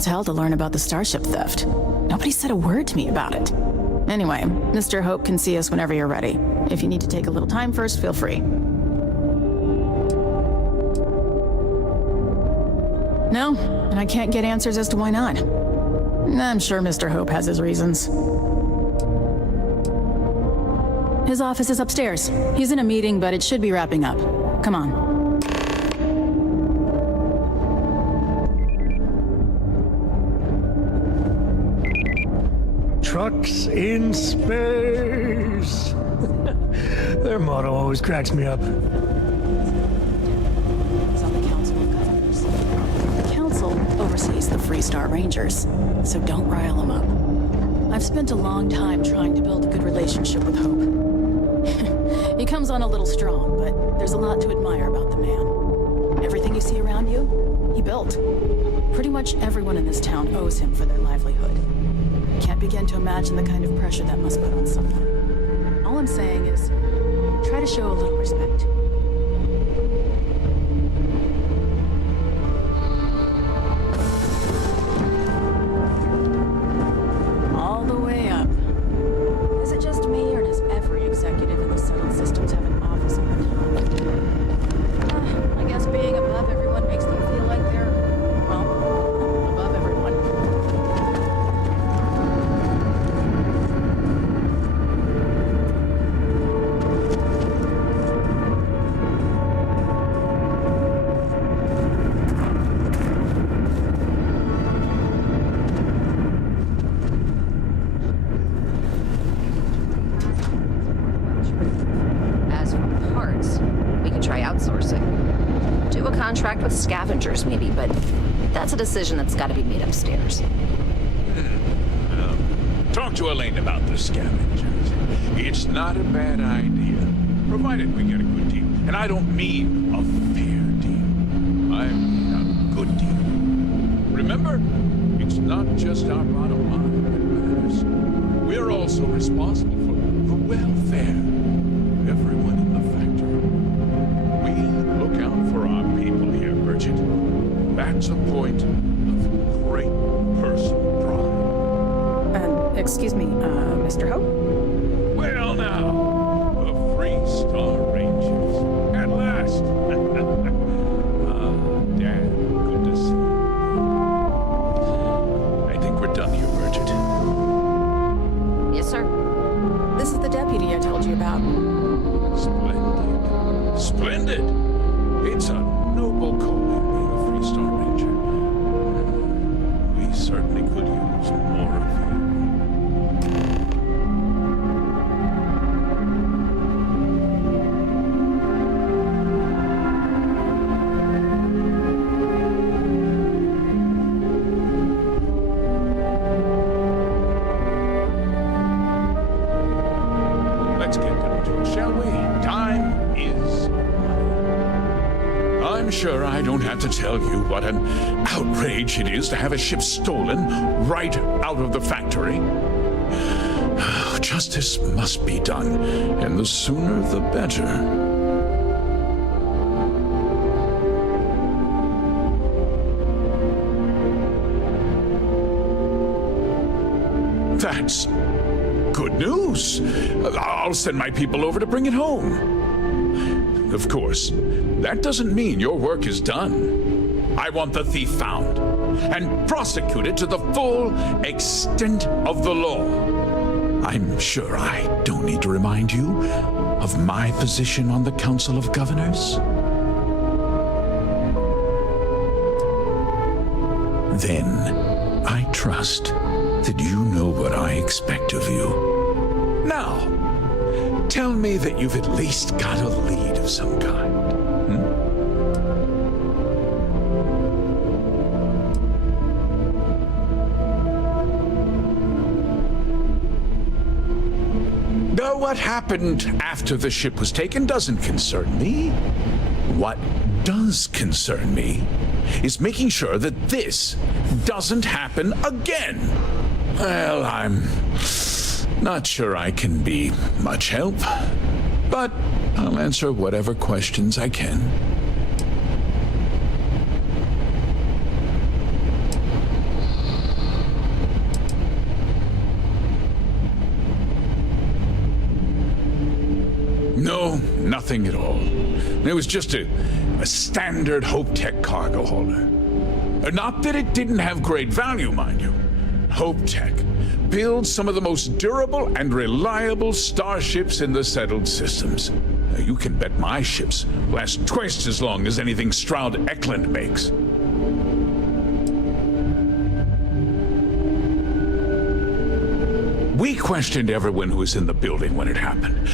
as hell to learn about the starship theft. Nobody said a word to me about it. Anyway, Mr. Hope can see us whenever you're ready. If you need to take a little time first, feel free. No, and I can't get answers as to why not. I'm sure Mr. Hope has his reasons. His office is upstairs. He's in a meeting, but it should be wrapping up. Come on. Trucks in space. Their motto always cracks me up. He's on the Council of Governors. The Council oversees the Freestar Rangers, so don't rile him up. I've spent a long time trying to build a good relationship with Hope. He comes on a little strong, but there's a lot to admire about the man. Everything you see around you, he built. Pretty much everyone in this town owes him for their livelihood. Can't begin to imagine the kind of pressure that must put on someone. All I'm saying is, try to show a little respect. All the way up. Is it just me, or does every executive in the settled systems have an office on the top? I guess being above everyone makes them feel like they're, well, above everyone. As for parts, we could try outsourcing. Do a contract with scavengers, maybe, but that's a decision that's got to be made upstairs. Talk to Elaine about the scavengers. It's not a bad idea, provided we get a good deal. And I don't mean a fair deal. I mean a good deal. Remember, it's not just our bottom line that matters. We're also responsible for the welfare of everyone in the factory. We look out for our people here, Bridget. That's a point of great personal pride. Excuse me, Mr. Hope? Well now, the Freestar Rangers. At last. Dad, good to see you. I think we're done here, Bridget. Yes, sir. This is the deputy I told you about. Splendid. Splendid. It's a noble calling being a Freestar Ranger. We certainly could use more of you. Let's get down to it, shall we? Time is money. I'm sure I don't have to tell you what an outrage it is to have a ship stolen right out of the factory. Justice must be done, and the sooner the better. That's good news. I'll send my people over to bring it home. Of course, that doesn't mean your work is done. I want the thief found and prosecuted to the full extent of the law. I'm sure I don't need to remind you of my position on the Council of Governors. Then I trust that you know what I expect of you. Now, tell me that you've at least got a lead of some kind. Now, what happened after the ship was taken doesn't concern me. What does concern me is making sure that this doesn't happen again. Well, I'm not sure I can be much help, but I'll answer whatever questions I can. nothing at all. It was just a standard Hope Tech cargo hauler. Not that it didn't have great value, mind you. Hope Tech builds some of the most durable and reliable starships in the settled systems. You can bet my ships last twice as long as anything Stroud Eklund makes. We questioned everyone who was in the building when it happened,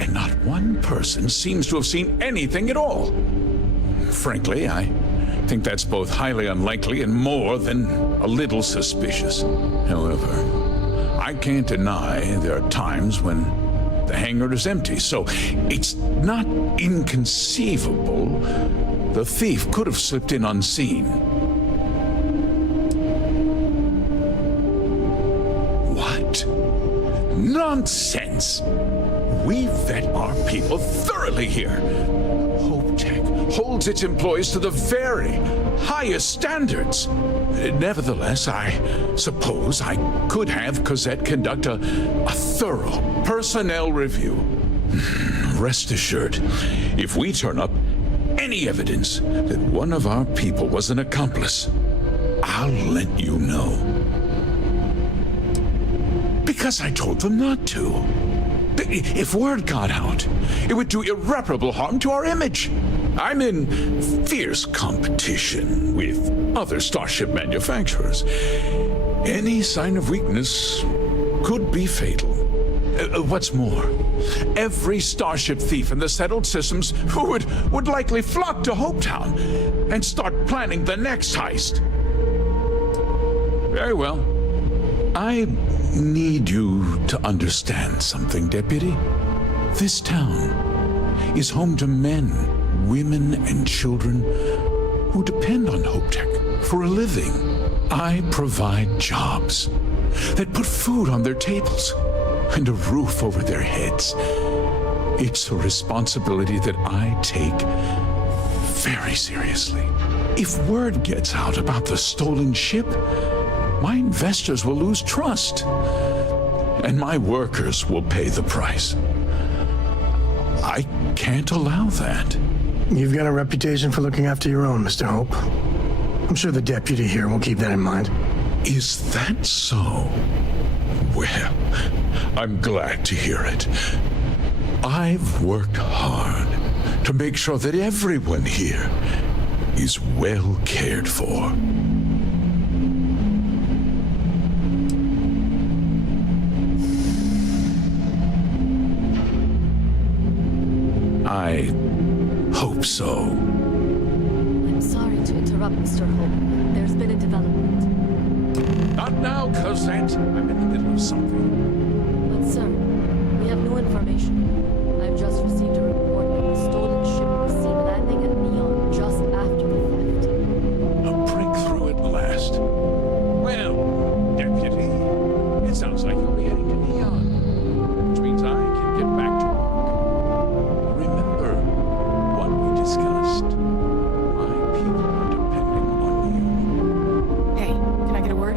and not one person seems to have seen anything at all. Frankly, I think that's both highly unlikely and more than a little suspicious. However, I can't deny there are times when the hangar is empty, so it's not inconceivable the thief could have slipped in unseen. What? Nonsense! We vet our people thoroughly here. Hope Tech holds its employees to the very highest standards. Nevertheless, I suppose I could have Cosette conduct a thorough personnel review. Rest assured, if we turn up any evidence that one of our people was an accomplice, I'll let you know. Because I told them not to. If word got out, it would do irreparable harm to our image. I'm in fierce competition with other starship manufacturers. Any sign of weakness could be fatal. What's more, every starship thief in the settled systems would likely flock to Hopetown and start planning the next heist. Very well. I need you to understand something, Deputy. This town is home to men, women, and children who depend on Hope Tech for a living. I provide jobs that put food on their tables and a roof over their heads. It's a responsibility that I take very seriously. If word gets out about the stolen ship, my investors will lose trust, and my workers will pay the price. I can't allow that. You've got a reputation for looking after your own, Mr. Hope. I'm sure the deputy here will keep that in mind. Is that so? Well, I'm glad to hear it. I've worked hard to make sure that everyone here is well cared for. I hope so. I'm sorry to interrupt, Mr. Hope. There's been a development. Not now, Cosette. I'm in the middle of something. But, sir, we have new information. I've just received a report that the stolen ship was seen landing at Neon just after the theft. A breakthrough at last. Well, Deputy, it sounds like you'll be heading to Neon, which means I can get back to work. Remember what we discussed. My people are depending on you. Hey, can I get a word?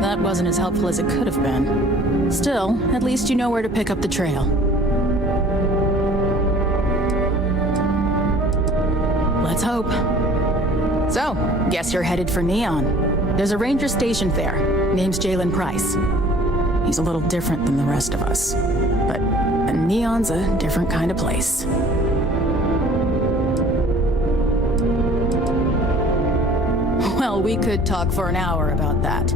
That wasn't as helpful as it could have been. Still, at least you know where to pick up the trail. Let's hope. So, guess you're headed for Neon. There's a ranger stationed there. Name's Jalen Price. He's a little different than the rest of us. But Neon's a different kind of place. Well, we could talk for an hour about that.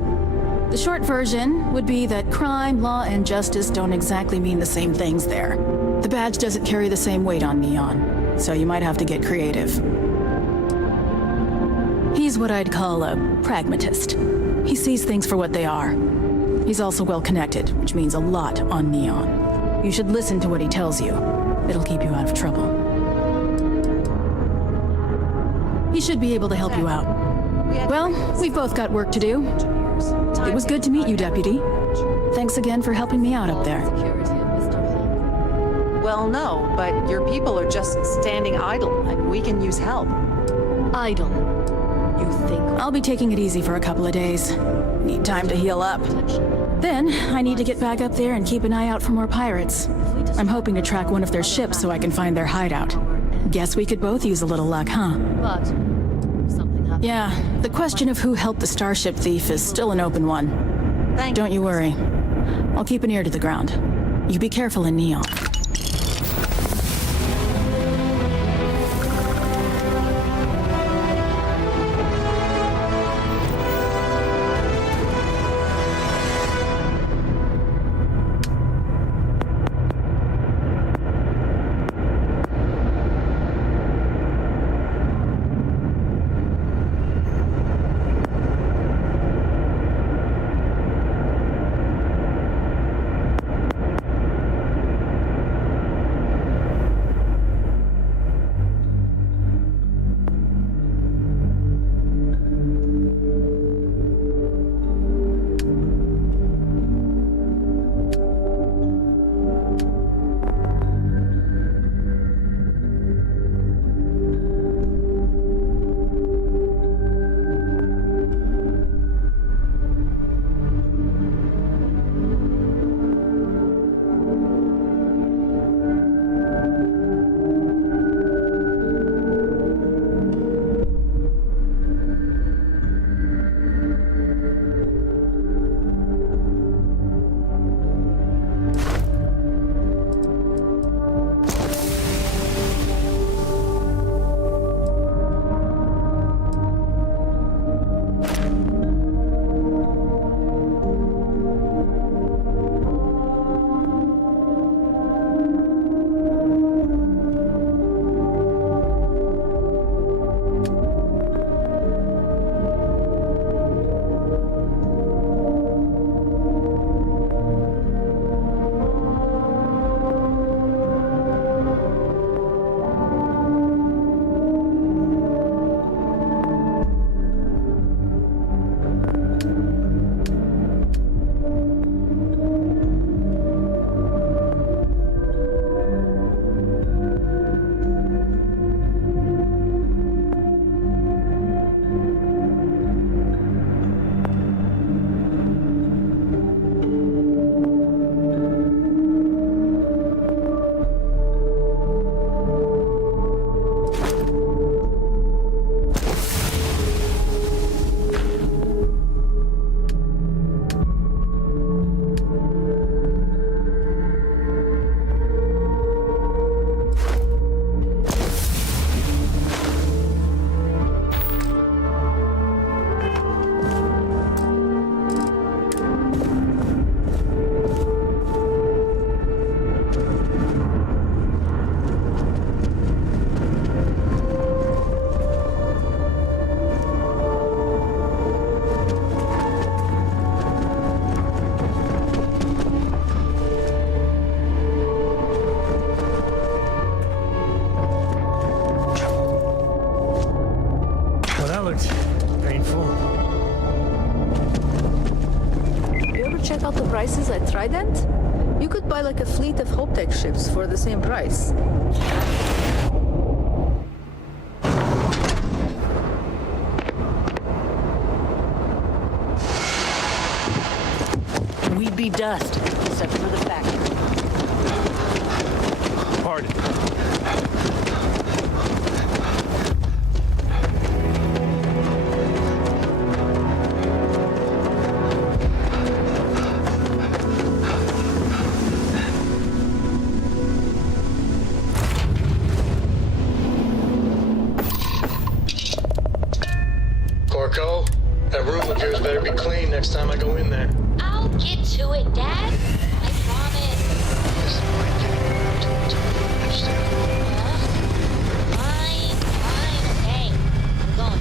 The short version would be that crime, law, and justice don't exactly mean the same things there. The badge doesn't carry the same weight on Neon, so you might have to get creative. He's what I'd call a pragmatist. He sees things for what they are. He's also well-connected, which means a lot on Neon. You should listen to what he tells you. It'll keep you out of trouble. He should be able to help you out. Well, we've both got work to do. It was good to meet you, Deputy. Thanks again for helping me out up there. Security of Mr. Hope. Well, no, but your people are just standing idle, and we can use help. Idle. You think I'll be taking it easy for a couple of days. Need time to heal up. Then, I need to get back up there and keep an eye out for more pirates. I'm hoping to track one of their ships so I can find their hideout. Guess we could both use a little luck, huh? but something happened. Yeah, the question of who helped the starship thief is still an open one. Thank Don't you worry. I'll keep an ear to the ground. You be careful in Neon. check out the prices at Trident? You could buy like a fleet of Hope-Tech ships for the same price. We'd be dust, except for the factory. Parte. Corco, that room of yours better be clean next time I go in there. I'll get to it, Dad. I promise. Listen, I'm getting moved to understand. Fine, okay. I'm going.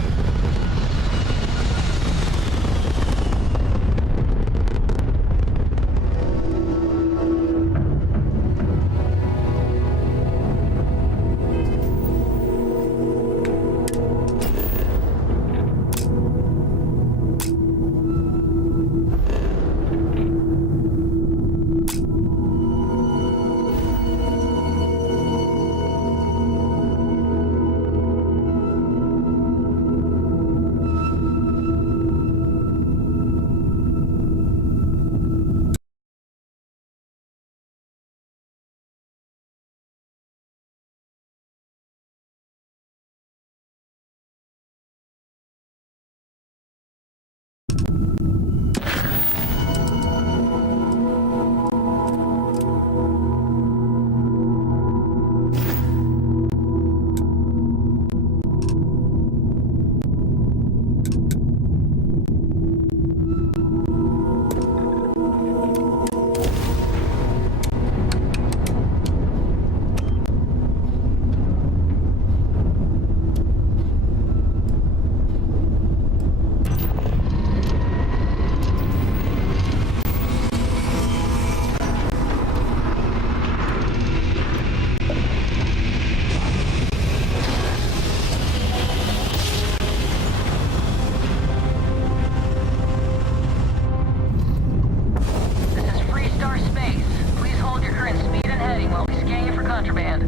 contraband.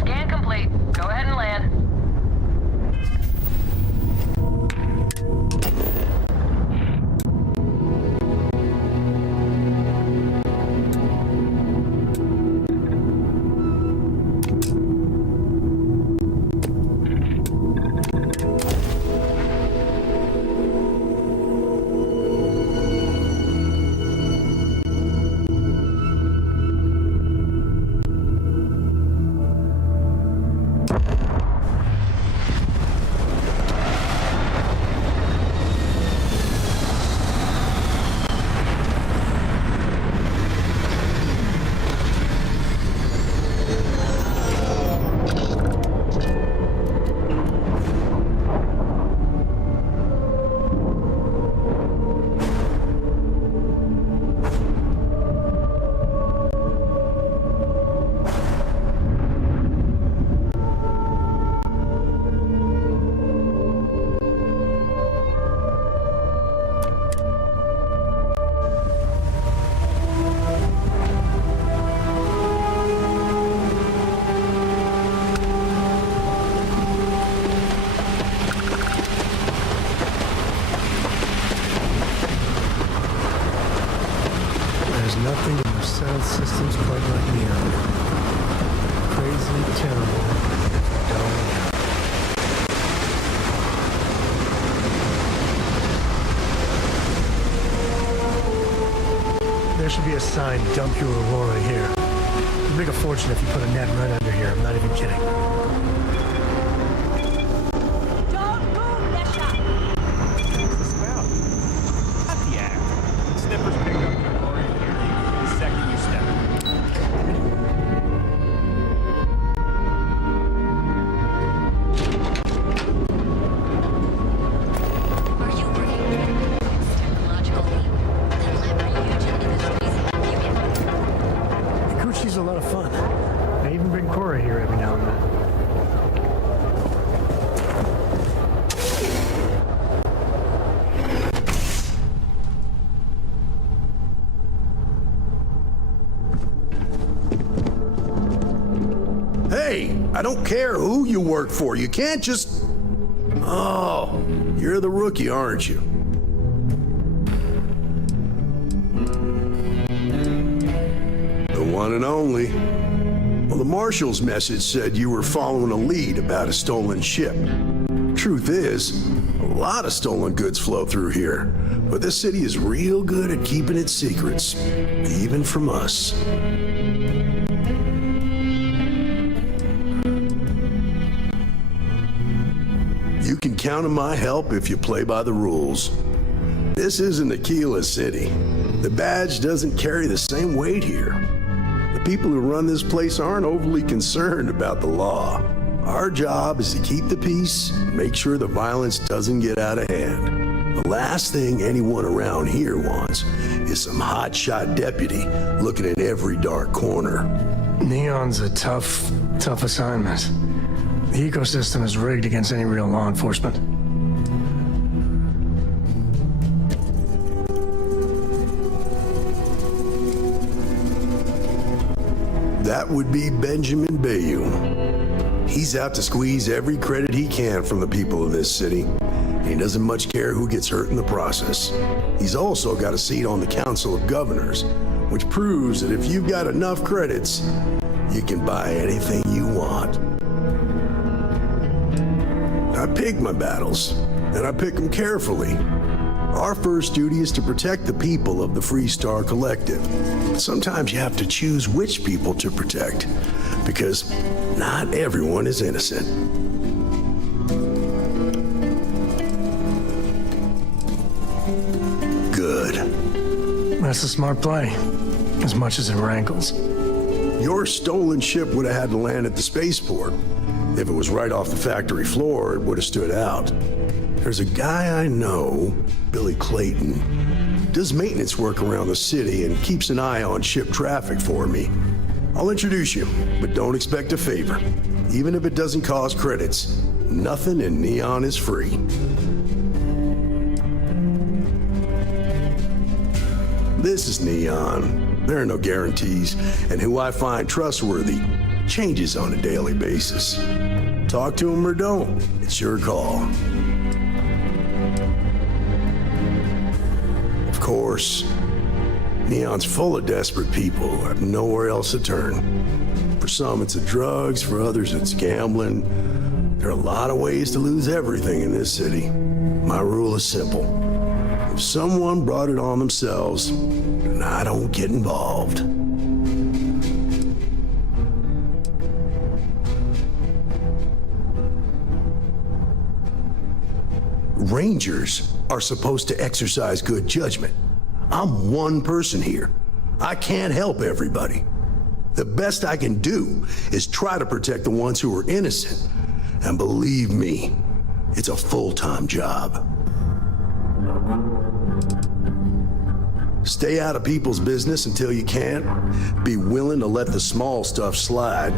Scan complete. Go ahead and land. There's nothing in the cell systems quite like Neon. Crazy, terrible, dull. There should be a sign, dump your Aurora here. You'd make a fortune if you put a net right under here. I'm not even kidding. Don't move, Lesha! What's the smell? Not the act. Sniffers pick up the Aurora and hear you the second you step. Are you working? Technological leap. Then leverage huge industries have you in. Gucci's a lot of fun. I even bring Cora here every now and then. Hey, I don't care who you work for. You can't just... Oh, you're the rookie, aren't you? The one and only. Well, the marshal's message said you were following a lead about a stolen ship. Truth is, a lot of stolen goods flow through here, but this city is real good at keeping its secrets, even from us. You can count on my help if you play by the rules. This isn't Aquila City. The badge doesn't carry the same weight here. The people who run this place aren't overly concerned about the law. Our job is to keep the peace and make sure the violence doesn't get out of hand. The last thing anyone around here wants is some hotshot deputy looking in every dark corner. Neon's a tough assignment. The ecosystem is rigged against any real law enforcement. That would be Benjamin Bayou. He's out to squeeze every credit he can from the people of this city. He doesn't much care who gets hurt in the process. He's also got a seat on the Council of Governors, which proves that if you've got enough credits, you can buy anything you want. I pick my battles, and I pick them carefully. Our first duty is to protect the people of the Freestar Collective. But sometimes you have to choose which people to protect, because not everyone is innocent. Good. That's a smart play, as much as it rankles. Your stolen ship would have had to land at the spaceport. If it was right off the factory floor, it would have stood out. There's a guy I know, Billy Clayton, does maintenance work around the city and keeps an eye on ship traffic for me. I'll introduce you, but don't expect a favor. Even if it doesn't cost credits, nothing in Neon is free. This is Neon. There are no guarantees, and who I find trustworthy changes on a daily basis. Talk to him or don't. It's your call. Of course, Neon's full of desperate people who have nowhere else to turn. For some, it's the drugs. For others, it's gambling. There are a lot of ways to lose everything in this city. My rule is simple. If someone brought it on themselves, then I don't get involved. Rangers are supposed to exercise good judgment. I'm one person here. I can't help everybody. The best I can do is try to protect the ones who are innocent. And believe me, it's a full-time job. Stay out of people's business until you can. Be willing to let the small stuff slide.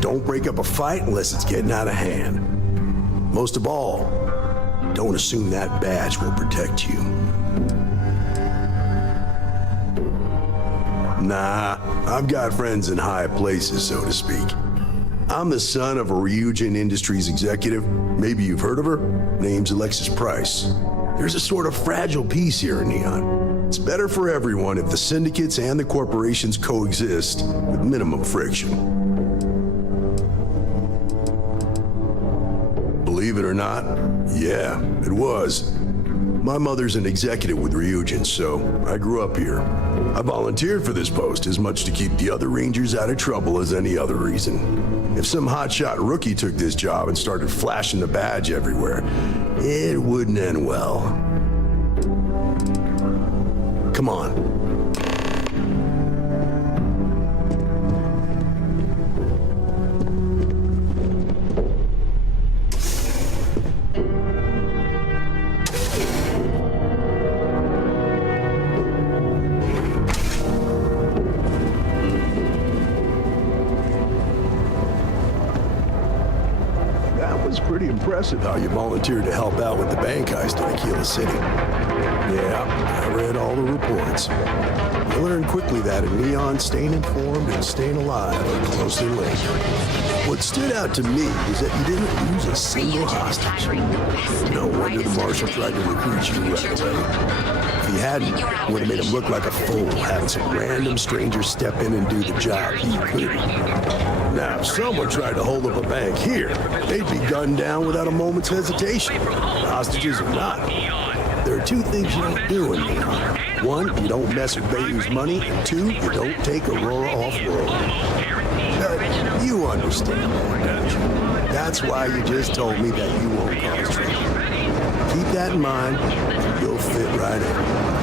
Don't break up a fight unless it's getting out of hand. Most of all, don't assume that badge will protect you. Nah, I've got friends in high places, so to speak. I'm the son of a Ryujin Industries executive. Maybe you've heard of her. Name's Alexis Price. There's a sort of fragile peace here in Neon. It's better for everyone if the syndicates and the corporations coexist with minimum friction. Believe it or not, yeah, it was. My mother's an executive with Ryujin, so I grew up here. I volunteered for this post as much to keep the other Rangers out of trouble as any other reason. If some hotshot rookie took this job and started flashing the badge everywhere, it wouldn't end well. Come on. Pretty impressive how you volunteered to help out with the bank heist in Aquila City. Yeah, I read all the reports. You learned quickly that in Neon, staying informed and staying alive are closely linked. What stood out to me is that you didn't lose a single hostage. No wonder the Marshal tried to recruit you right away. If he hadn't, it would have made him look like a fool, having some random stranger step in and do the job he couldn't. Now, if someone tried to hold up a bank here, they'd be gunned down without a moment's hesitation. Hostages or not. There are two things you don't do in Neon. One, you don't mess with Bayou's money, and two, you don't take Aurora off-world. You understand that, don't you? That's why you just told me that you won't cause trouble. Keep that in mind, and you'll fit right in.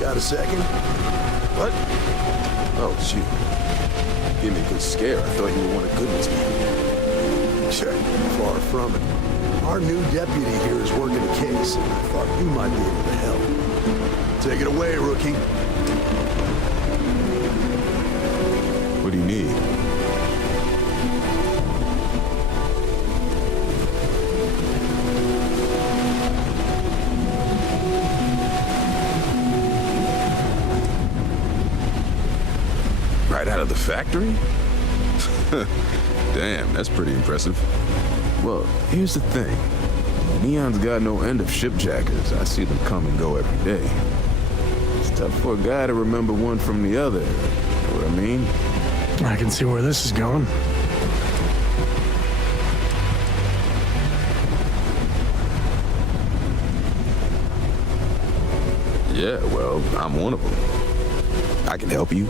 Got a second? What? Oh, shoot. Gave me a good scare. I thought you were one of goodness people. Sure, far from it. Our new deputy here is working a case, and I thought you might be able to help. Take it away, rookie. What do you need? Right out of the factory? Damn, that's pretty impressive. Well, here's the thing. Neon's got no end of shipjackers. I see them come and go every day. It's tough for a guy to remember one from the other. You know what I mean? I can see where this is going. Yeah, well, I'm one of them. I can help you.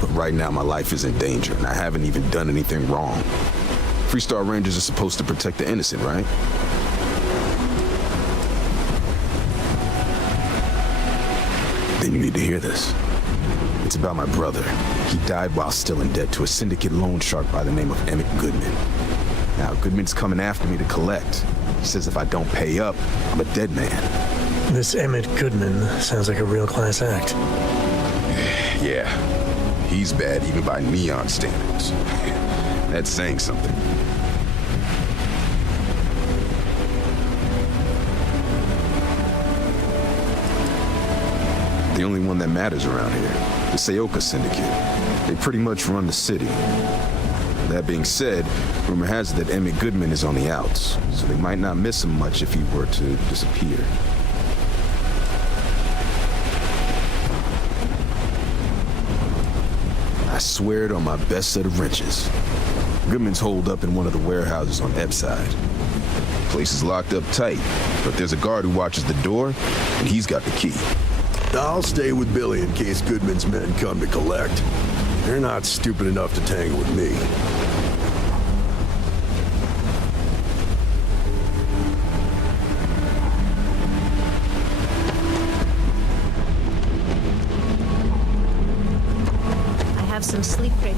But right now, my life is in danger, and I haven't even done anything wrong. Freestar Rangers are supposed to protect the innocent, right? Then you need to hear this. It's about my brother. He died while still in debt to a syndicate loan shark by the name of Emmett Goodman. Now, Goodman's coming after me to collect. He says if I don't pay up, I'm a dead man. This Emmett Goodman sounds like a real class act. Yeah, he's bad even by Neon standards. That's saying something. The only one that matters around here, the Seoka Syndicate. They pretty much run the city. That being said, rumor has it that Emmett Goodman is on the outs, so they might not miss him much if he were to disappear. I swear it on my best set of wrenches. Goodman's holed up in one of the warehouses on Epside. Place is locked up tight, but there's a guard who watches the door, and he's got the key. I'll stay with Billy in case Goodman's men come to collect. They're not stupid enough to tangle with me. I have some sleep break.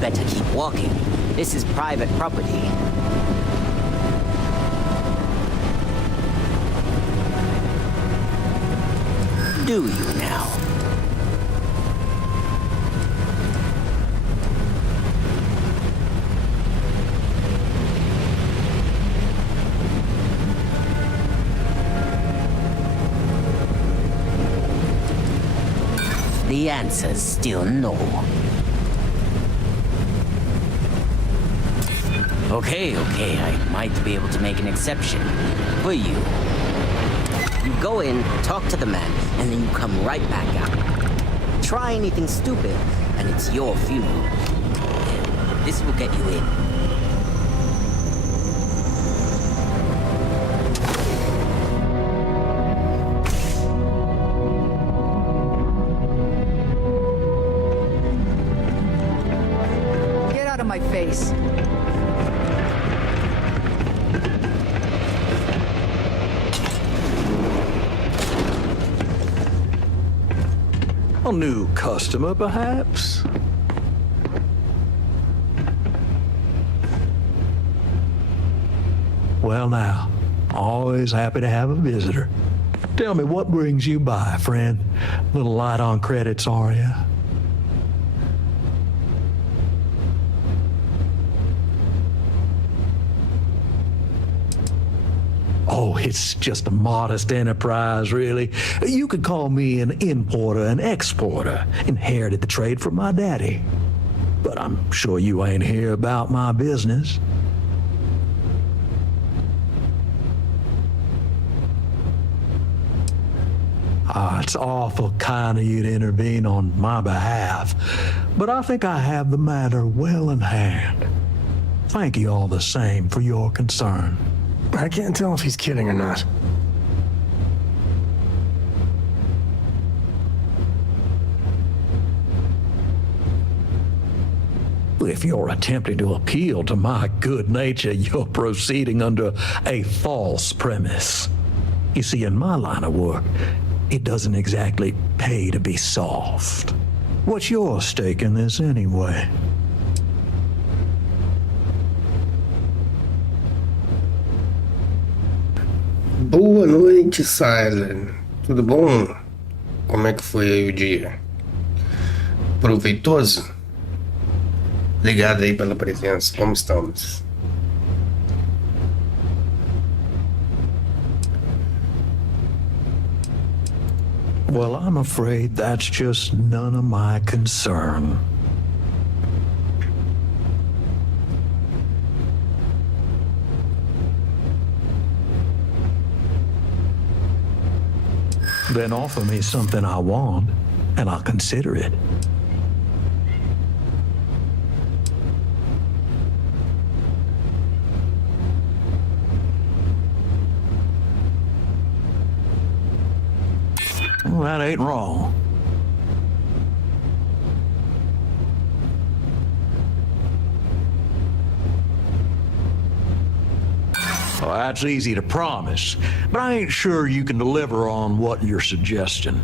Better keep walking. This is private property. Do you now? The answer's still no. Okay, I might be able to make an exception. For you. You go in, talk to the man, and then you come right back out. Try anything stupid, and it's your funeral. This will get you in. Get out of my face. A new customer, perhaps? Well now, always happy to have a visitor. Tell me, what brings you by, friend? Little light on credits, are you? Oh, it's just a modest enterprise, really. You could call me an importer and exporter. Inherited the trade from my daddy. But I'm sure you ain't here about my business. It's awful kind of you to intervene on my behalf, but I think I have the matter well in hand. Thank you all the same for your concern. I can't tell if he's kidding or not. If you're attempting to appeal to my good nature, you're proceeding under a false premise. You see, in my line of work, it doesn't exactly pay to be soft. What's your stake in this anyway? Boa noite, Silent. Tudo bom? Como é que foi aí o dia? Proveitoso? Obrigado aí pela presença. Como estamos? Well, I'm afraid that's just none of my concern. Then offer me something I want, and I'll consider it. Well, that ain't wrong. Well, that's easy to promise, but I ain't sure you can deliver on what you're suggesting.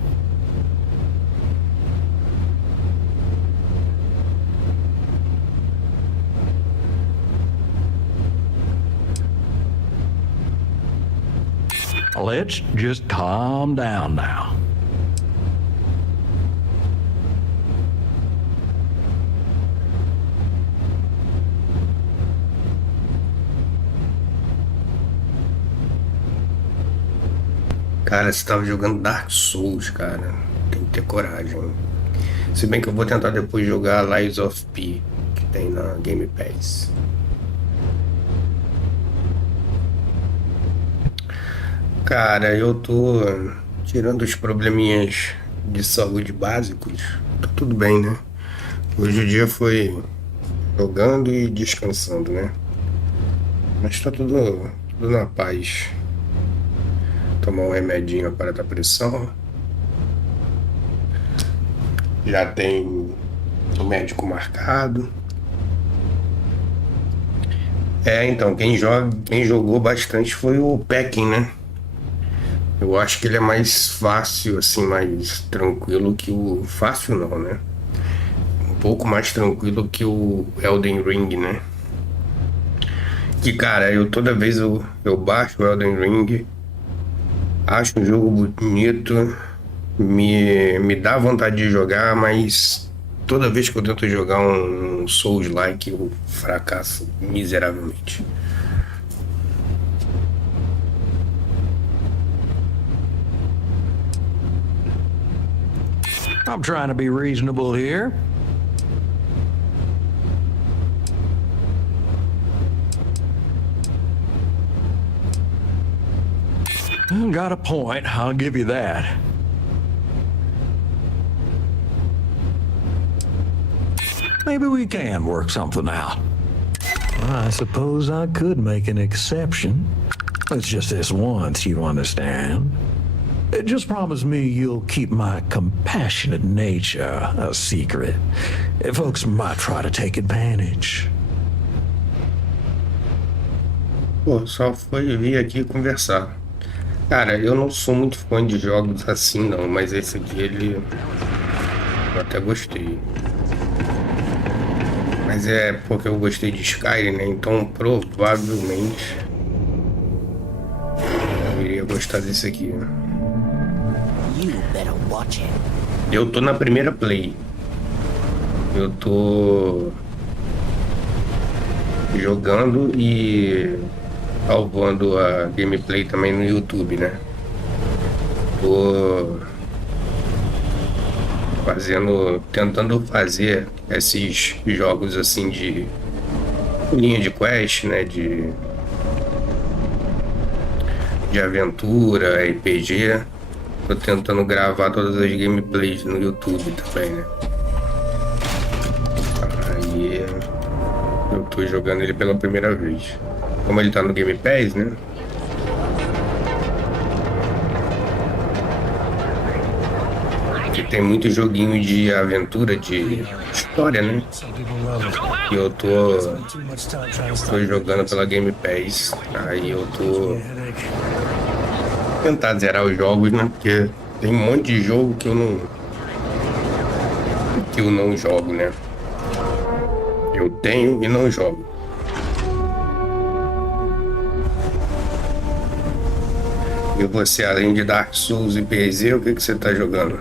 Let's just calm down now. Cara, você tava jogando Dark Souls, cara. Tem que ter coragem. Se bem que eu vou tentar depois jogar Lies of P, que tem na Game Pass. Cara, eu tô tirando os probleminhas de saúde básicos. Tá tudo bem, né? Hoje o dia foi jogando e descansando, né? Mas tá tudo na paz. Tomar um remedinho para a pressão. Já tem o médico marcado. Então, quem jogou bastante foi o Peckin, né? Eu acho que ele é mais fácil, assim, mais tranquilo que o... Fácil não, né? Um pouco mais tranquilo que o Elden Ring, né? Que, cara, toda vez eu baixo o Elden Ring, acho um jogo bonito, me dá vontade de jogar, mas toda vez que eu tento jogar um Souls-like, eu fracasso miseravelmente. I'm trying to be reasonable here. Got a point, I'll give you that. Maybe we can work something out. I suppose I could make an exception. It's just this once, you understand. Just promise me you'll keep my compassionate nature a secret. Folks might try to take advantage. Pô, só foi vir aqui conversar. Cara, eu não sou muito fã de jogos assim não, mas esse aqui eu até gostei. Mas é porque eu gostei de Skyrim, né? Então provavelmente eu iria gostar desse aqui. Eu tô na primeira play. Eu tô jogando e salvando a gameplay também no YouTube, né? Tô tentando fazer esses jogos assim de linha de quest, né? De aventura, RPG. Tô tentando gravar todas as gameplays no YouTube também, né? Aí eu tô jogando ele pela primeira vez. Como ele tá no Game Pass, né? Que tem muito joguinho de aventura, de história, né? E eu tô jogando pela Game Pass. Aí eu tô tentar zerar os jogos, né? Porque tem um monte de jogo que eu não jogo, né? Eu tenho e não jogo. E você, além de Dark Souls e PZ, o que você tá jogando?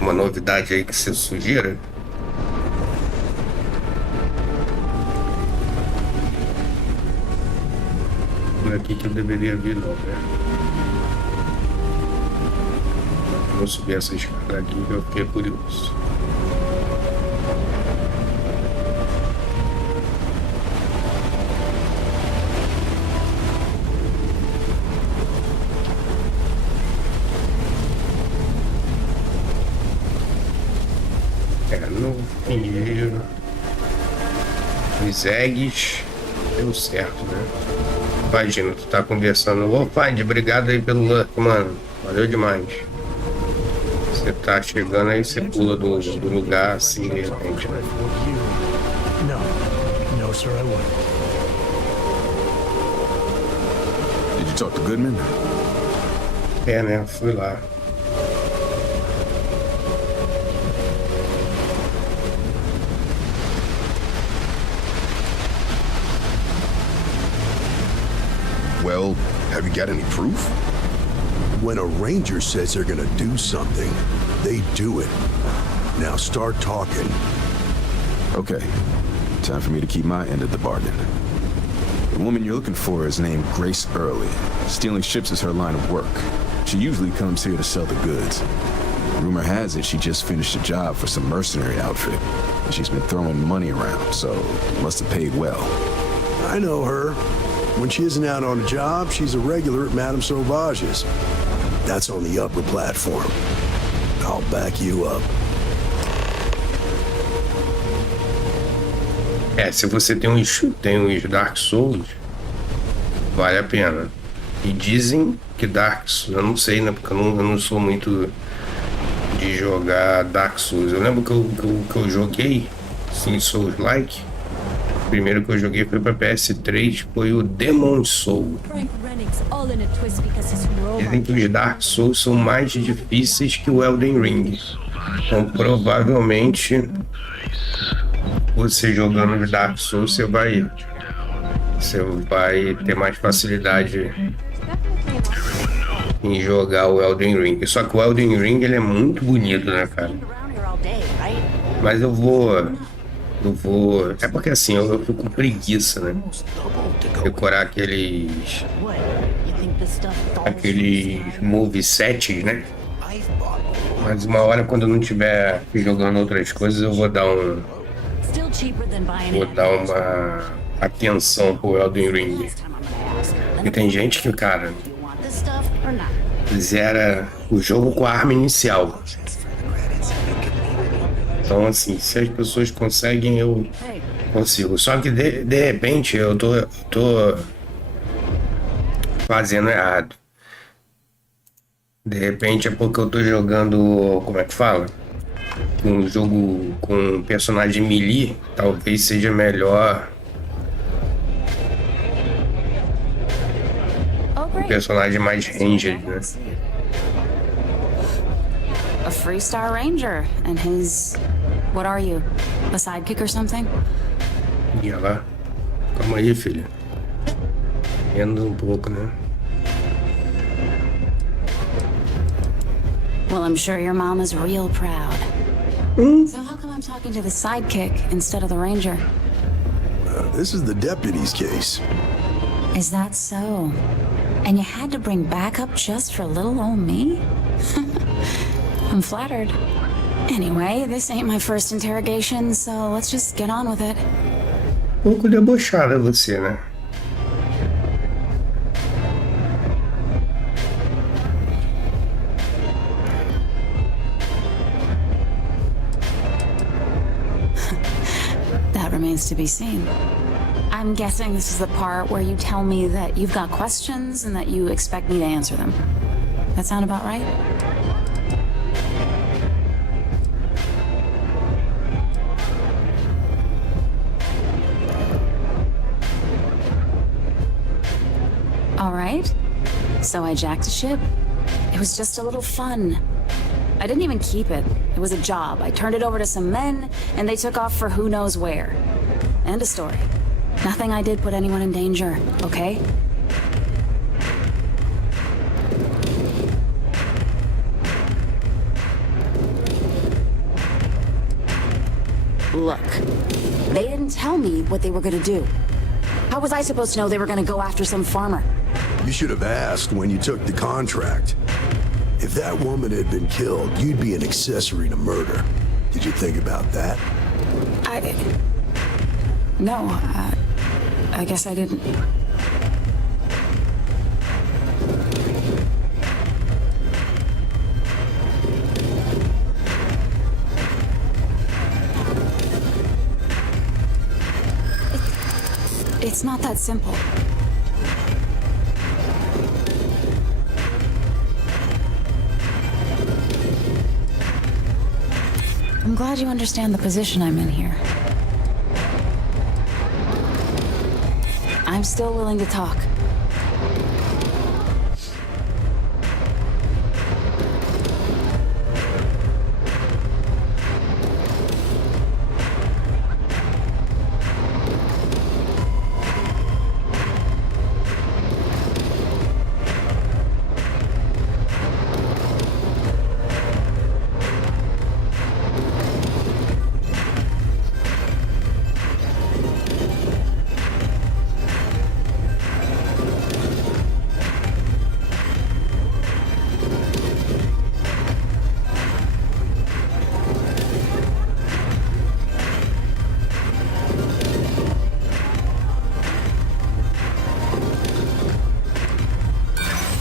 Uma novidade aí que você sugira? Por aqui que eu deveria vir, não, né? Vou subir essa escada aqui que eu fiquei curioso. No pinheiro, os eggs, deu certo, né? Imagina, tu tá conversando, ô pai, obrigado aí pelo lurk, mano, valeu demais. Você tá chegando aí, você pula do lugar assim de repente, né? No, sir, I wouldn't. Did you talk to Goodman? É, né? Fui lá. Well, have you got any proof? When a ranger says they're gonna do something, they do it. Now start talking. Okay. Time for me to keep my end of the bargain. The woman you're looking for is named Grace Early. Stealing ships is her line of work. She usually comes here to sell the goods. Rumor has it she just finished a job for some mercenary outfit. And she's been throwing money around, so must have paid well. I know her. When she isn't out on a job, she's a regular at Madame Sauvage's. That's on the upper platform. I'll back you up. É, se você tem uns Dark Souls, vale a pena. E dizem que Dark Souls, eu não sei, né? Porque eu não sou muito de jogar Dark Souls. Eu lembro que eu joguei, sim, Souls-like. O primeiro que eu joguei foi pra PS3, foi o Demon Soul. Dizem que os Dark Souls são mais difíceis que o Elden Ring. Então provavelmente você jogando os Dark Souls você vai ter mais facilidade em jogar o Elden Ring. Só que o Elden Ring ele é muito bonito, né, cara? Mas eu vou... É porque assim, eu fico com preguiça, né? Decorar aqueles movesets, né? Mas uma hora, quando eu não estiver jogando outras coisas, eu vou dar uma atenção pro Elden Ring. E tem gente que, cara, zera o jogo com a arma inicial. Então, assim, se as pessoas conseguem, eu consigo. Só que, de repente, eu tô fazendo errado. De repente, é porque eu tô jogando, como é que fala? Um jogo com personagem melee, talvez seja melhor um personagem mais ranged, né? A Freestar Ranger, and his... What are you? A sidekick or something? Ia lá. Calma aí, filha. Anda um pouco, né? Well, I'm sure your mom is real proud. So how come I'm talking to the sidekick instead of the ranger? This is the deputy's case. Is that so? And you had to bring backup just for little old me? I'm flattered. Anyway, this ain't my first interrogation, so let's just get on with it. Pouco debochada você, né? That remains to be seen. I'm guessing this is the part where you tell me that you've got questions and that you expect me to answer them. That sound about right? All right. So I jacked a ship. It was just a little fun. I didn't even keep it. It was a job. I turned it over to some men, and they took off for who knows where. End of story. Nothing I did put anyone in danger, okay? Look, they didn't tell me what they were gonna do. How was I supposed to know they were gonna go after some farmer? You should have asked when you took the contract. If that woman had been killed, you'd be an accessory to murder. Did you think about that? No, I guess I didn't. It's not that simple. I'm glad you understand the position I'm in here. I'm still willing to talk.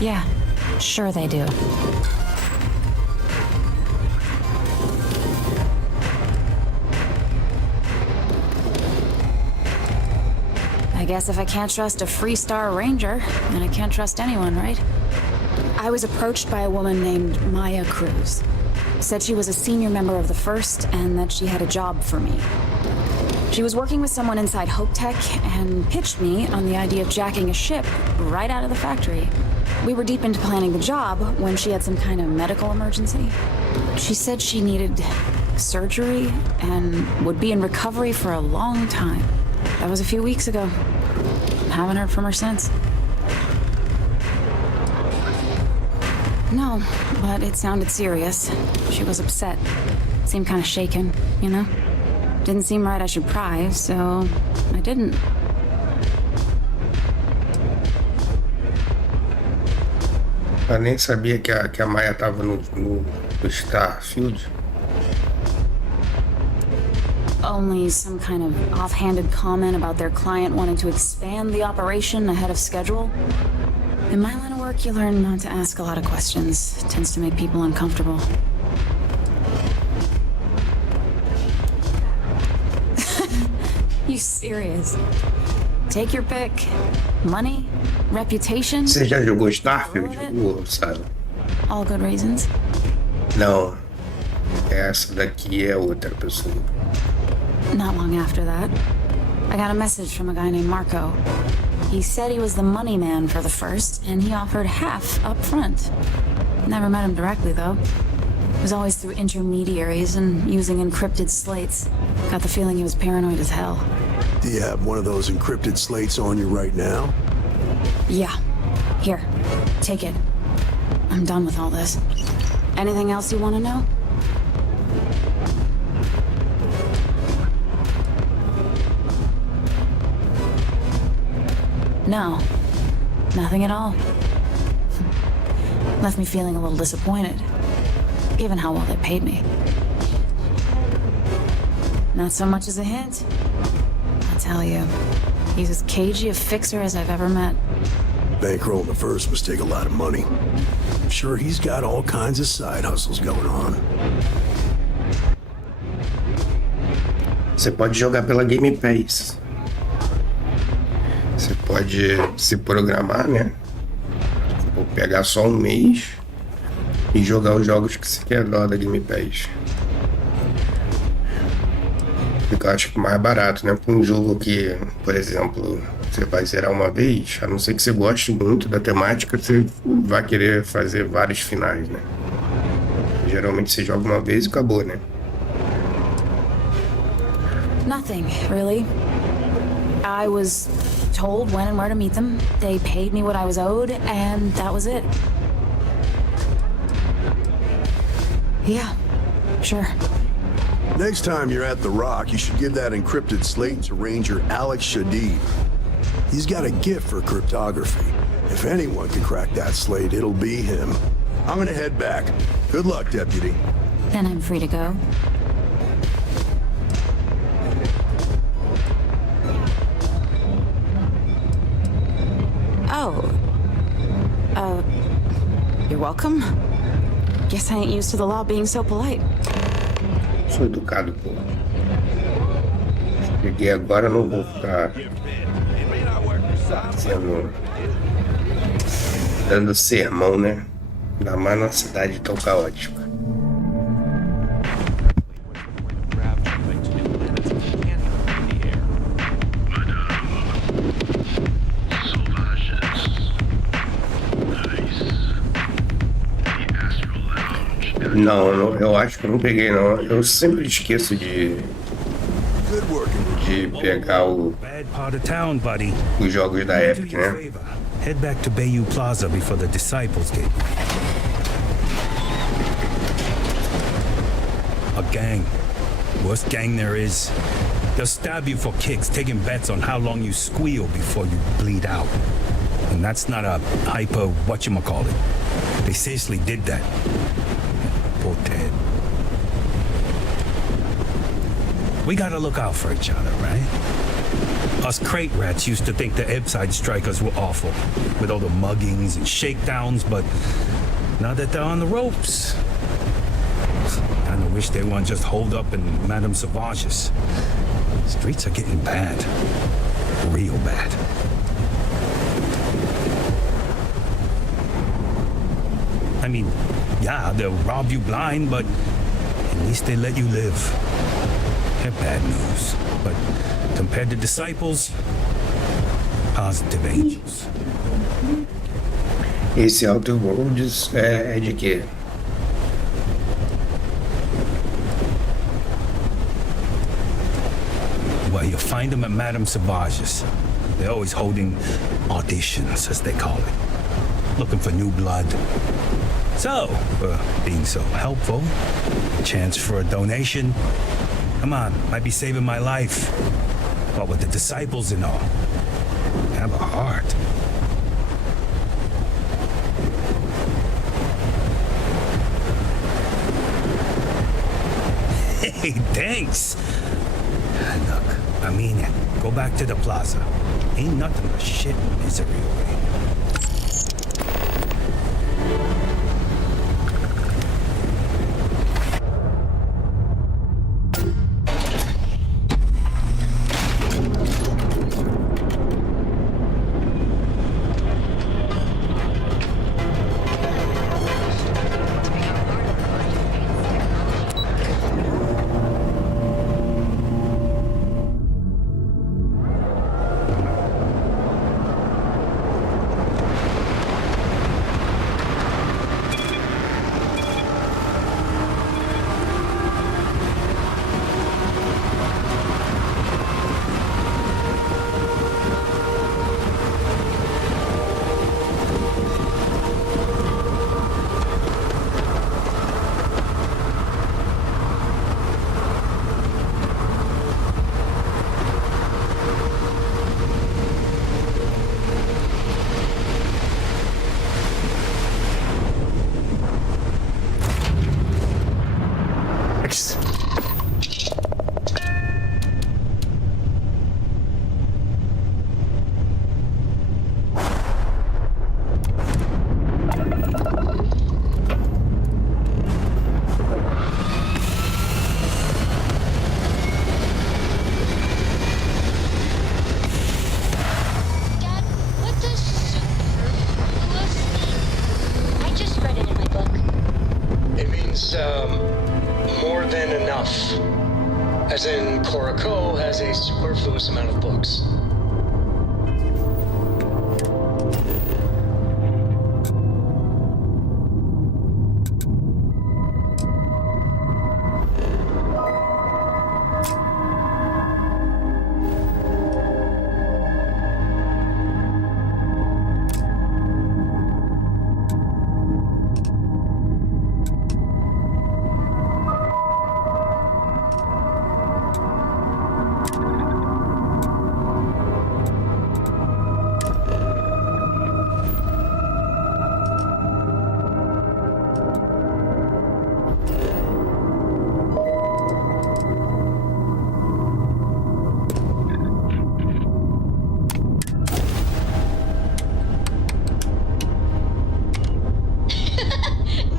Yeah, sure they do. I guess if I can't trust a Freestar Ranger, then I can't trust anyone, right? I was approached by a woman named Maya Cruz. Said she was a senior member of the First and that she had a job for me. She was working with someone inside Hope Tech and pitched me on the idea of jacking a ship right out of the factory. We were deep into planning the job when she had some kind of medical emergency. She said she needed surgery and would be in recovery for a long time. That was a few weeks ago. Haven't heard from her since. No, but it sounded serious. She was upset. Seemed kind of shaken, you know? Didn't seem right I should pry, so I didn't. Eu nem sabia que a Maya tava no Starfield. Only some kind of offhanded comment about their client wanting to expand the operation ahead of schedule. In my line of work, you learn not to ask a lot of questions. It tends to make people uncomfortable. You serious? Take your pick. Money? Reputation? Você já jogou Starfield? Sabe? All good reasons. Não. Essa daqui é outra pessoa. Not long after that, I got a message from a guy named Marco. He said he was the money man for the First, and he offered half up front. Never met him directly, though. It was always through intermediaries and using encrypted slates. Got the feeling he was paranoid as hell. Do you have one of those encrypted slates on you right now? Yeah. Here, take it. I'm done with all this. Anything else you want to know? No. Nothing at all. Left me feeling a little disappointed, given how well they paid me. Not so much as a hint. I'll tell you, he's as cagey a fixer as I've ever met. Bankrolling the first must take a lot of money. I'm sure he's got all kinds of side hustles going on. Você pode jogar pela Game Pass. Você pode se programar, né? Ou pegar só um mês e jogar os jogos que você quer da Game Pass. Fica, acho que mais barato, né? Para um jogo que, por exemplo, você vai zerar uma vez, a não ser que você goste muito da temática, você vai querer fazer vários finais, né? Geralmente você joga uma vez e acabou, né? Nothing, really. I was told when and where to meet them. They paid me what I was owed, and that was it. Yeah, sure. Next time you're at The Rock, you should give that encrypted slate to Ranger Alex Shadid. He's got a gift for cryptography. If anyone can crack that slate, it'll be him. I'm gonna head back. Good luck, Deputy. Then I'm free to go. Oh. You're welcome. Guess I ain't used to the law being so polite. Sou educado, pô. Cheguei agora, não vou ficar dando sermão, né? Ainda mais numa cidade tão caótica. Não, eu acho que eu não peguei, não. Eu sempre esqueço de pegar os jogos da Epic, né? Head back to Bayou Plaza before the Disciples Gate. A gang. Worst gang there is. They'll stab you for kicks, taking bets on how long you squeal before you bleed out. And that's not a hyper whatchamacallit. They seriously did that. Poor Ted. We gotta look out for each other, right? Us crate rats used to think the Ebbside strikers were awful, with all the muggings and shakedowns, but now that they're on the ropes, I kinda wish they weren't just holed up in Madame Sauvage's. Streets are getting bad. Real bad. I mean, yeah, they'll rob you blind, but at least they let you live. They're bad news, but compared to disciples, positive angels. Esse Outer Worlds é de quê? Well, you'll find them at Madame Sauvage's. They're always holding auditions, as they call it. Looking for new blood. So, being so helpful, chance for a donation. Come on, might be saving my life. What with the disciples and all. Have a heart. Hey, thanks. Look, I mean it. Go back to the plaza. Ain't nothing but shit and misery away. superfluous amount of books.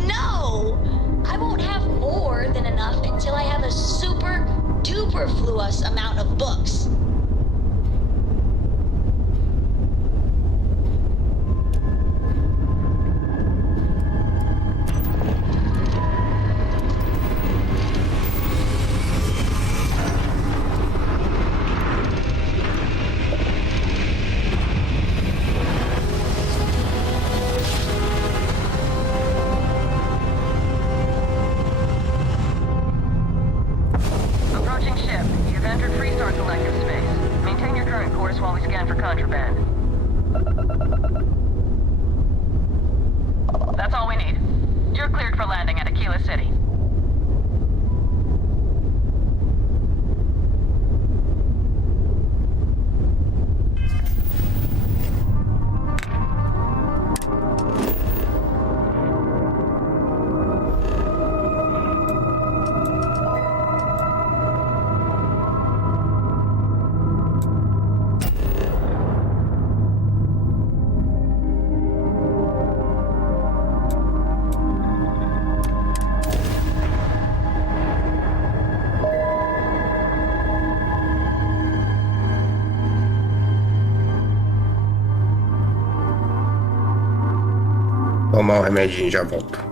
No! I won't have more than enough until I have a super duper fluous amount of books. Approaching ship. You've entered Freestar Collective space. Maintain your current course while we scan for contraband. That's all we need. You're cleared for landing at Aquila City. Tomar um remedinho e já volto.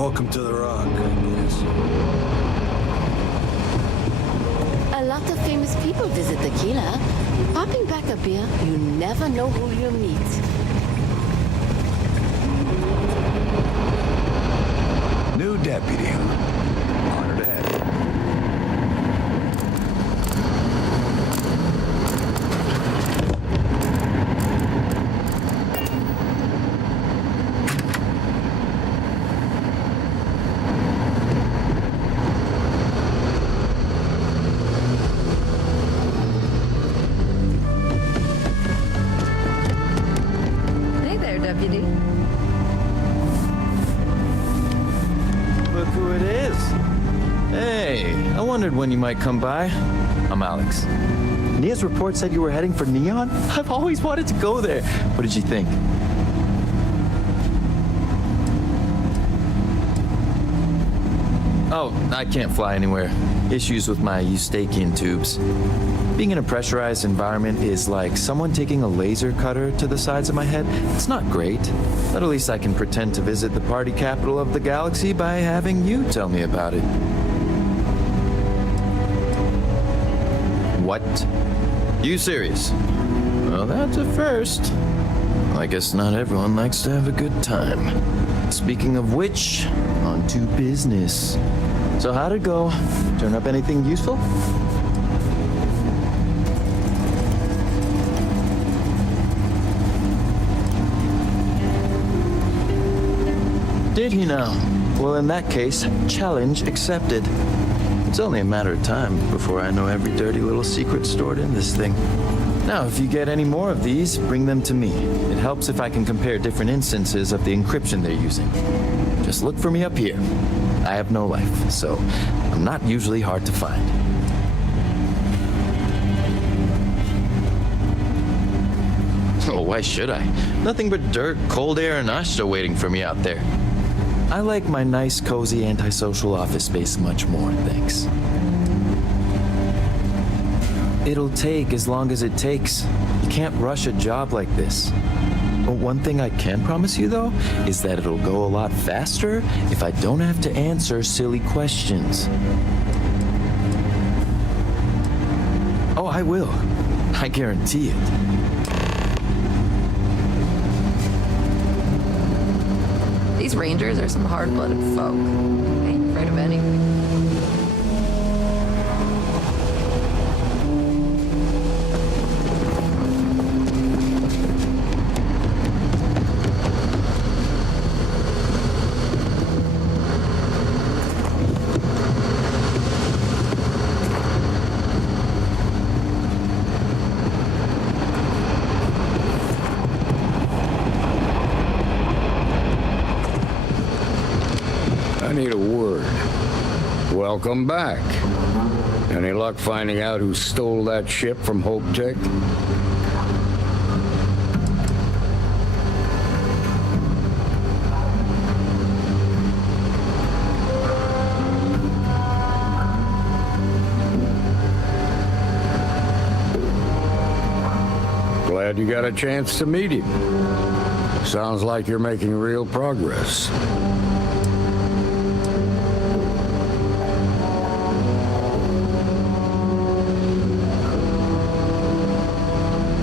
Welcome to the Rock, I guess. A lot of famous people visit Tequila. Popping back a beer, you never know who you'll meet. New deputy, huh? Honored to have you. Hey there, deputy. Look who it is. Hey, I wondered when you might come by. I'm Alex. Nia's report said you were heading for Neon? I've always wanted to go there. What did you think? Oh, I can't fly anywhere. Issues with my eustachian tubes. Being in a pressurized environment is like someone taking a laser cutter to the sides of my head. It's not great, but at least I can pretend to visit the party capital of the galaxy by having you tell me about it. What? You serious? Well, that's a first. I guess not everyone likes to have a good time. Speaking of which, on to business. So how'd it go? Turn up anything useful? Did he now? Well, in that case, challenge accepted. It's only a matter of time before I know every dirty little secret stored in this thing. Now, if you get any more of these, bring them to me. It helps if I can compare different instances of the encryption they're using. Just look for me up here. I have no life, so I'm not usually hard to find. Oh, why should I? Nothing but dirt, cold air, and Ashta waiting for me out there. I like my nice, cozy, antisocial office space much more, thanks. It'll take as long as it takes. You can't rush a job like this. But one thing I can promise you, though, is that it'll go a lot faster if I don't have to answer silly questions. Oh, I will. I guarantee it. These rangers are some hard-blooded folk. They ain't afraid of anything. I need a word. Welcome back. Any luck finding out who stole that ship from Hope Tech? Glad you got a chance to meet him. Sounds like you're making real progress.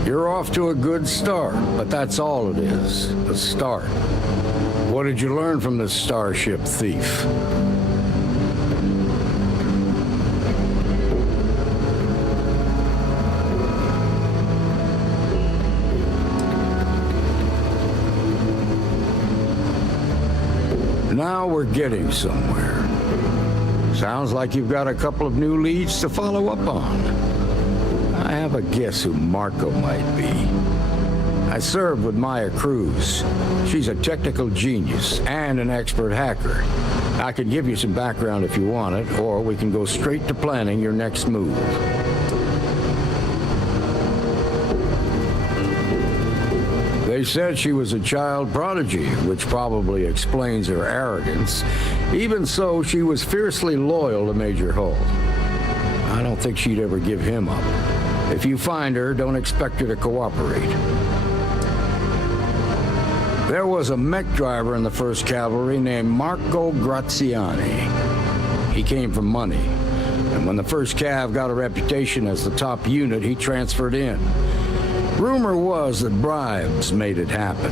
You're off to a good start, but that's all it is, a start. What did you learn from this starship thief? Now we're getting somewhere. Sounds like you've got a couple of new leads to follow up on. I have a guess who Marco might be. I served with Maya Cruz. She's a technical genius and an expert hacker. I can give you some background if you want it, or we can go straight to planning your next move. They said she was a child prodigy, which probably explains her arrogance. Even so, she was fiercely loyal to Major Hull. I don't think she'd ever give him up. If you find her, don't expect her to cooperate. There was a mech driver in the 1st Cavalry named Marco Graziani. He came from money, and when the 1st Cav got a reputation as the top unit, he transferred in. Rumor was that bribes made it happen.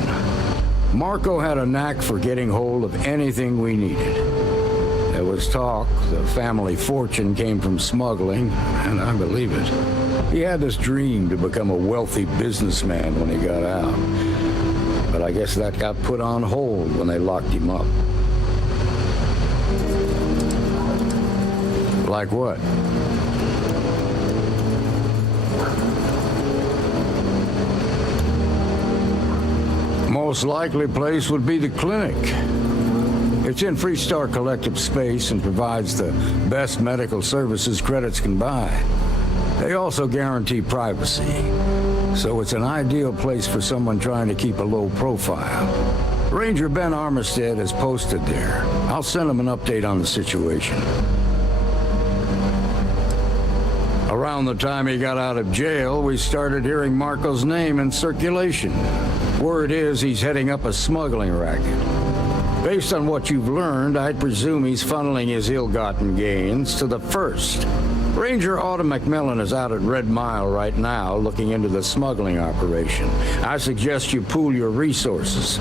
Marco had a knack for getting hold of anything we needed. There was talk the family fortune came from smuggling, and I believe it. He had this dream to become a wealthy businessman when he got out. But I guess that got put on hold when they locked him up. Like what? Most likely place would be the clinic. It's in Freestar Collective space and provides the best medical services credits can buy. They also guarantee privacy, so it's an ideal place for someone trying to keep a low profile. Ranger Ben Armistead is posted there. I'll send him an update on the situation. Around the time he got out of jail, we started hearing Marco's name in circulation. Word is he's heading up a smuggling racket. Based on what you've learned, I'd presume he's funneling his ill-gotten gains to the 1st. Ranger Autumn McMillan is out at Red Mile right now looking into the smuggling operation. I suggest you pool your resources.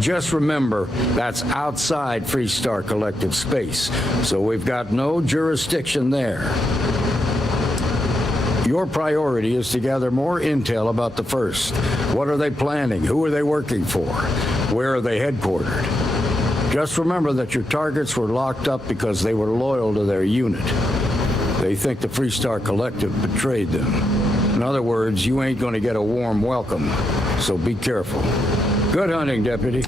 Just remember, that's outside Freestar Collective space, so we've got no jurisdiction there. Your priority is to gather more intel about the 1st. What are they planning? Who are they working for? Where are they headquartered? Just remember that your targets were locked up because they were loyal to their unit. They think the Freestar Collective betrayed them. In other words, you ain't going to get a warm welcome, so be careful. Good hunting, Deputy.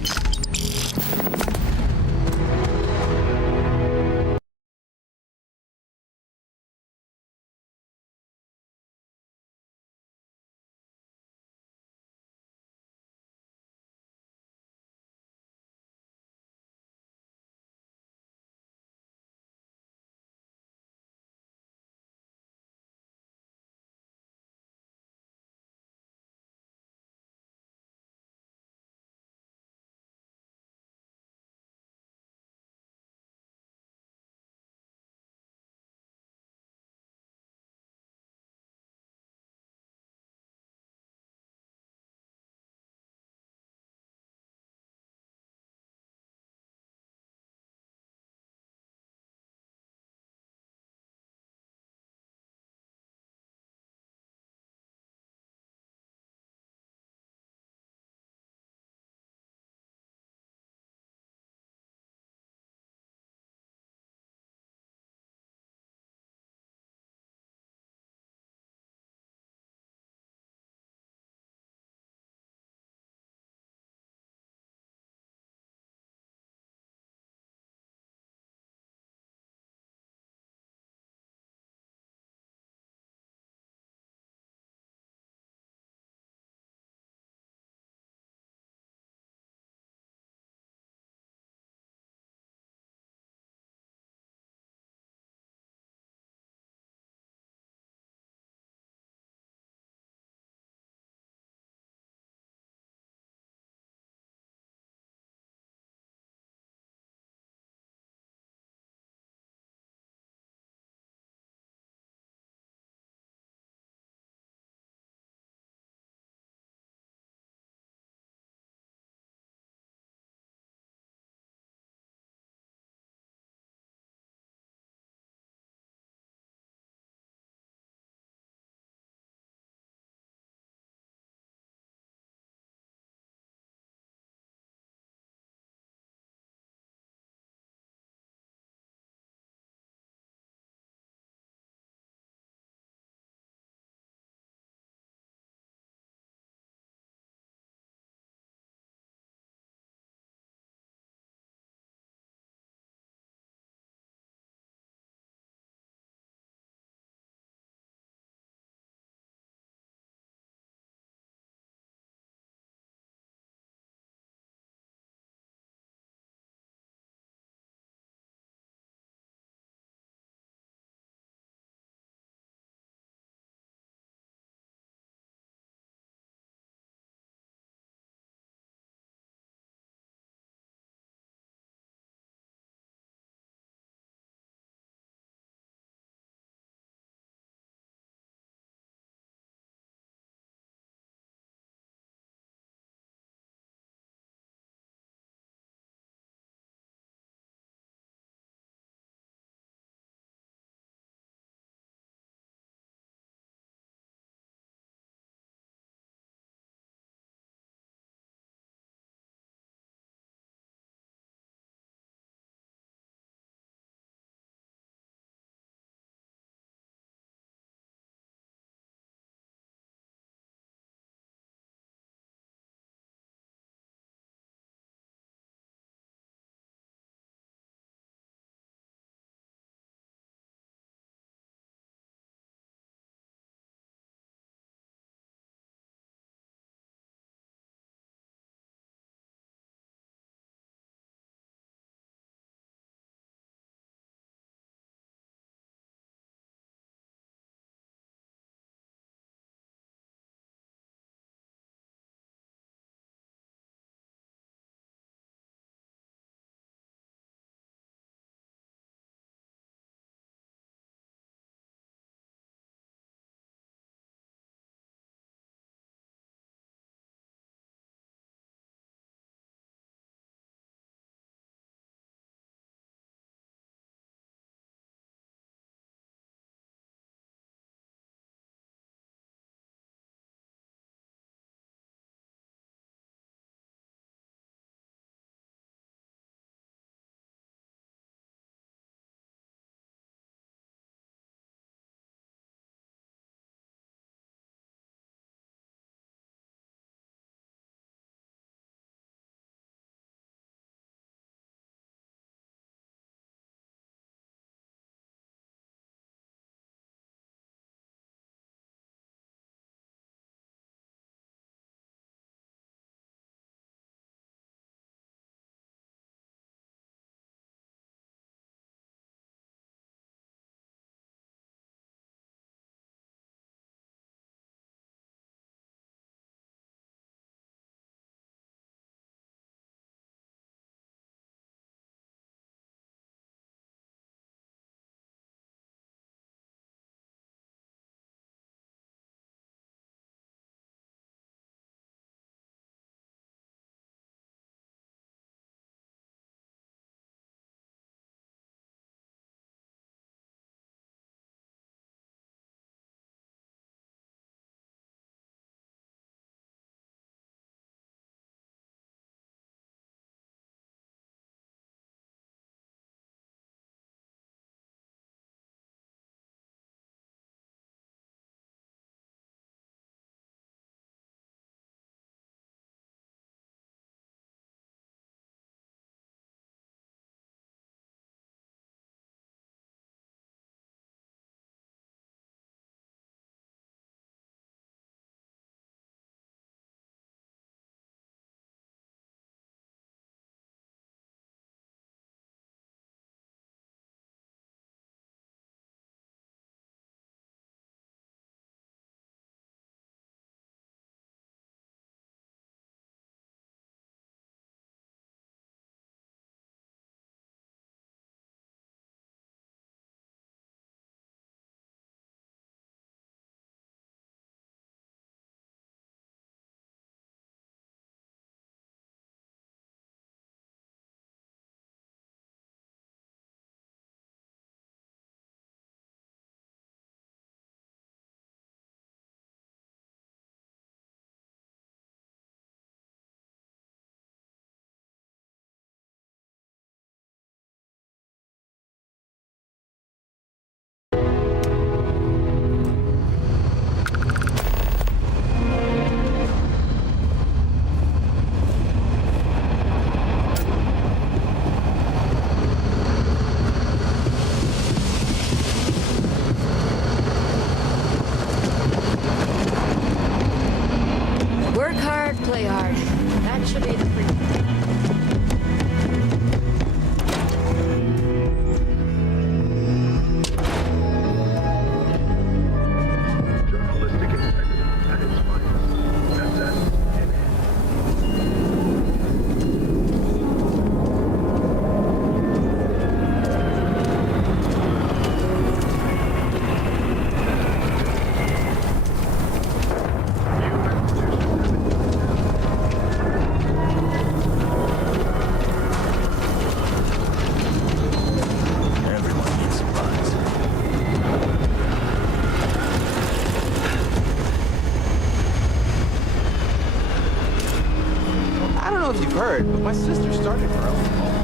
My sister started her own home.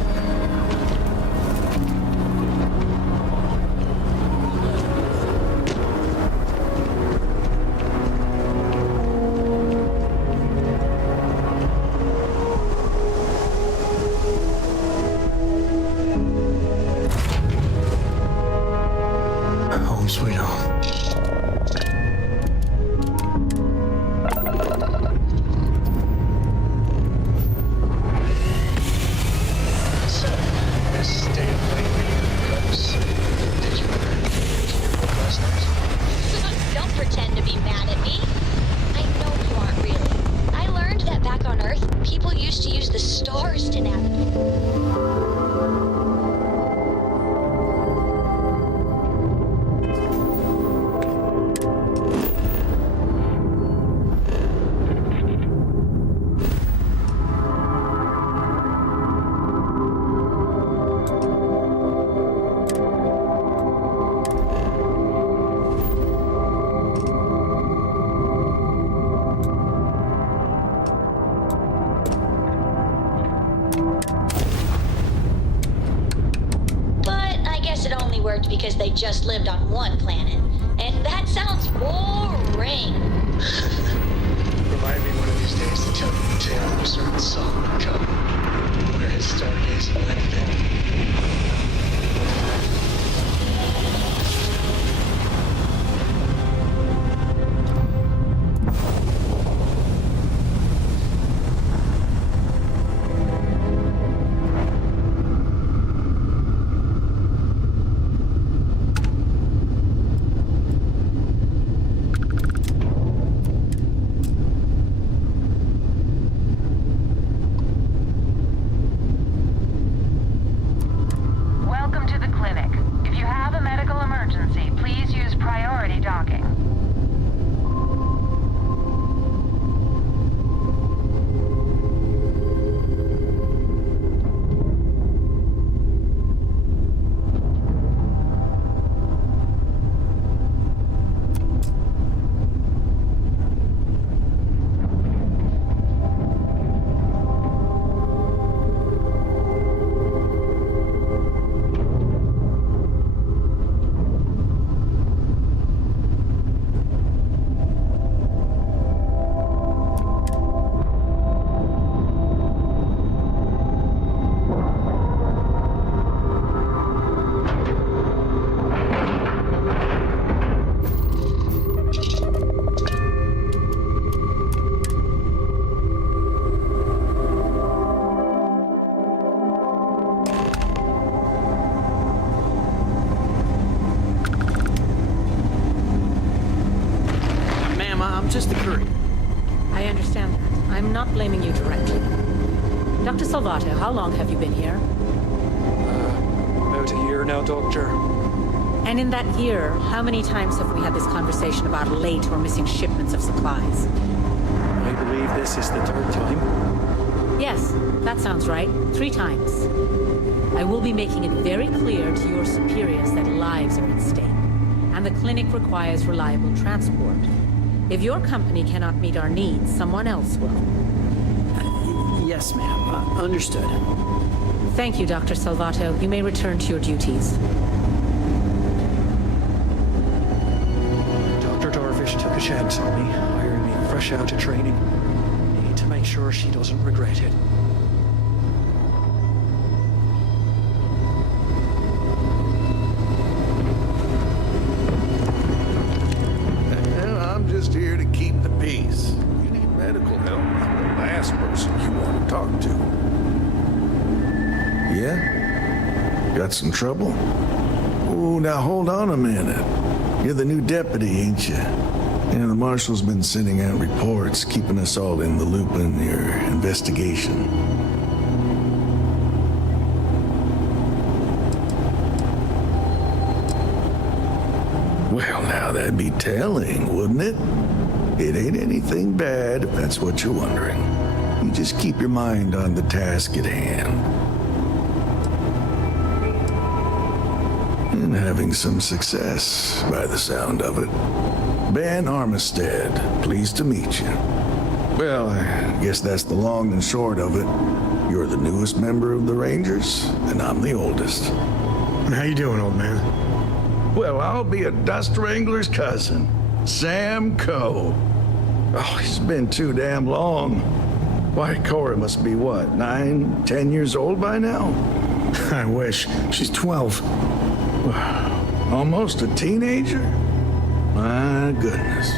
Home sweet home. So, this state of play video comes. Did you ever hear about last night? Don't pretend to be mad at me. I know you aren't really. I learned that back on Earth, people used to use the stars to navigate. But I guess it only worked because they just lived on one planet. And that sounds boring. Remind me one of these days to tell you the tale of a certain Solomon Cup, where his stargazing led him. Welcome to the clinic. If you have a medical emergency, please use priority docking. Ma'am, I'm just a courier. I understand that. I'm not blaming you directly. Dr. Salvato, how long have you been here? About a year now, Doctor. And in that year, how many times have we had this conversation about late or missing shipments of supplies? I believe this is the third time. Yes, that sounds right. 3 times. I will be making it very clear to your superiors that lives are at stake, and the clinic requires reliable transport. If your company cannot meet our needs, someone else will. Yes, ma'am. Understood. Thank you, Dr. Salvato. You may return to your duties. Dr. Darvish took a chance on me, hiring me fresh out of training. Need to make sure she doesn't regret it. I'm just here to keep the peace. If you need medical help, I'm the last person you want to talk to. Yeah? Got some trouble? Oh, now hold on a minute. You're the new deputy, ain't you? Yeah, the marshal's been sending out reports, keeping us all in the loop in your investigation. Well, now that'd be telling, wouldn't it? It ain't anything bad, if that's what you're wondering. You just keep your mind on the task at hand. And having some success, by the sound of it. Ben Armistead, pleased to meet you. Well, I guess that's the long and short of it. You're the newest member of the Rangers, and I'm the oldest. How you doing, old man? Well, I'll be a dust wrangler's cousin, Sam Coe. Oh, he's been too damn long. Why, Cora must be what, 9, 10 years old by now? I wish. She's 12. Almost a teenager? My goodness.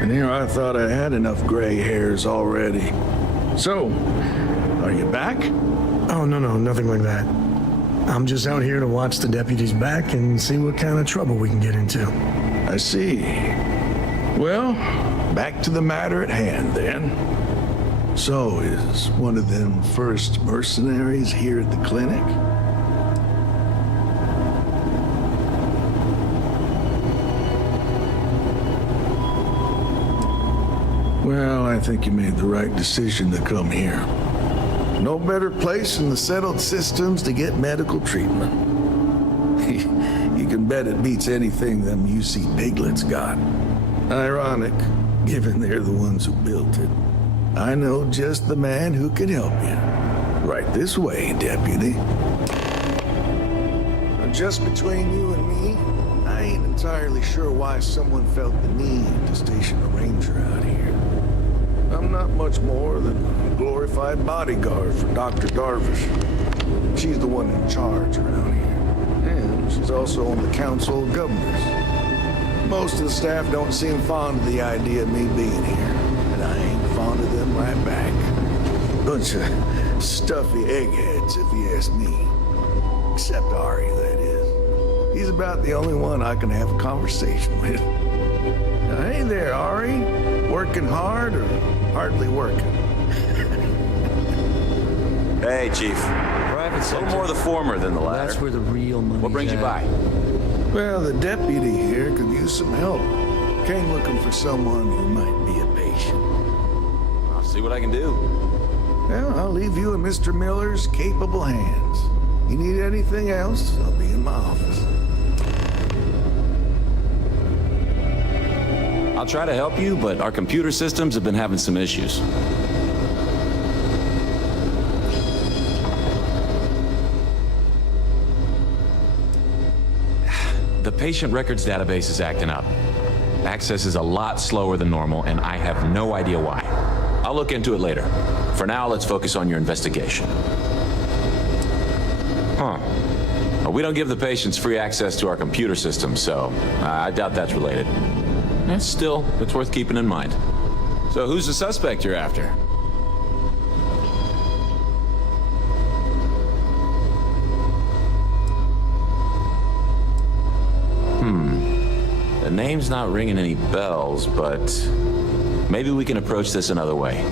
And here I thought I had enough gray hairs already. So, are you back? Oh, no, nothing like that. I'm just out here to watch the deputies back and see what kind of trouble we can get into. I see. Well, back to the matter at hand then. So, is one of them first mercenaries here at the clinic? Well, I think you made the right decision to come here. No better place in the settled systems to get medical treatment. You can bet it beats anything them UC piglets got. Ironic, given they're the ones who built it. I know just the man who can help you. Right this way, deputy. Just between you and me, I ain't entirely sure why someone felt the need to station a ranger out here. I'm not much more than a glorified bodyguard for Dr. Darvish. She's the one in charge around here. And she's also on the Council of Governors. Most of the staff don't seem fond of the idea of me being here. And I ain't fond of them right back. Bunch of stuffy eggheads, if you ask me. Except Ari, that is. He's about the only one I can have a conversation with. Now, hey there, Ari. Working hard or hardly working? Hey, Chief. Private sector. A little more the former than the latter. That's where the real money. What brings you by? Well, the deputy here could use some help. Came looking for someone who might be a patient. I'll see what I can do. Well, I'll leave you in Mr. Miller's capable hands. You need anything else, I'll be in my office. I'll try to help you, but our computer systems have been having some issues. The patient records database is acting up. Access is a lot slower than normal, and I have no idea why. I'll look into it later. For now, let's focus on your investigation. Huh. Well, we don't give the patients free access to our computer system, so I doubt that's related. Still, it's worth keeping in mind. So who's the suspect you're after? The name's not ringing any bells, but maybe we can approach this another way.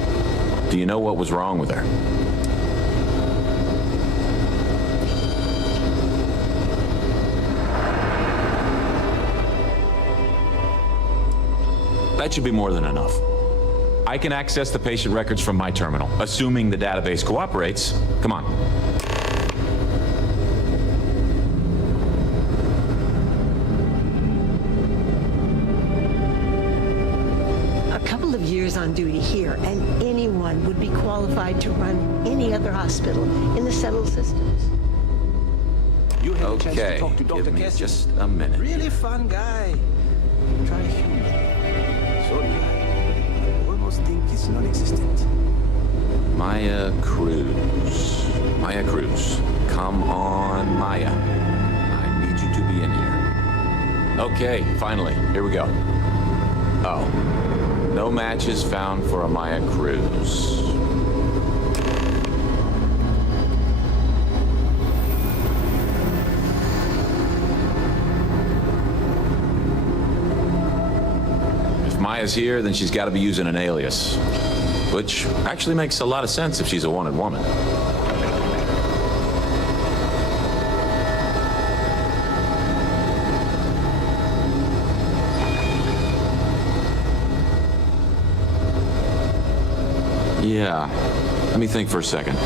Do you know what was wrong with her? That should be more than enough. I can access the patient records from my terminal, assuming the database cooperates. Come on. A couple of years on duty here, and anyone would be qualified to run any other hospital in the settled systems. You had a chance to talk to Dr. Give me just a minute. Really fun guy. Try human. So dry. I almost think it's non-existent. Maya Cruz. Maya Cruz. Come on, Maya. I need you to be in here. Okay, finally. Here we go. Oh. No matches found for a Maya Cruz. Maya's here, then she's got to be using an alias. Which actually makes a lot of sense if she's a wanted woman. Yeah, let me think for a second.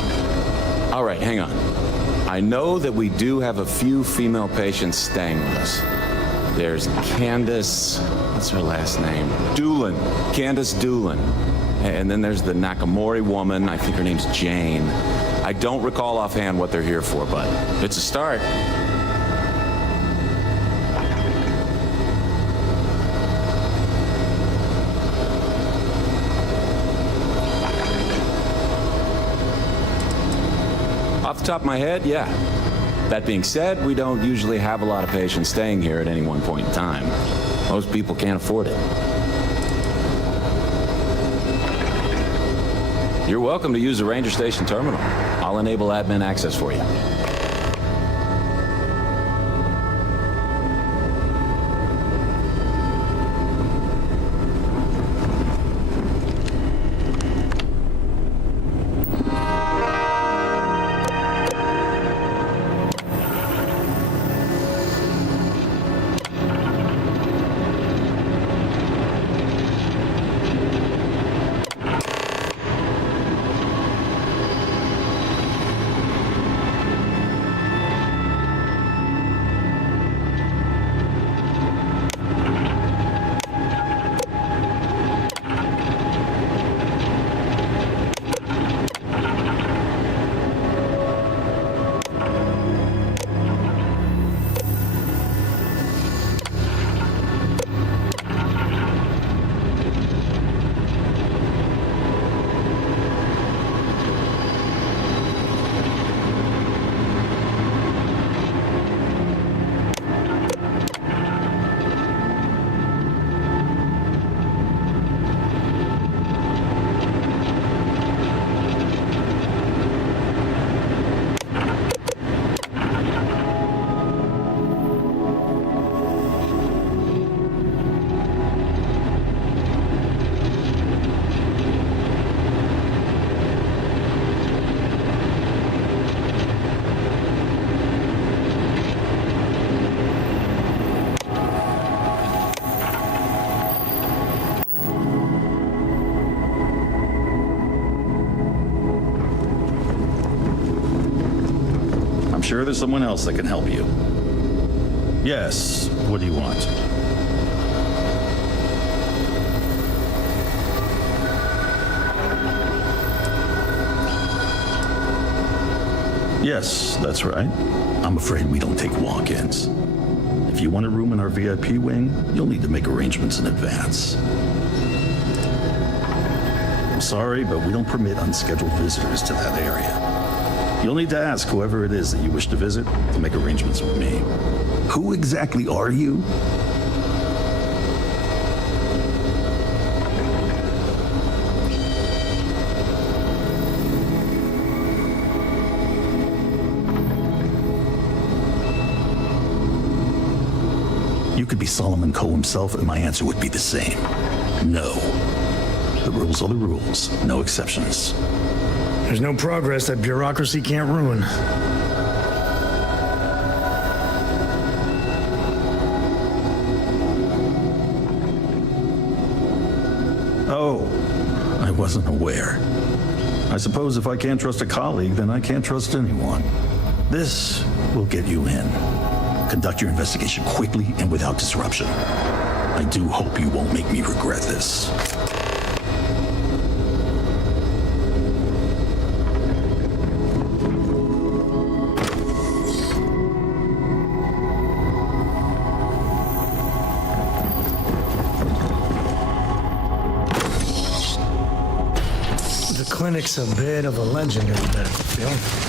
All right, hang on. I know that we do have a few female patients staying with us. There's Candace, what's her last name? Doolin, Candace Doolin. And then there's the Nakamori woman, I think her name's Jane. I don't recall offhand what they're here for, but it's a start. Off the top of my head, yeah. That being said, we don't usually have a lot of patients staying here at any one point in time. Most people can't afford it. You're welcome to use the Ranger Station terminal. I'll enable admin access for you. Sure there's someone else that can help you. Yes, what do you want? Yes, that's right. I'm afraid we don't take walk-ins. If you want a room in our VIP wing, you'll need to make arrangements in advance. I'm sorry, but we don't permit unscheduled visitors to that area. You'll need to ask whoever it is that you wish to visit to make arrangements with me. Who exactly are you? You could be Solomon Coe himself, and my answer would be the same. No. The rules are the rules, no exceptions. There's no progress that bureaucracy can't ruin. Oh, I wasn't aware. I suppose if I can't trust a colleague, then I can't trust anyone. This will get you in. Conduct your investigation quickly and without disruption. I do hope you won't make me regret this. Clinic's a bit of a legend in the medical field.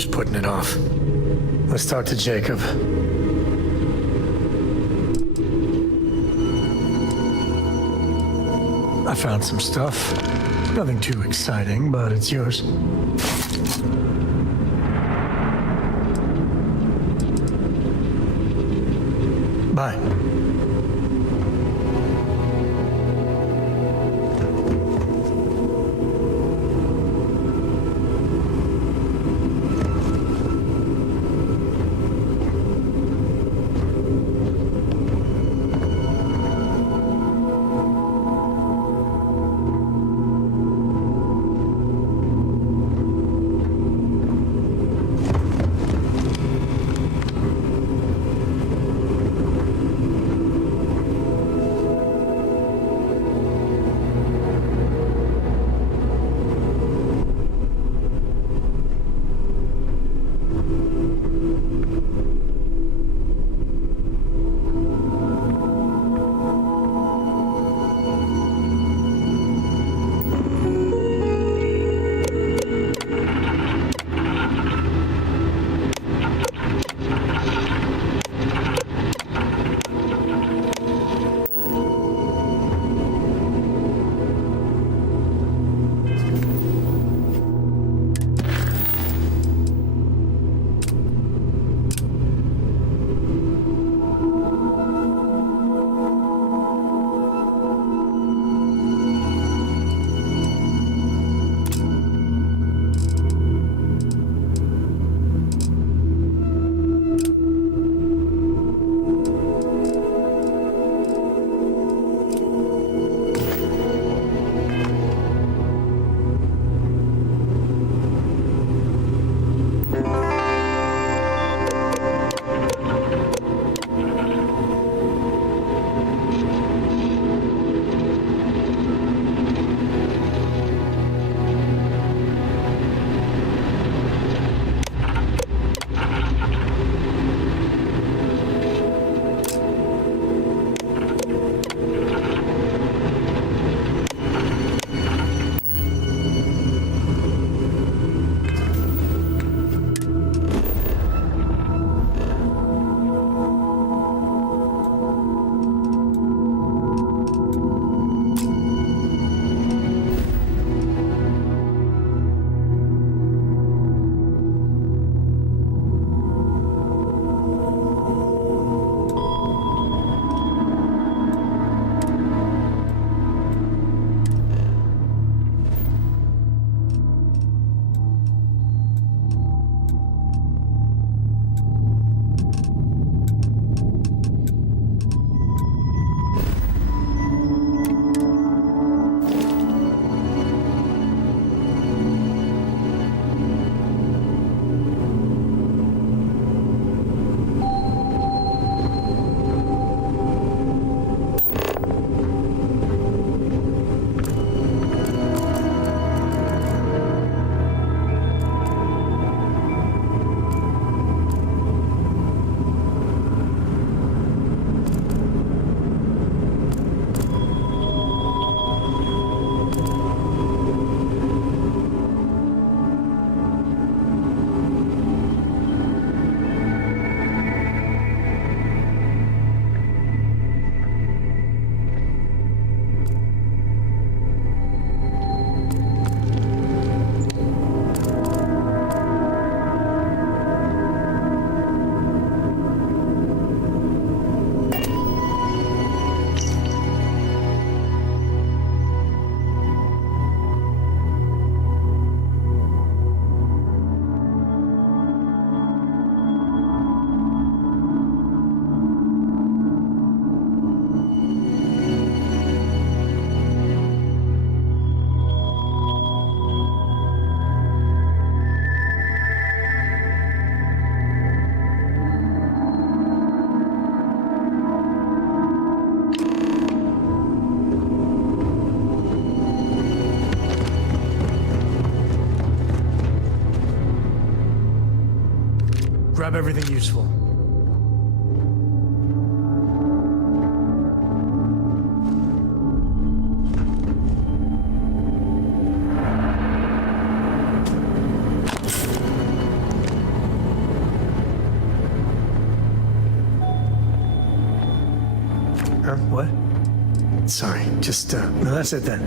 use putting it off. Let's talk to Jacob. I found some stuff. Nothing too exciting, but it's yours. Bye. Grab everything useful. Huh? What? Sorry, just, no, that's it then.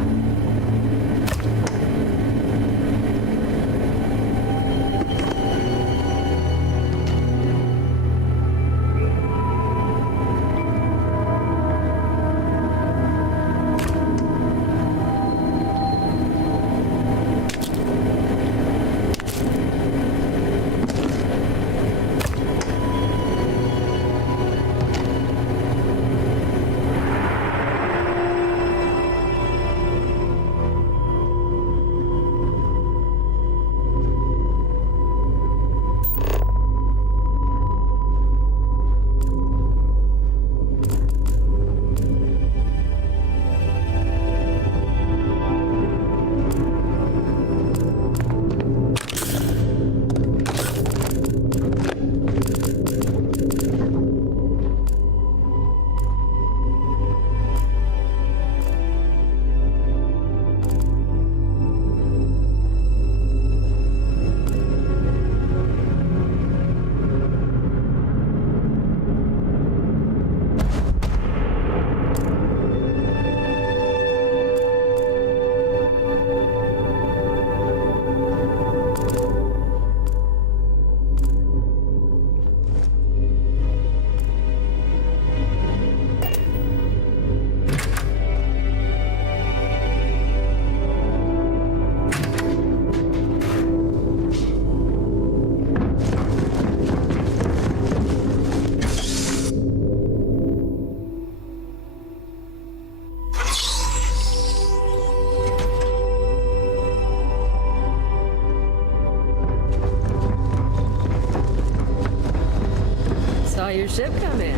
Saw your ship come in.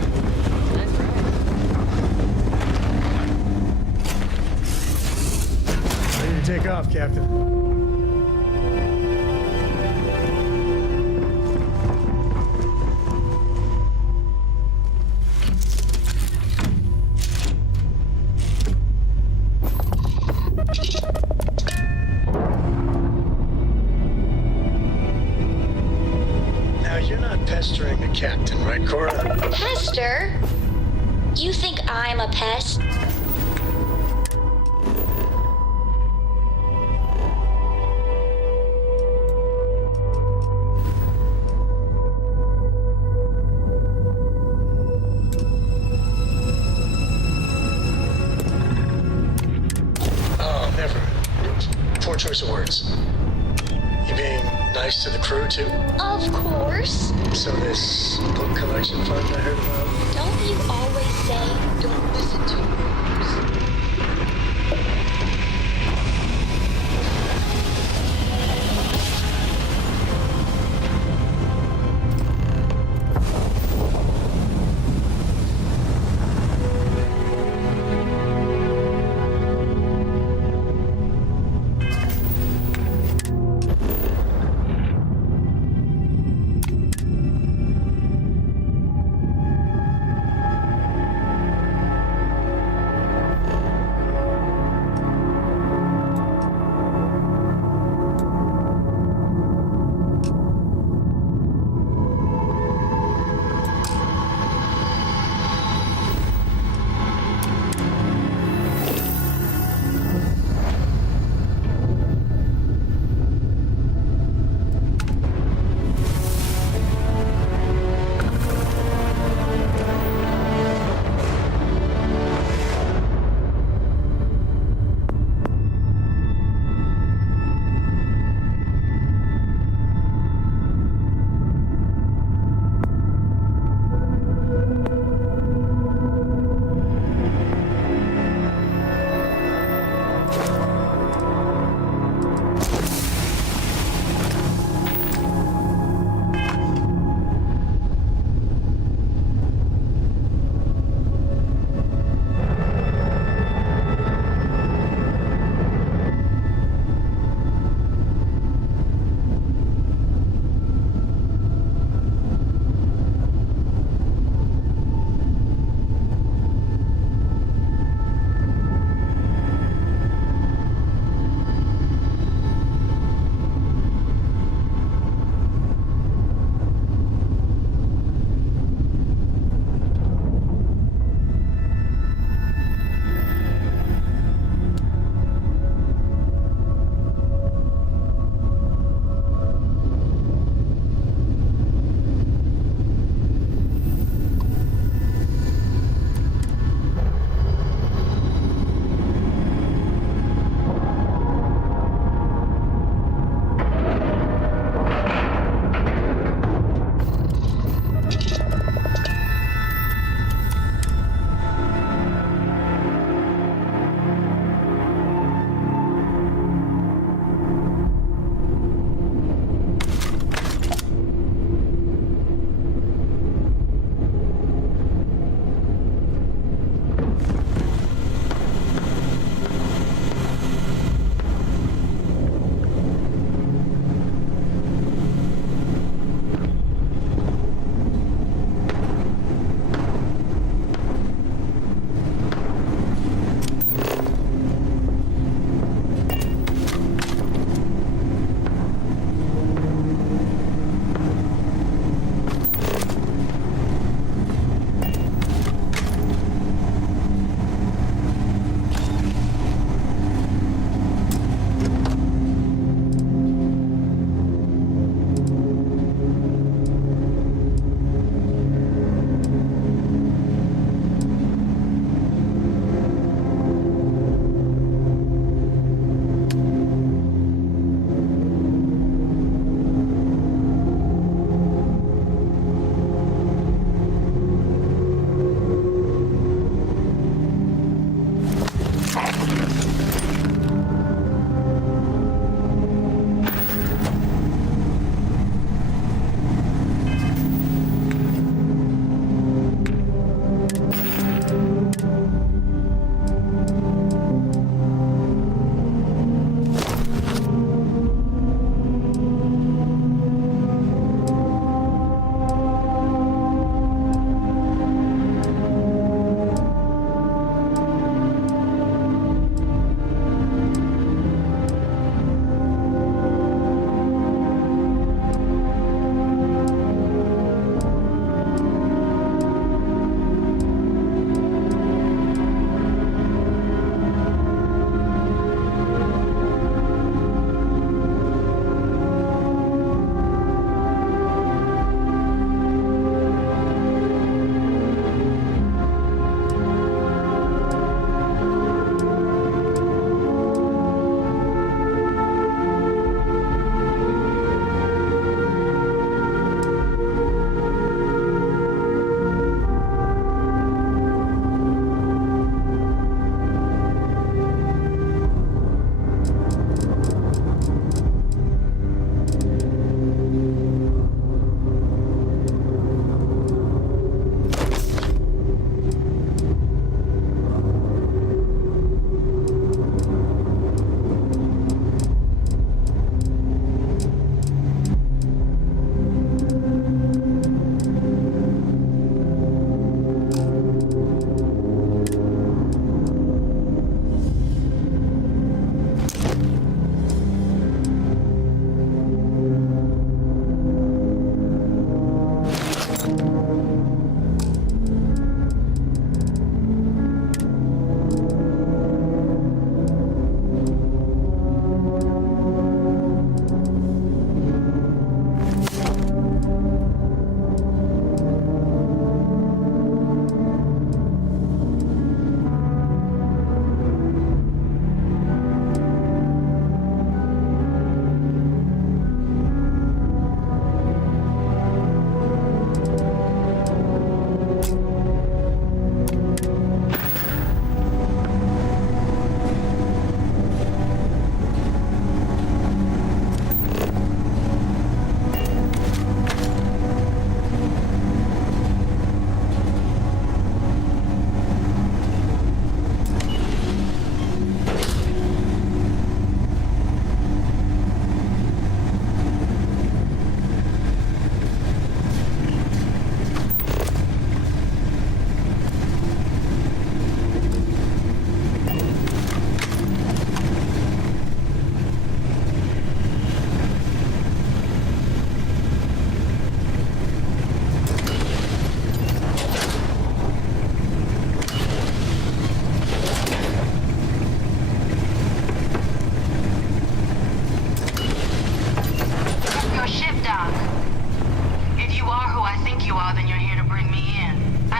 Nice ride. Ready to take off, Captain. Now, you're not pestering the captain, right, Cora? Pester? You think I'm a pest? Oh, never. Poor choice of words. You being nice to the crew, too? Of course. So this book collection fund I heard about? Don't you always say, don't listen to rumors?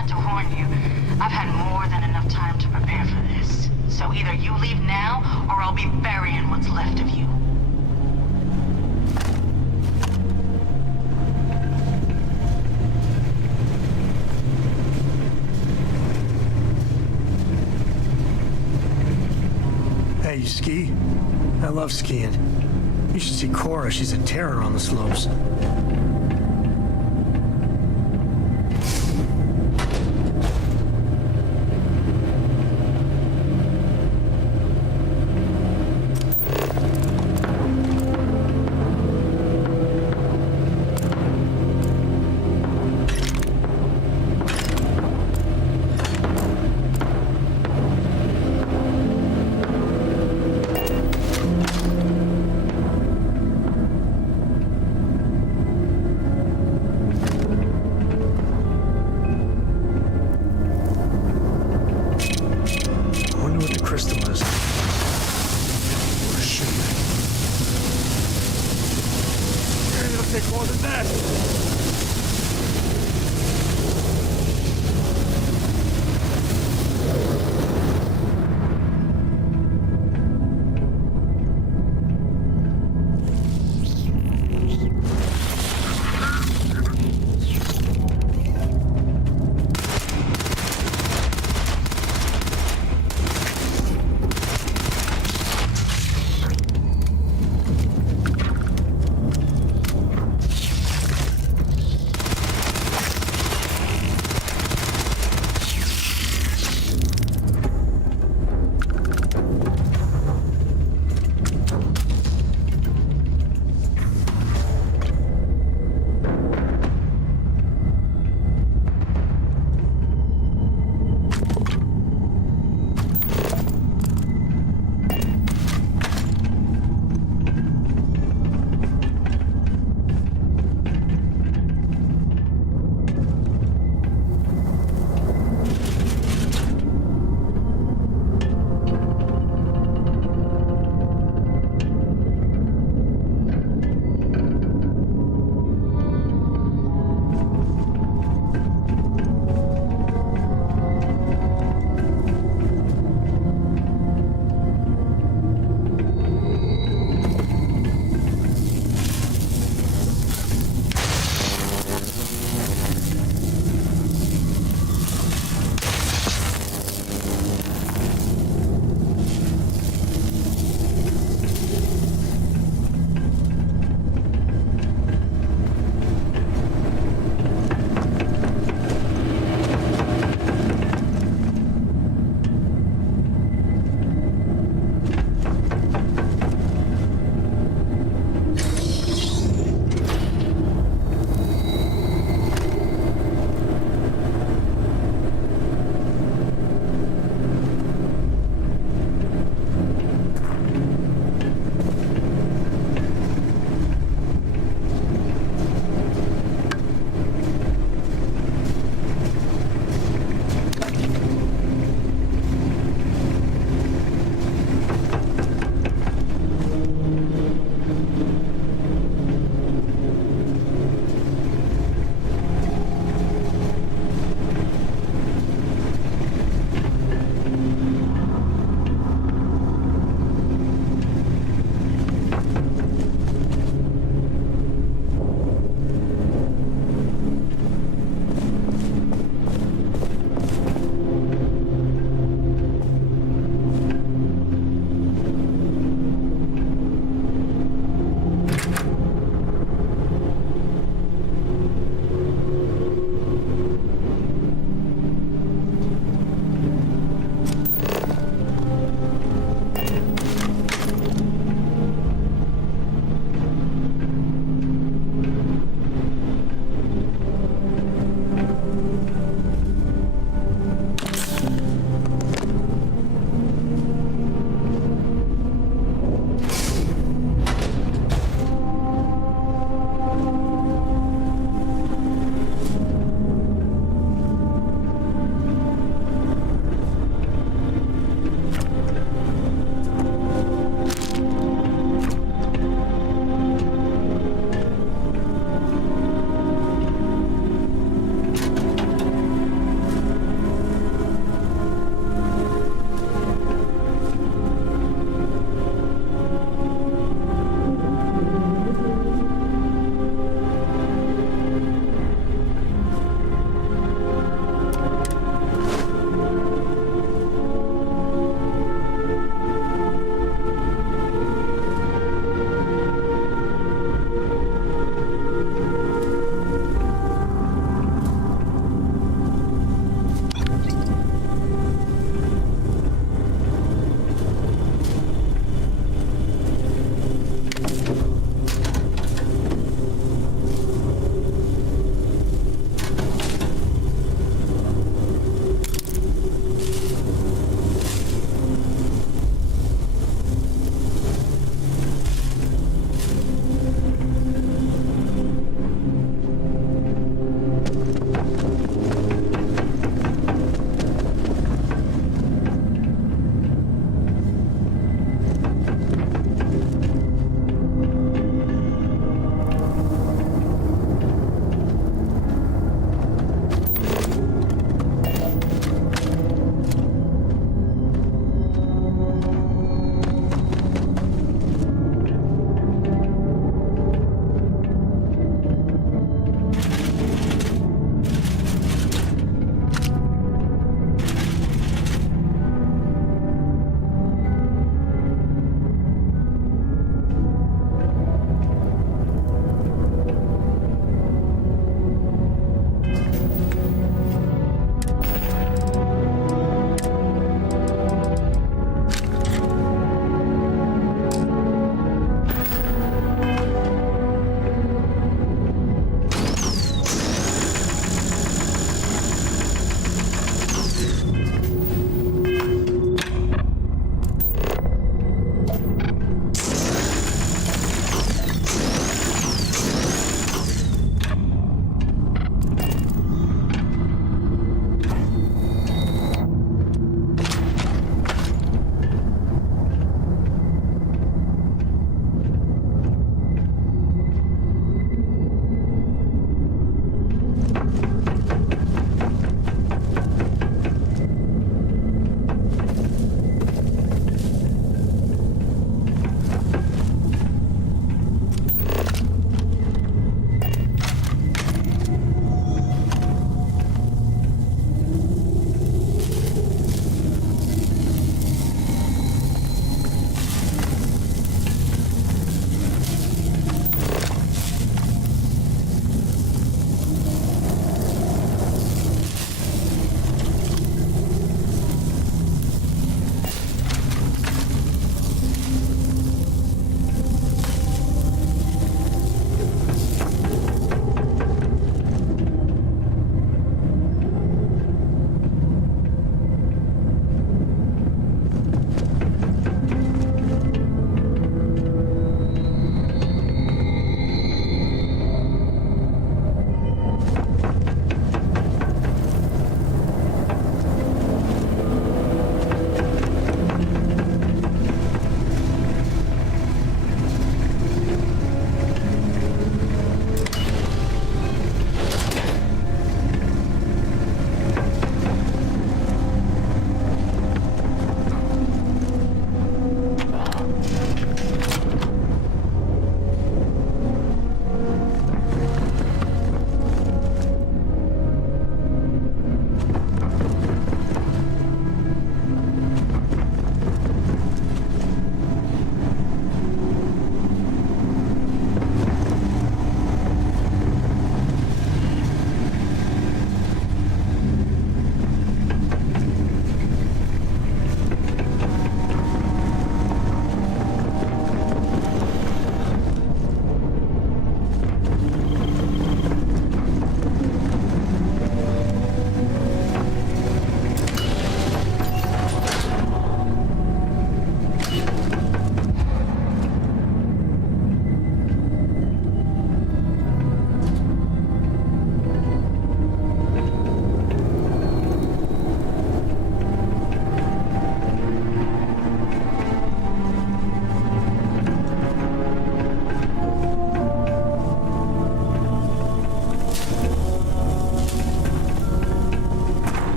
had to warn you. I've had more than enough time to prepare for this. So either you leave now, or I'll be burying what's left of you. Hey, you ski? I love skiing. You should see Cora. She's a terror on the slopes.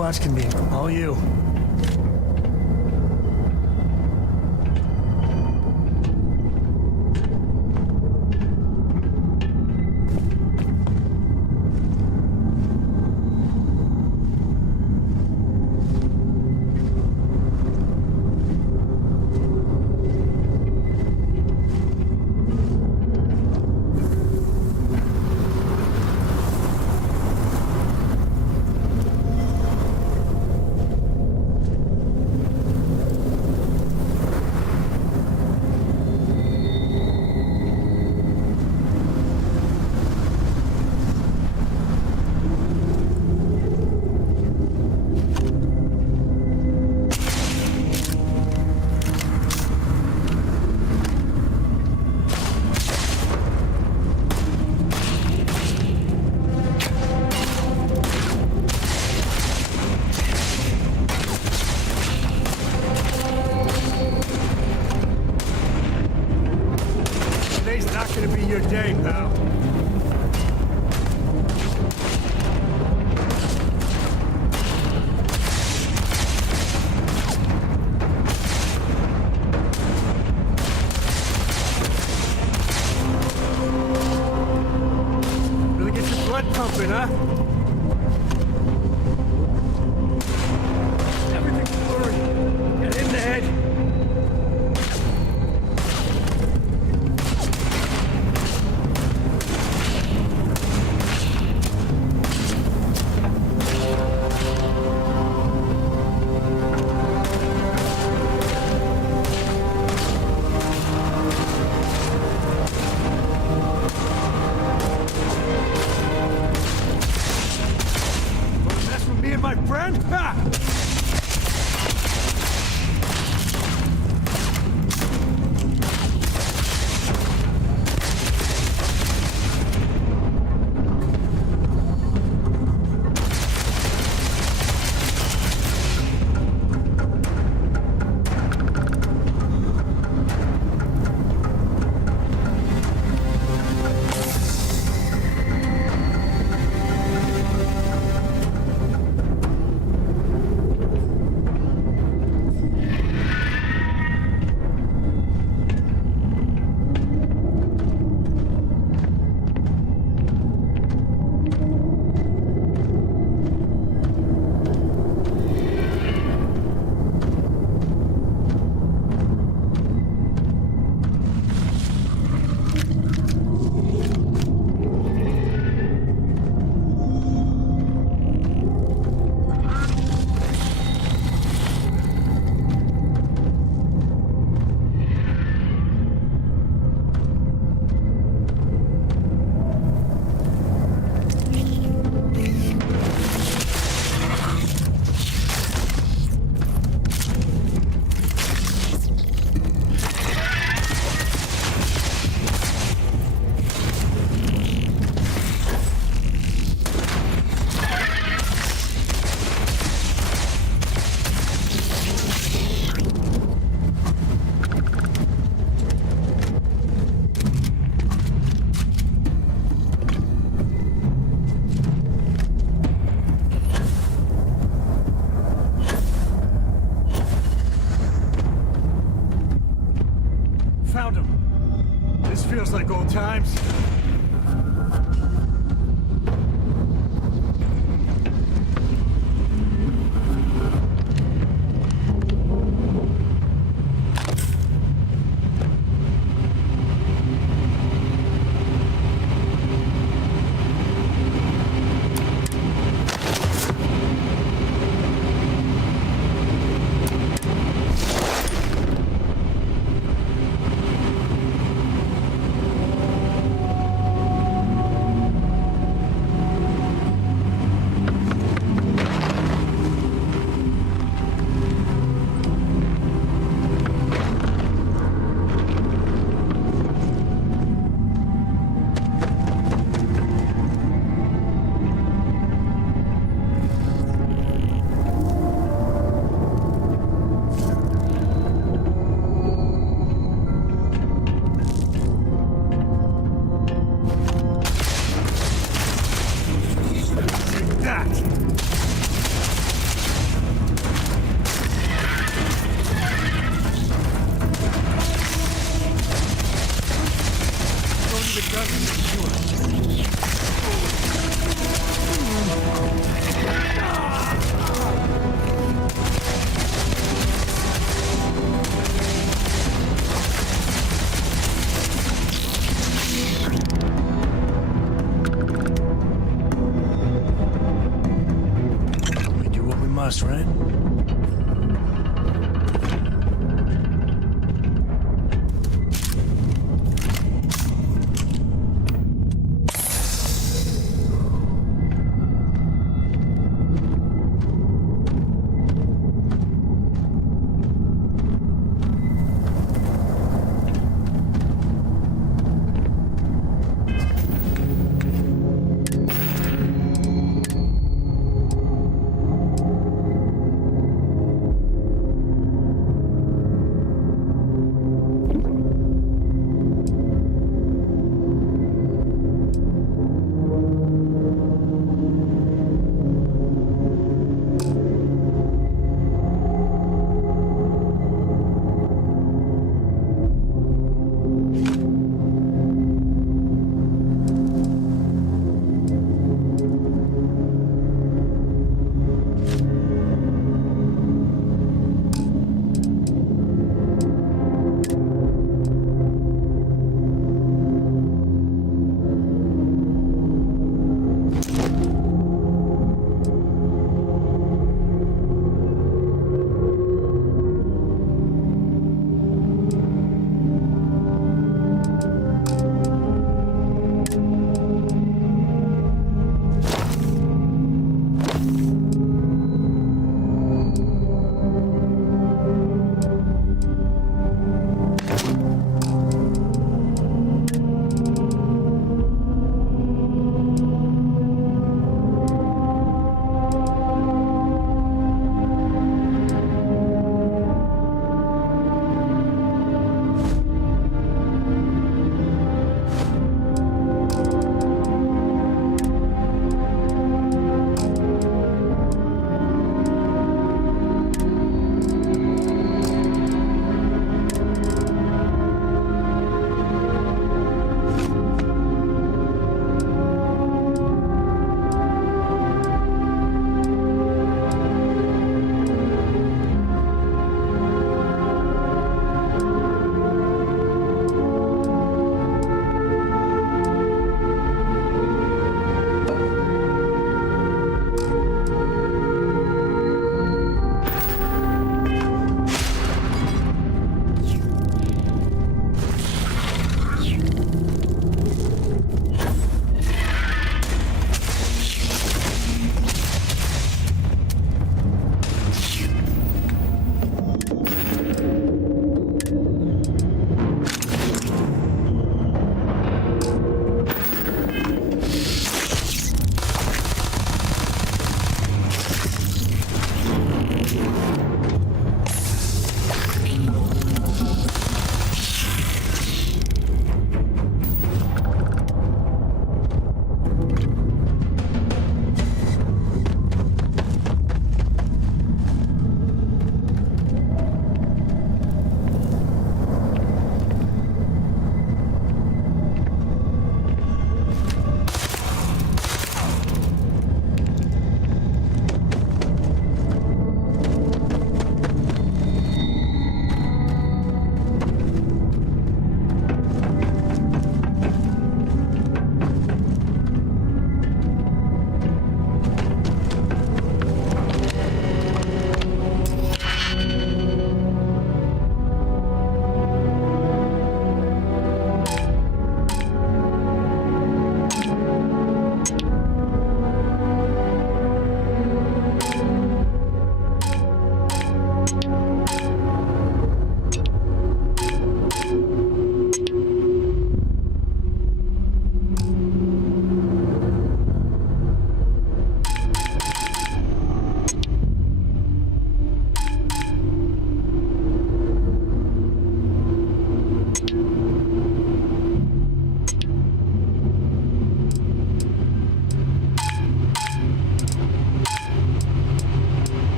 robots can be all you. Today's not gonna be your day, pal. Really get your blood pumping, huh? Everything's blurry. Get in the head. Me and my friend? Ha! Found him. This feels like old times. trust, right?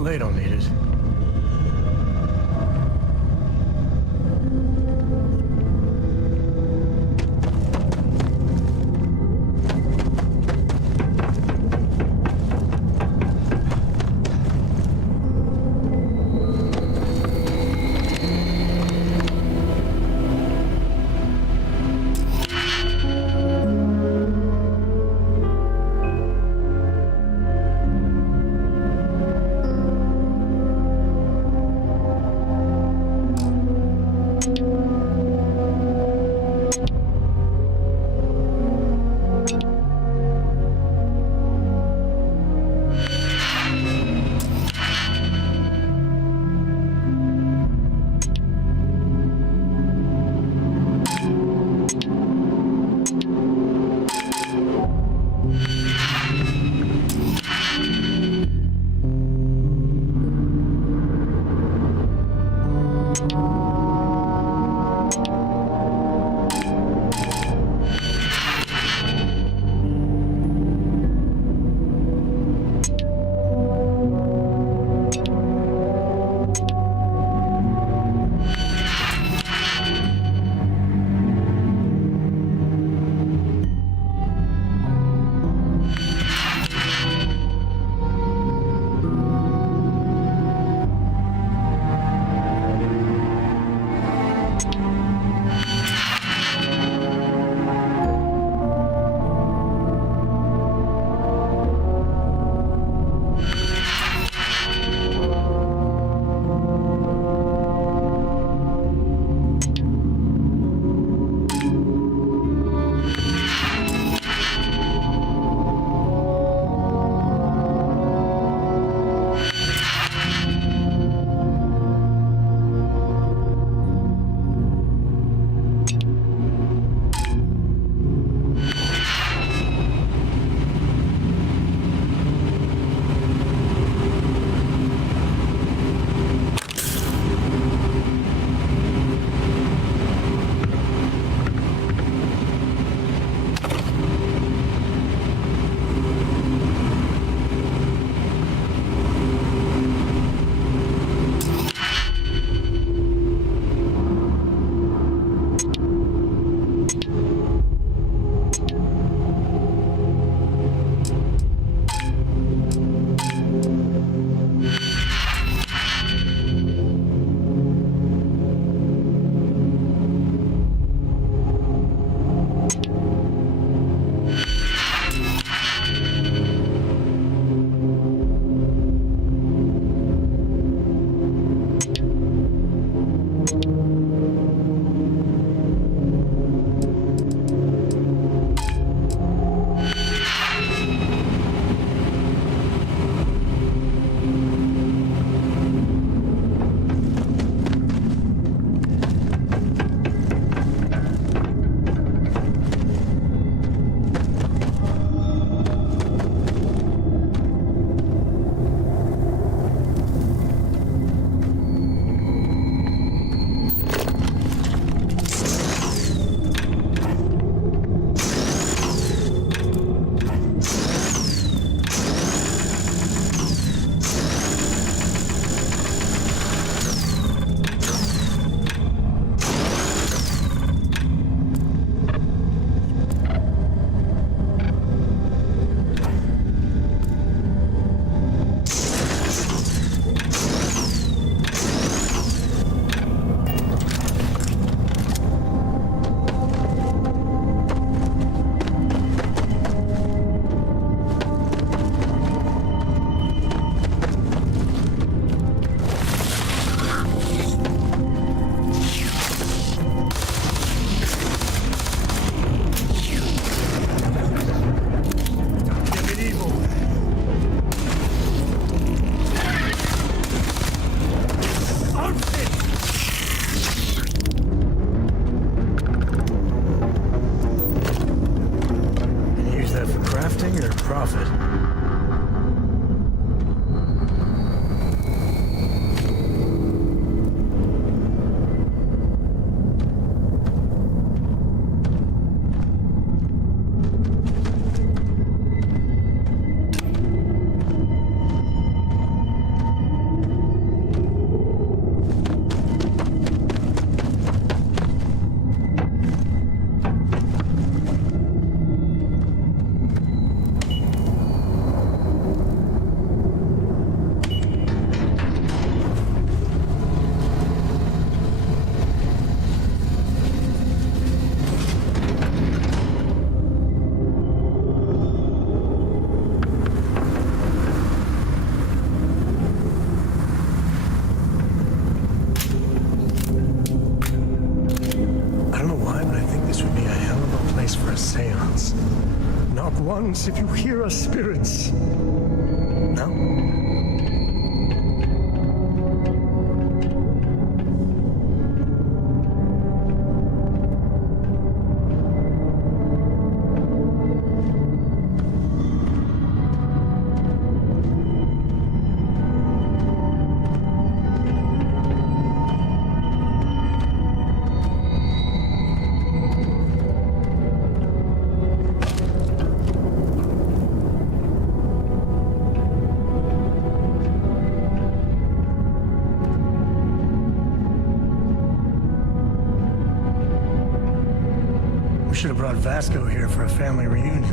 Well, they don't need it. place for a seance. Knock once if you hear us, spirits. No? We should have brought Vasco here for a family reunion.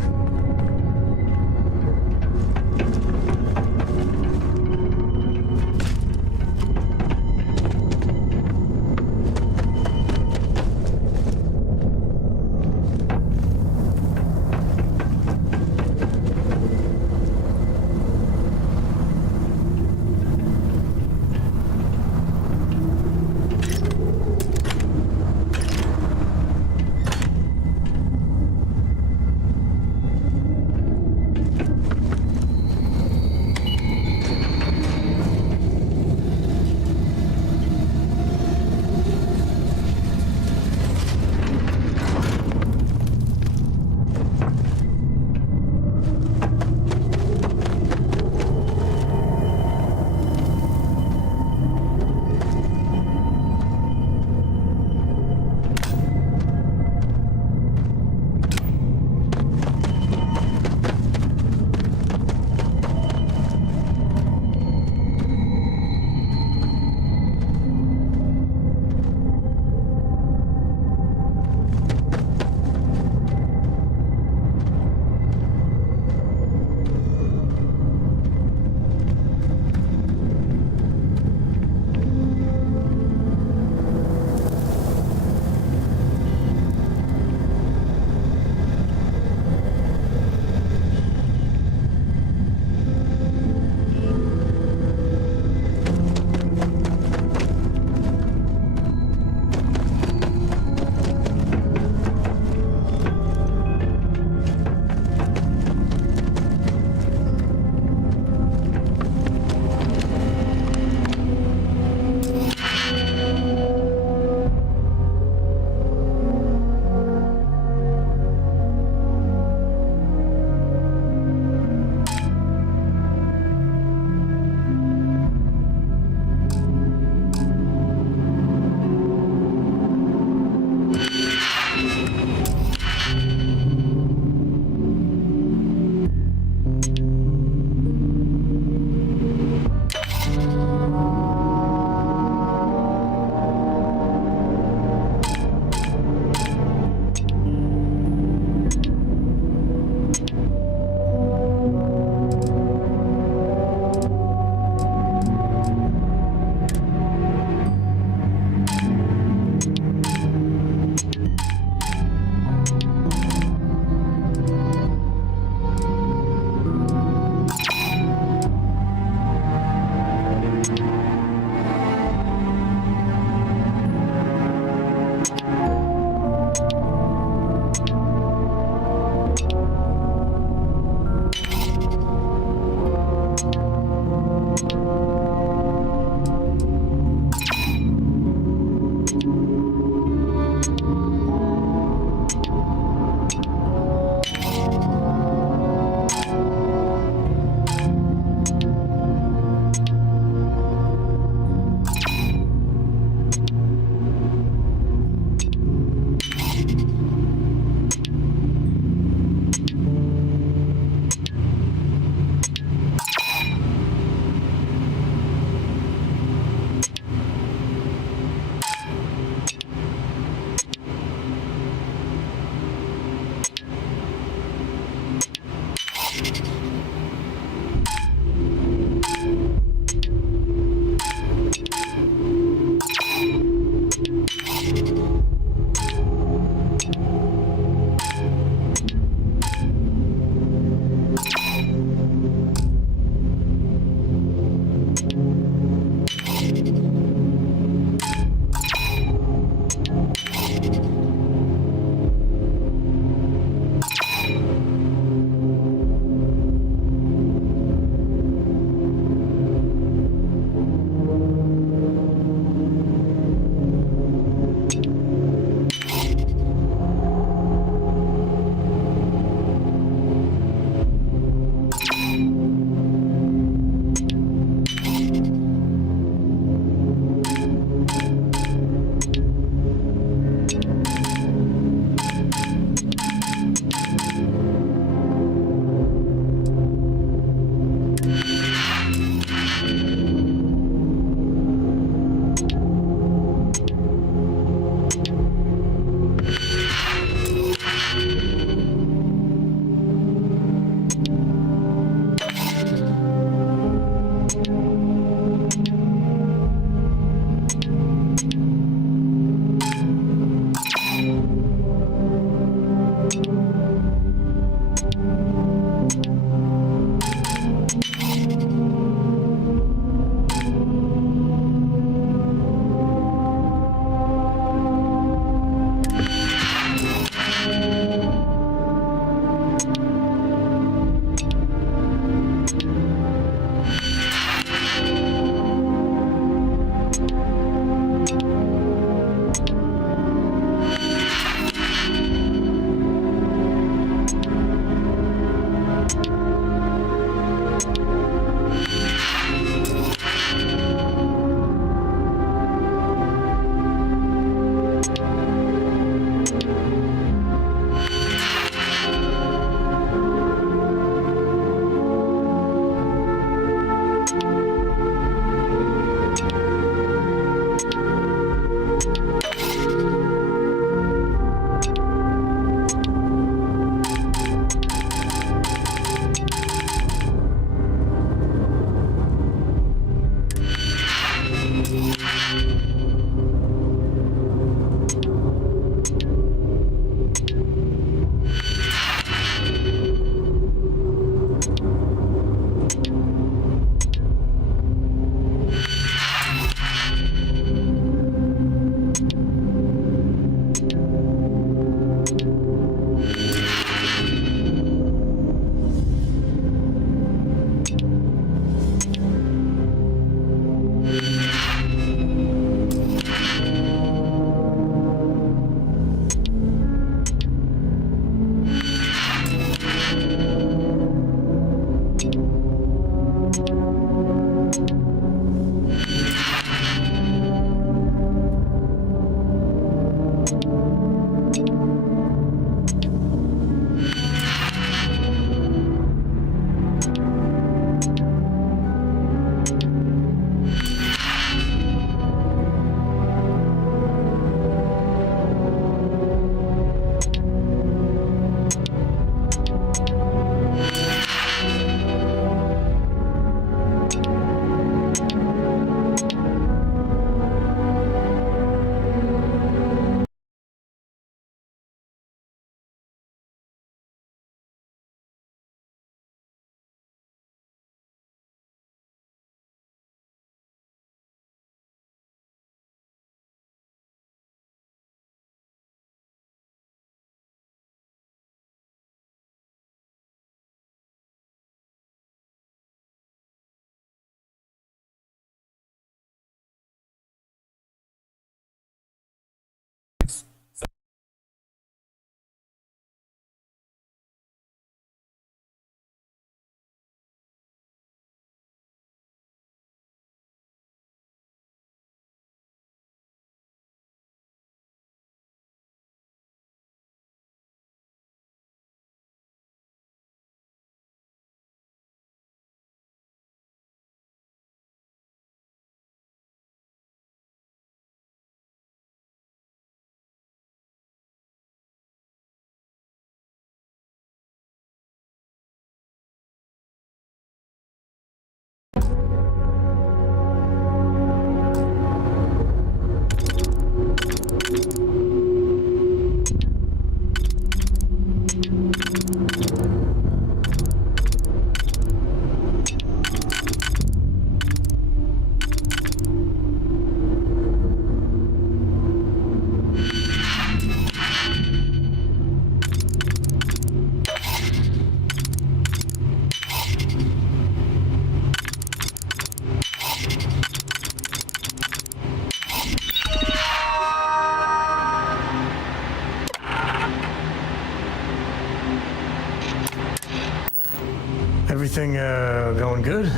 Everything going good?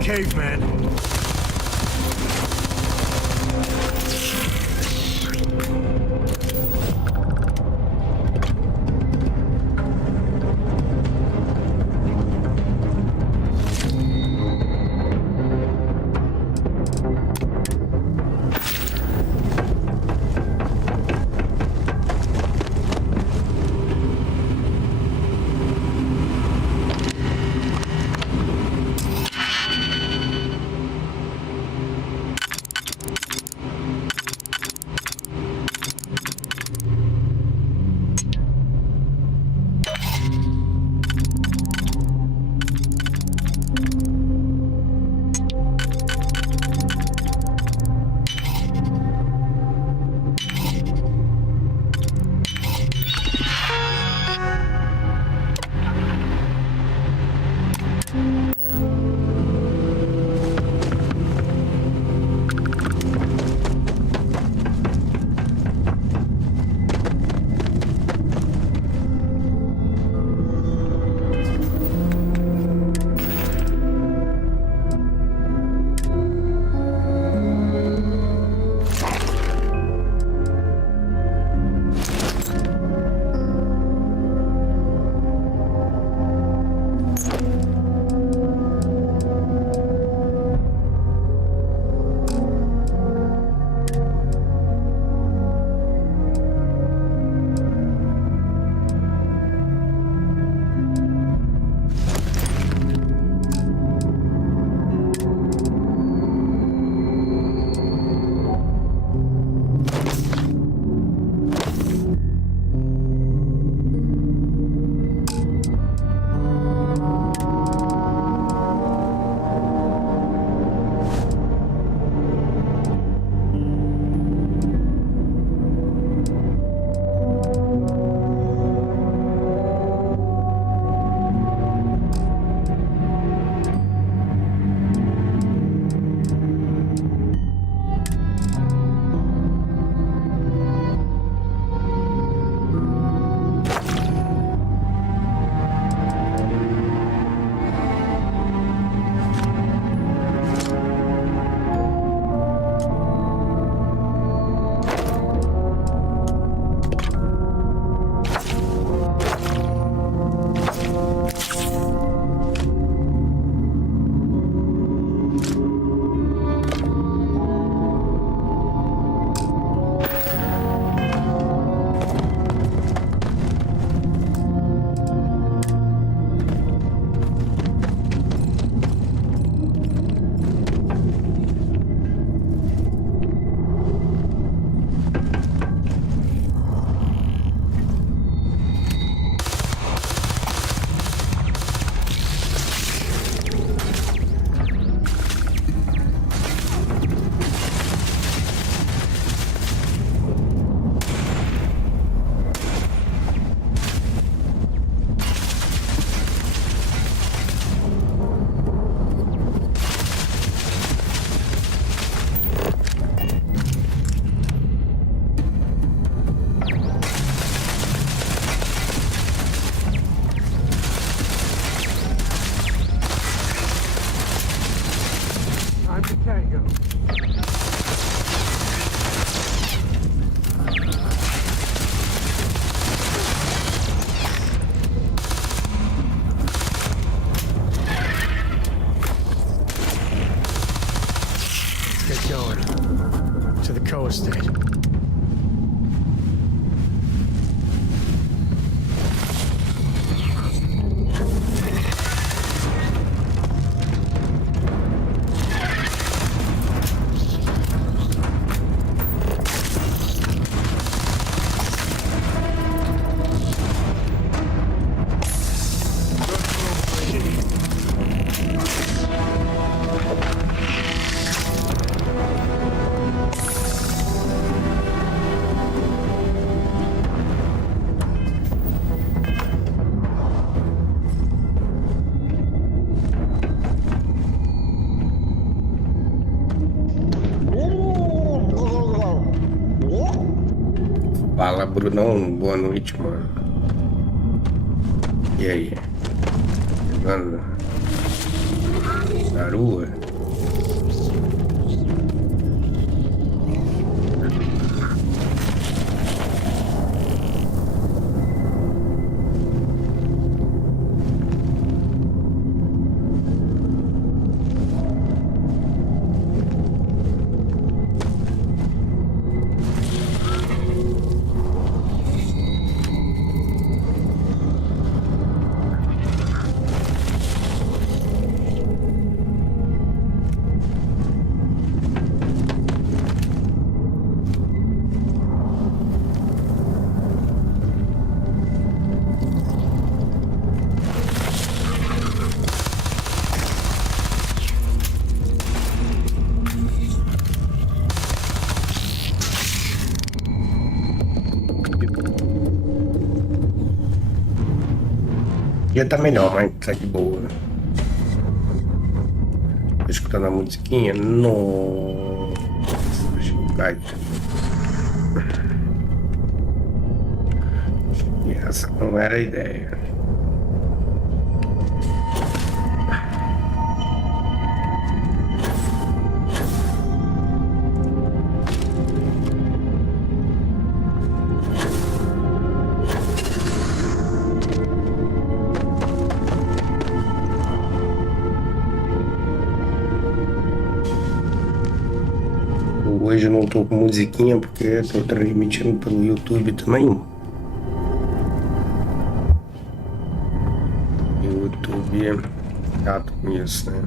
caveman. estate. Fala, Brunão. Boa noite, mano. E aí? Mano. Garoa. Já tá melhor, mas tá de boa. Tô escutando a musiquinha? Nossa, acho que vai. E essa não era a ideia. Hoje eu não tô com musiquinha porque eu tô transmitindo pelo YouTube também. YouTube é chato com isso, né?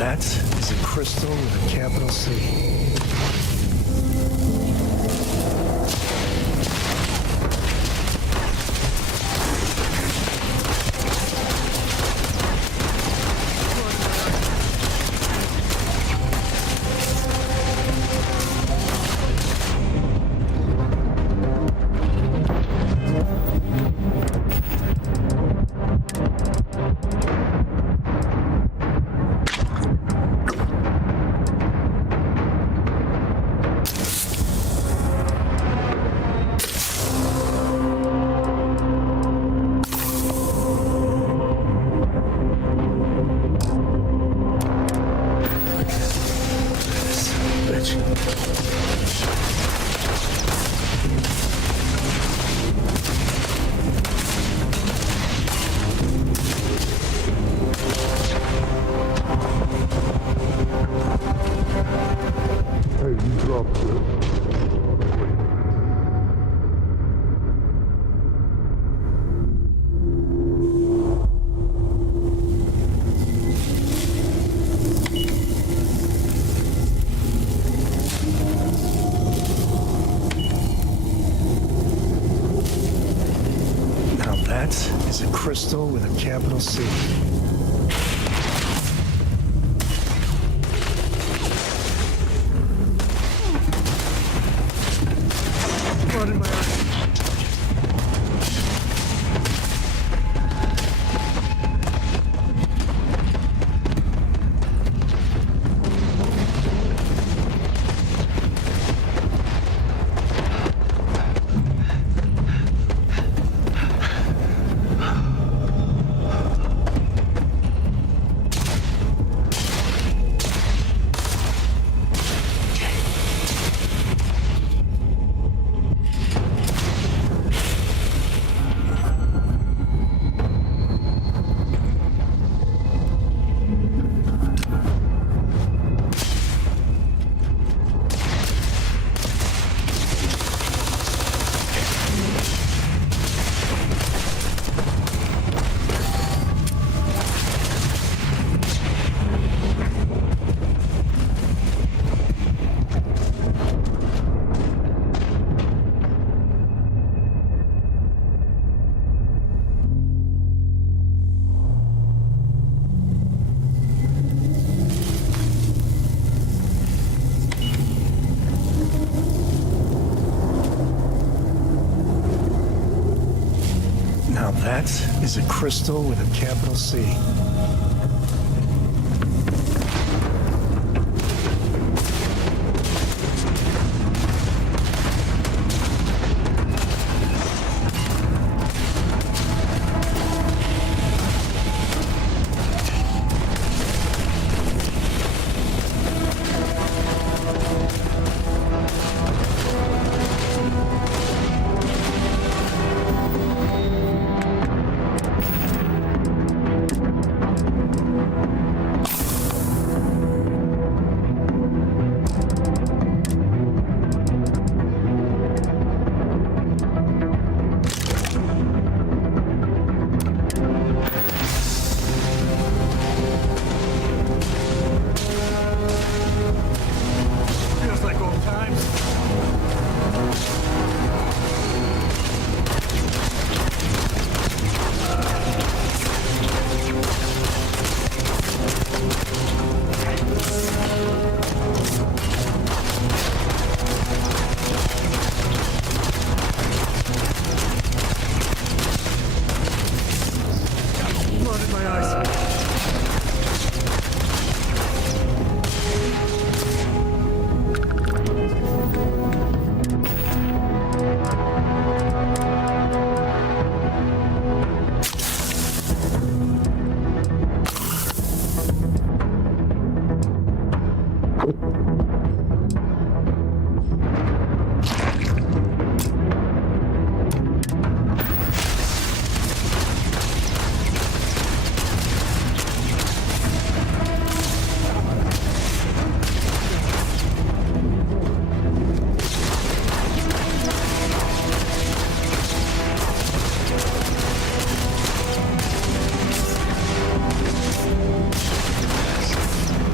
that is a crystal with a capital C. That is a crystal with a capital C. Blood in my eye. Now that is a crystal with a capital C.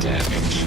damage.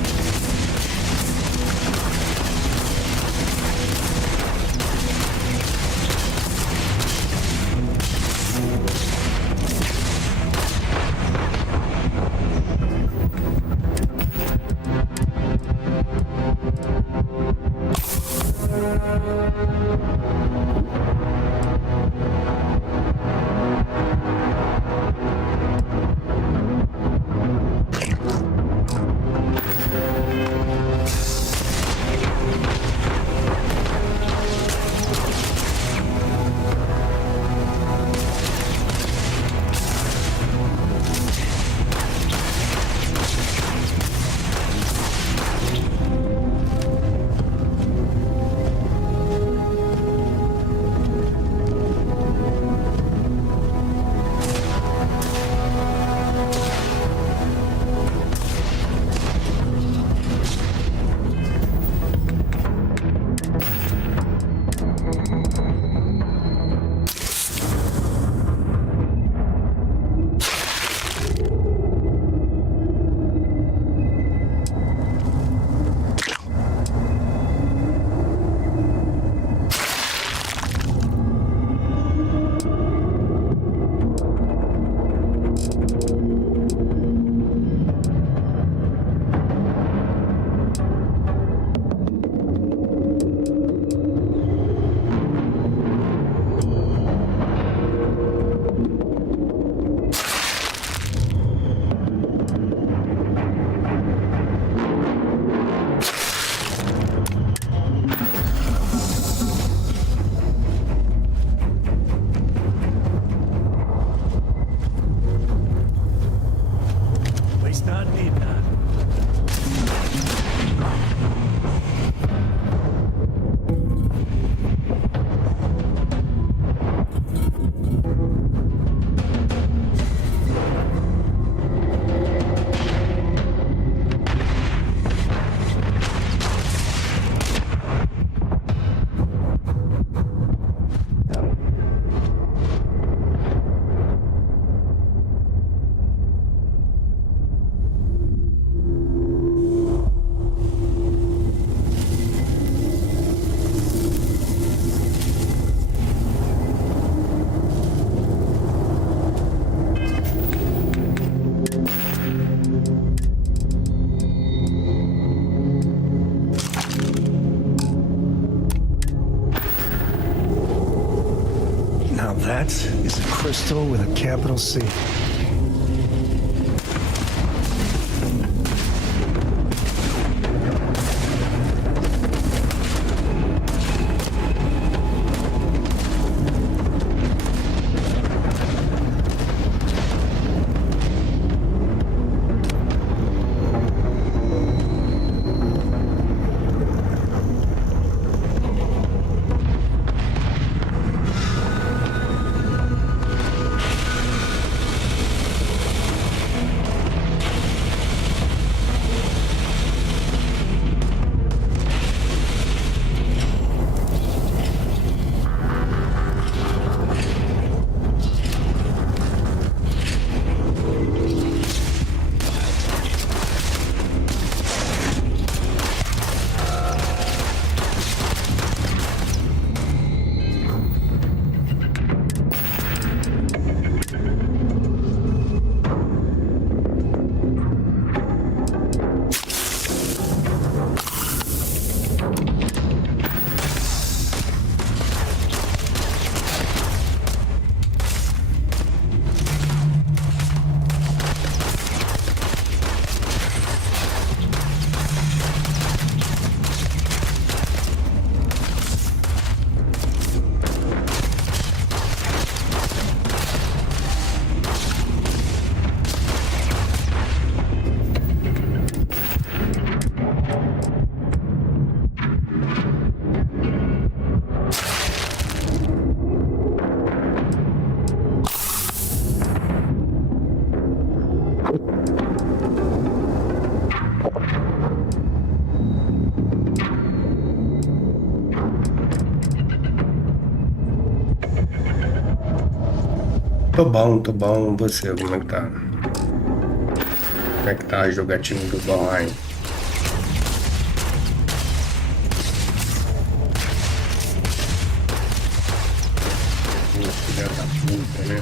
That is a crystal with a capital C. Tô bom. Você, como é que tá? Como é que tá a jogatina do Valheim? Filha da puta, né?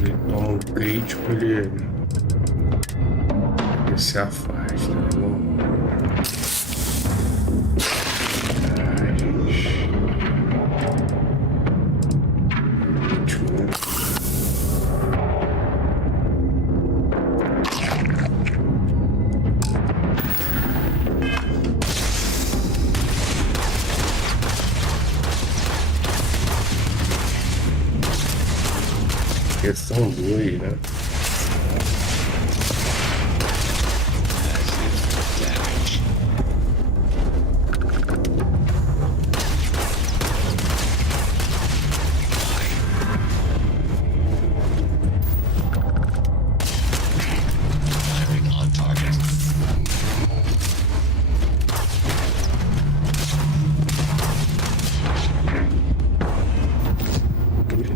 Ele toma um crítico, ele se afasta, né? Ai, gente. Último, né? Questão 2, né?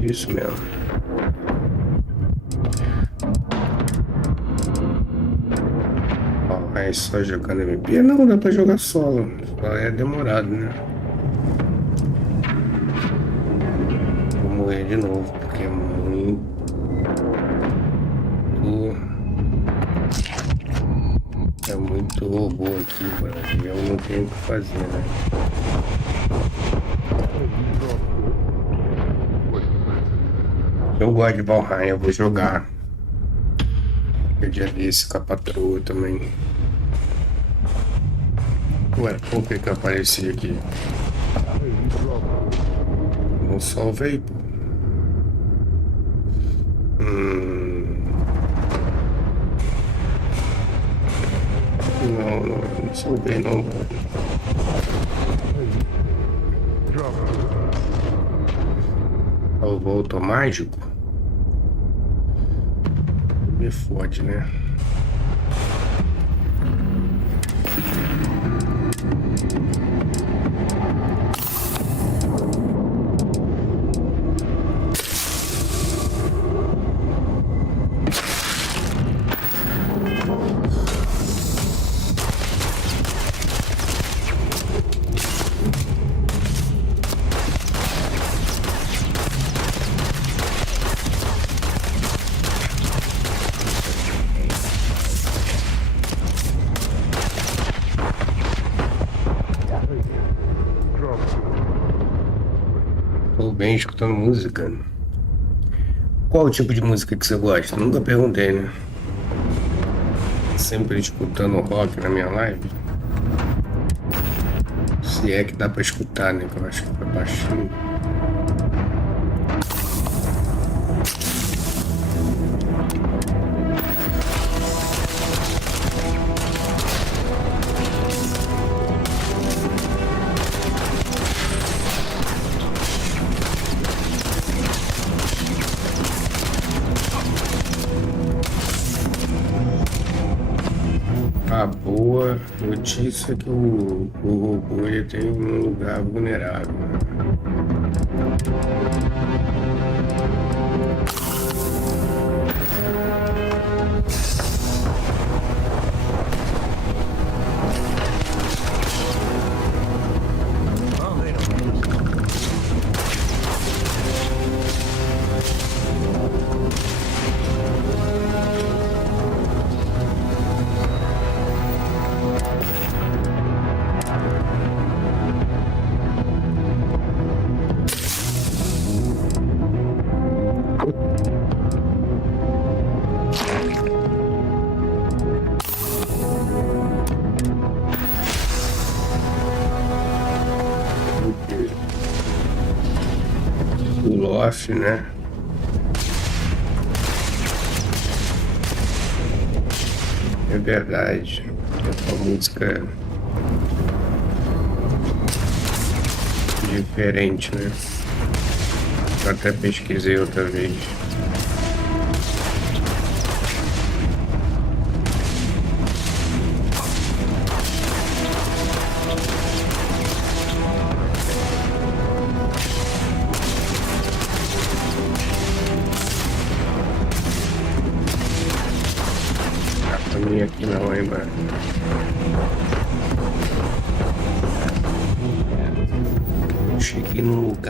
Isso mesmo. Ó, é só jogando MP? Não, dá pra jogar solo. Só é demorado, né? Vou morrer de novo, porque é muito... É muito robô aqui, mano. Eu não tenho o que fazer, né? Eu gosto de Valheim, eu vou jogar. Eu dia desse com a patroa também. Ué, por que que eu apareci aqui? Não salvei, pô. Não salvei não, velho. O volto mágico? Me fode, né? Tô bem escutando música. Qual o tipo de música que você gosta? Nunca perguntei, né? Sempre escutando rock na minha live. Se é que dá pra escutar, né? Que eu acho que tá baixinho. A boa notícia é que o robô ele tem um lugar vulnerável. Loft, né? É verdade. Essa música é diferente, né? Eu até pesquisei outra vez.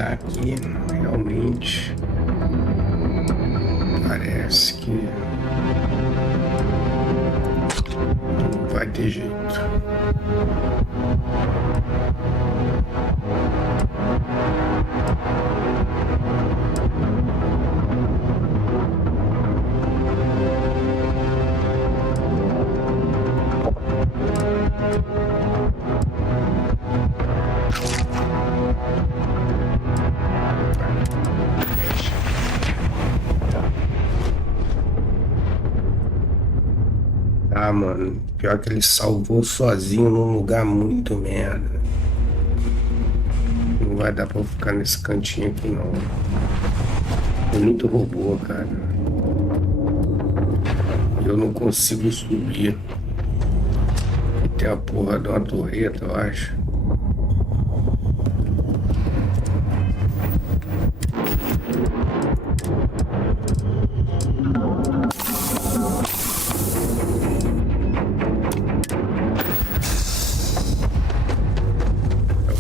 olhar aqui, realmente parece que não vai ter jeito. Ah, mano, pior que ele salvou sozinho num lugar muito merda. Não vai dar pra eu ficar nesse cantinho aqui, não. Tem muito robô, cara. Eu não consigo subir. E tem a porra de uma torreta, eu acho.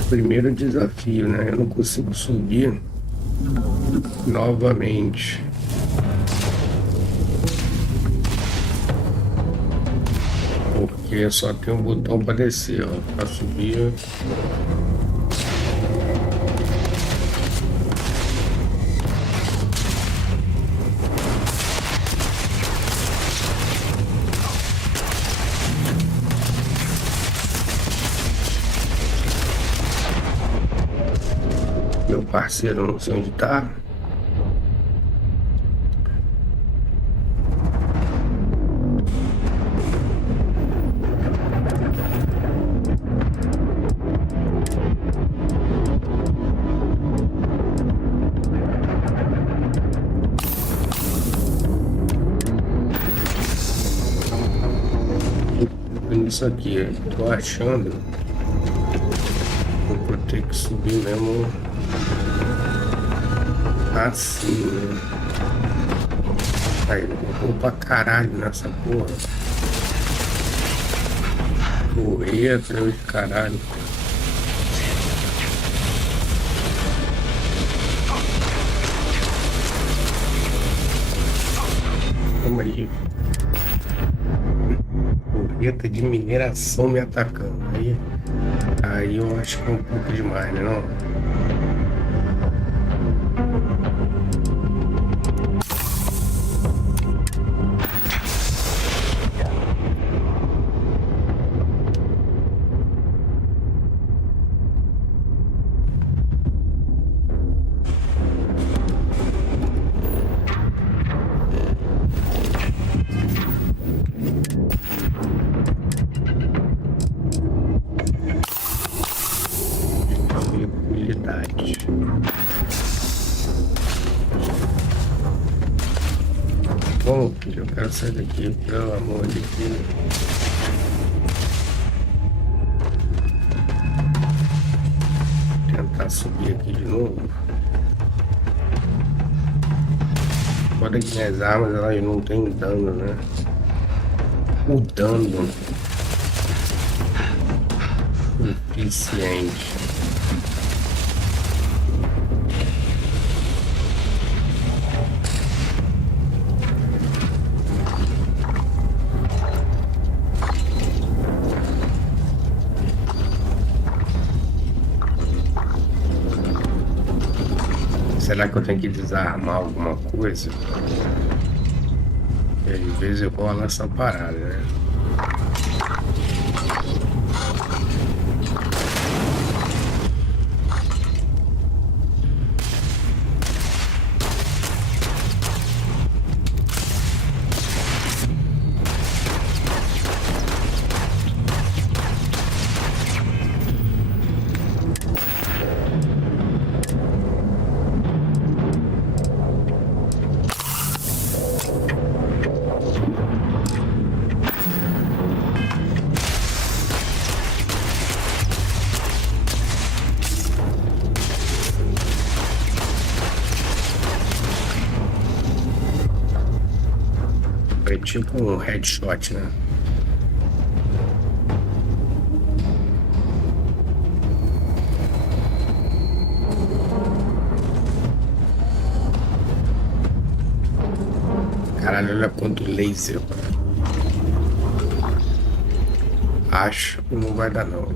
Primeiro desafio, né? Eu não consigo subir novamente. Porque só tem um botão para descer, ó. Para subir. Meu parceiro, não sei onde tá. Isso aqui, tô achando que eu vou ter que subir mesmo assim, né? Aí, eu vou pra caralho nessa porra. Correr atrás de caralho. Calma aí. Correta de mineração me atacando. Aí eu acho que é um pouco demais, né? Não? Bom, filho, eu quero sair daqui, pelo amor de Deus. Tentar subir aqui de novo. Pode que minhas armas elas não tem dano, né? O dano suficiente. Será que eu tenho que desarmar alguma coisa? E às vezes eu rola essa parada, né? É tipo um headshot, né? Caralho, olha quanto laser. Acho que não vai dar não.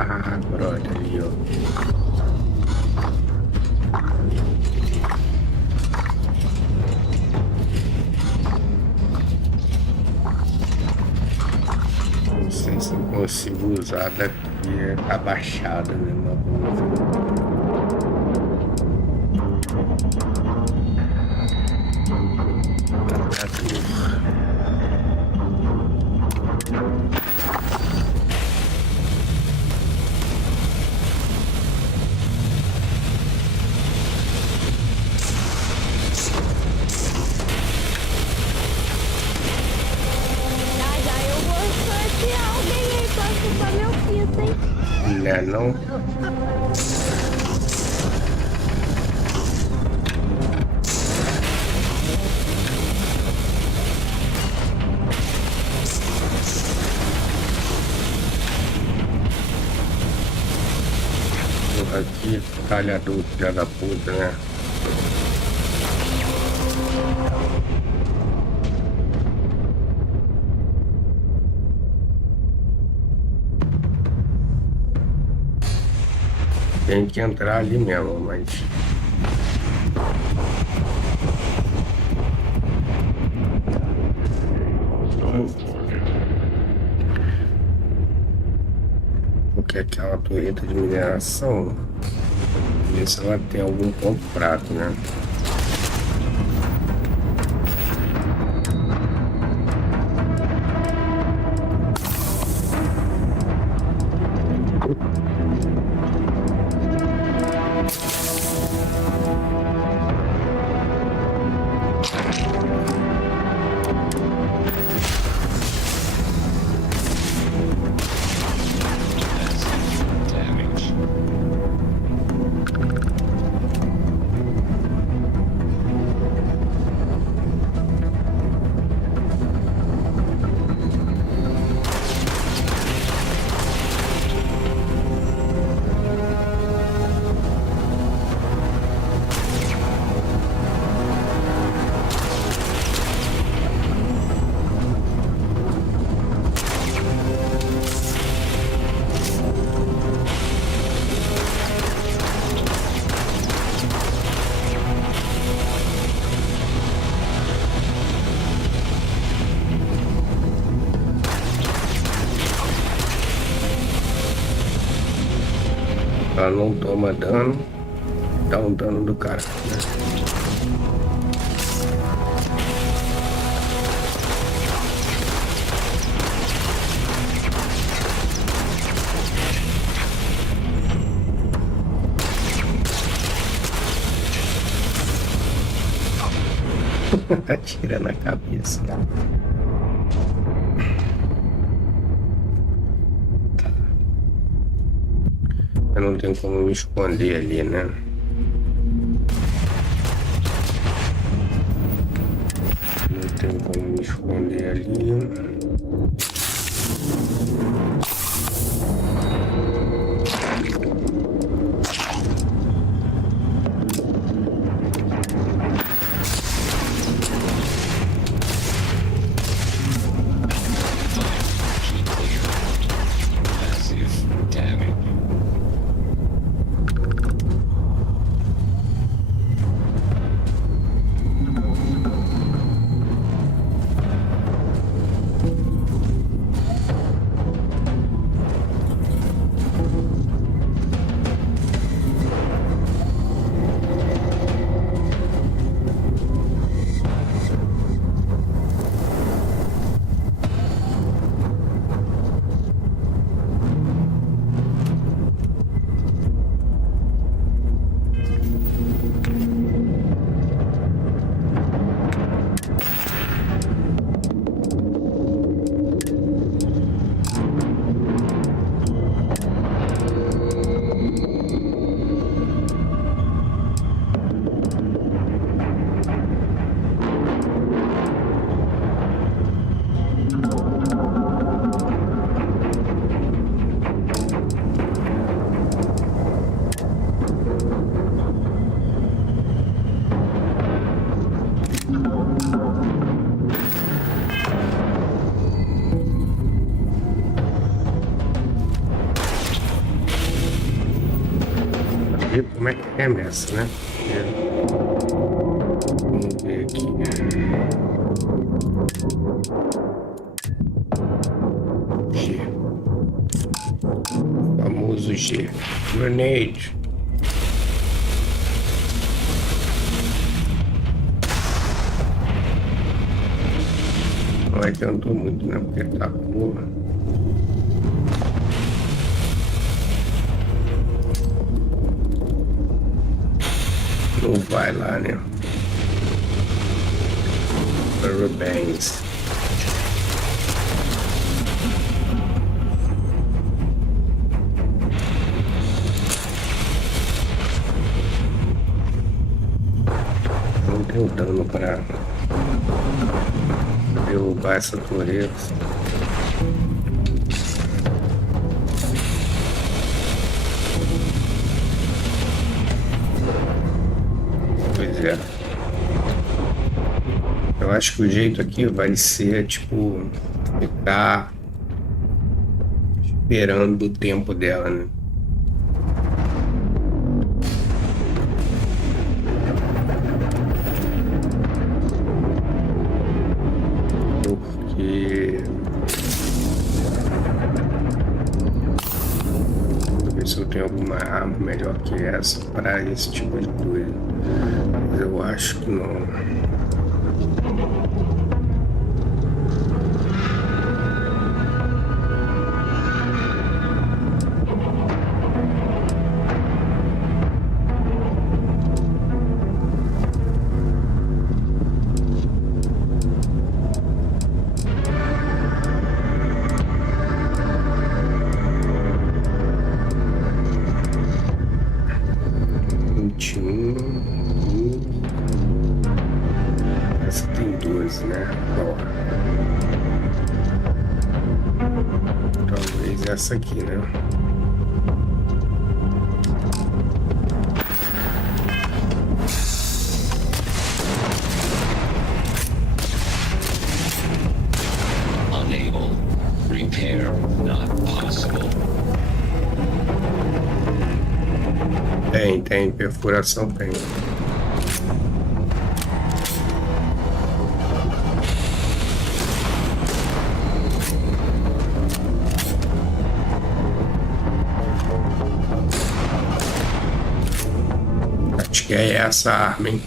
Ah, brother, ali, ó. Não sei se eu consigo usar daqui abaixada, né? Não. Aqui, talhador, filha da puta, né? Tem que entrar ali mesmo, mas... Porque aquela torreta de mineração, ver se ela tem algum ponto fraco, né? Ela não toma dano, dá um dano do cara, né? Atira na cabeça. Eu não tenho como me esconder ali, né? Não tenho como me esconder ali. remessa, né? Vamos ver aqui. G. O famoso G. Grenade. Não adiantou muito, né? Porque tá porra. Não vai lá, né? Parabéns. Não tem dano para derrubar essa torre. Pois é. Eu acho que o jeito aqui vai ser, tipo, ficar esperando o tempo dela, né? Porque... Vou ver se eu tenho alguma arma melhor que essa para esse tipo de coisa. Mas eu acho que não. Essa tem 12, né? Bom. Talvez essa aqui, né? Unable. Repair not possible. Tem perfuração, tem. Acho que é essa arma, hein?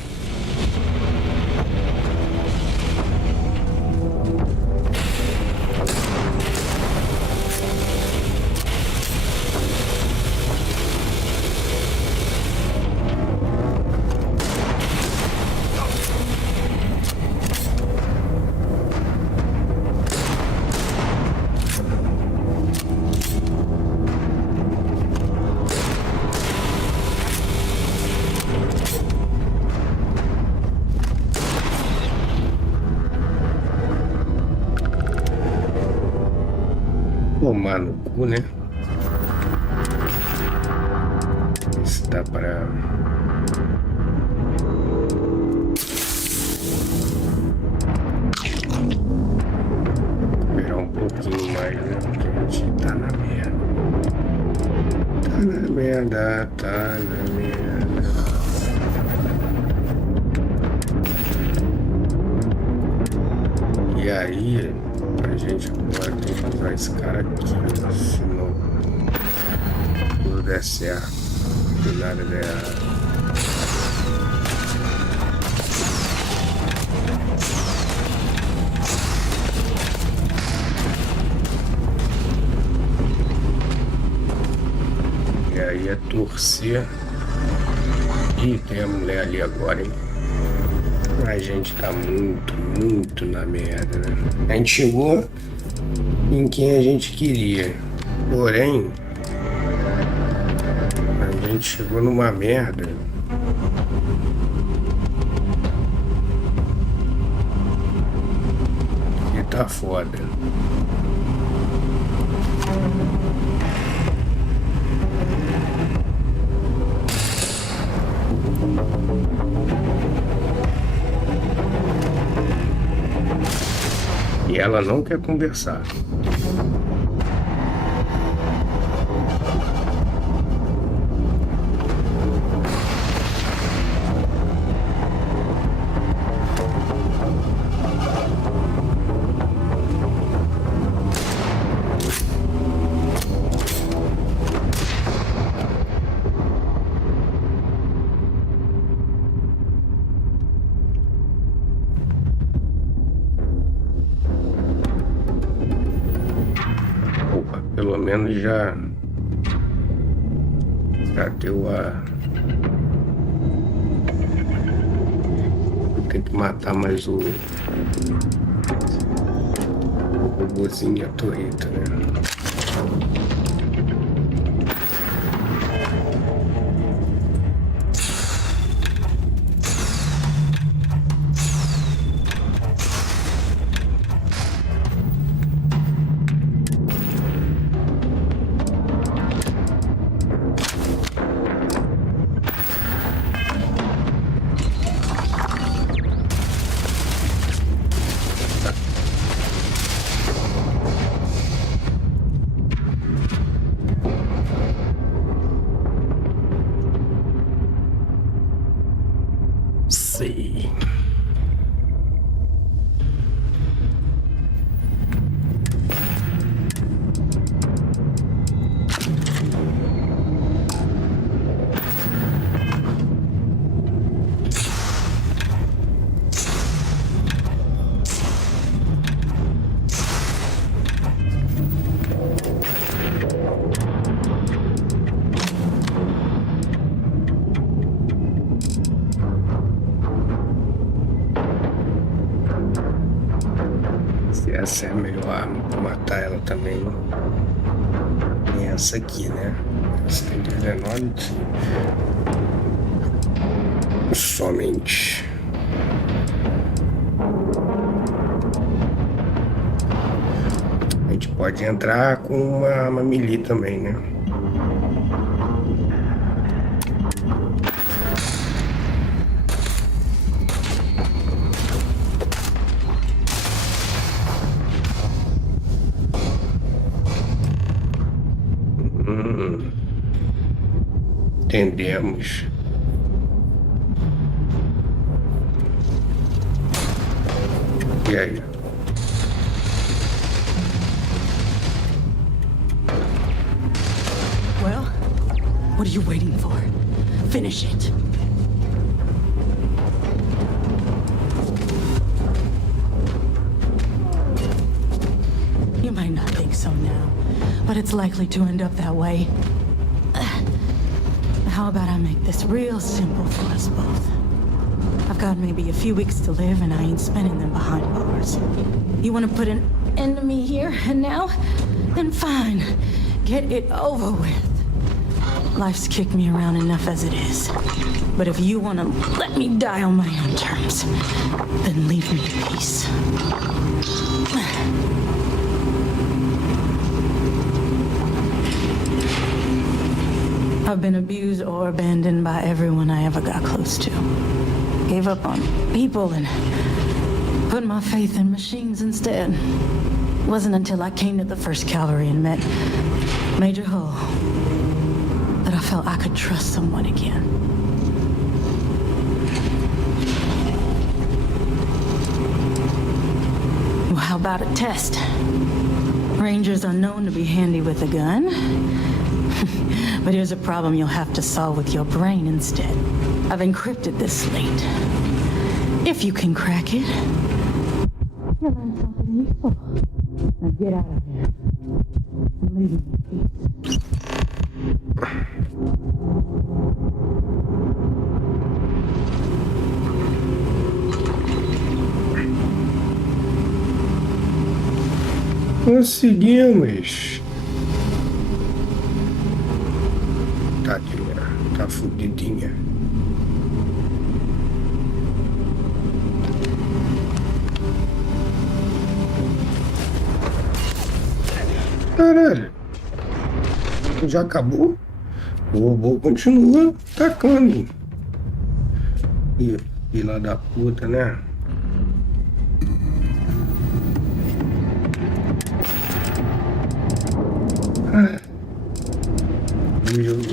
Tomar no cu, né? Isso dá para... recuperar um pouquinho mais, né? Porque a gente tá na merda. Tá na merda, tá na merda. E aí... a gente agora tem que usar esse cara aqui, senão tudo der certo, e nada der errado. E aí é torcer. Ih, tem a mulher ali agora, hein? A gente tá muito na merda, né? A gente chegou em quem a gente queria. Porém, a gente chegou numa merda. E tá foda. E ela não quer conversar. pelo menos já deu a... Tem que matar mais o robôzinho e a torreta, né? See. Essa é a melhor arma pra matar ela também. E essa aqui, né? Essa tem 19 somente. A gente pode entrar com uma arma melee também, né? Entendemos. E aí? Well, what are you waiting for? Finish it. You might not think so now, but it's likely to end up that way. How about I make this real simple for us both? I've got maybe a few weeks to live, and I ain't spending them behind bars. You want to put an end to me here and now? Then fine. Get it over with. Life's kicked me around enough as it is. But if you want to let me die on my own terms, then leave me in peace. I've been abused or abandoned by everyone I ever got close to. Gave up on people and put my faith in machines instead. It wasn't until I came to the 1st Cavalry and met Major Hull that I felt I could trust someone again. Well, how about a test? Rangers are known to be handy with a gun. But here's a problem you'll have to solve with your brain instead. I've encrypted this slate. If you can crack it, you'll learn something useful. Now get out of here. I'm leaving you in peace. Conseguimos. Tadinha, tá fudidinha. Caralho. Já acabou? O robô continua atacando. Ih, filha da puta, né?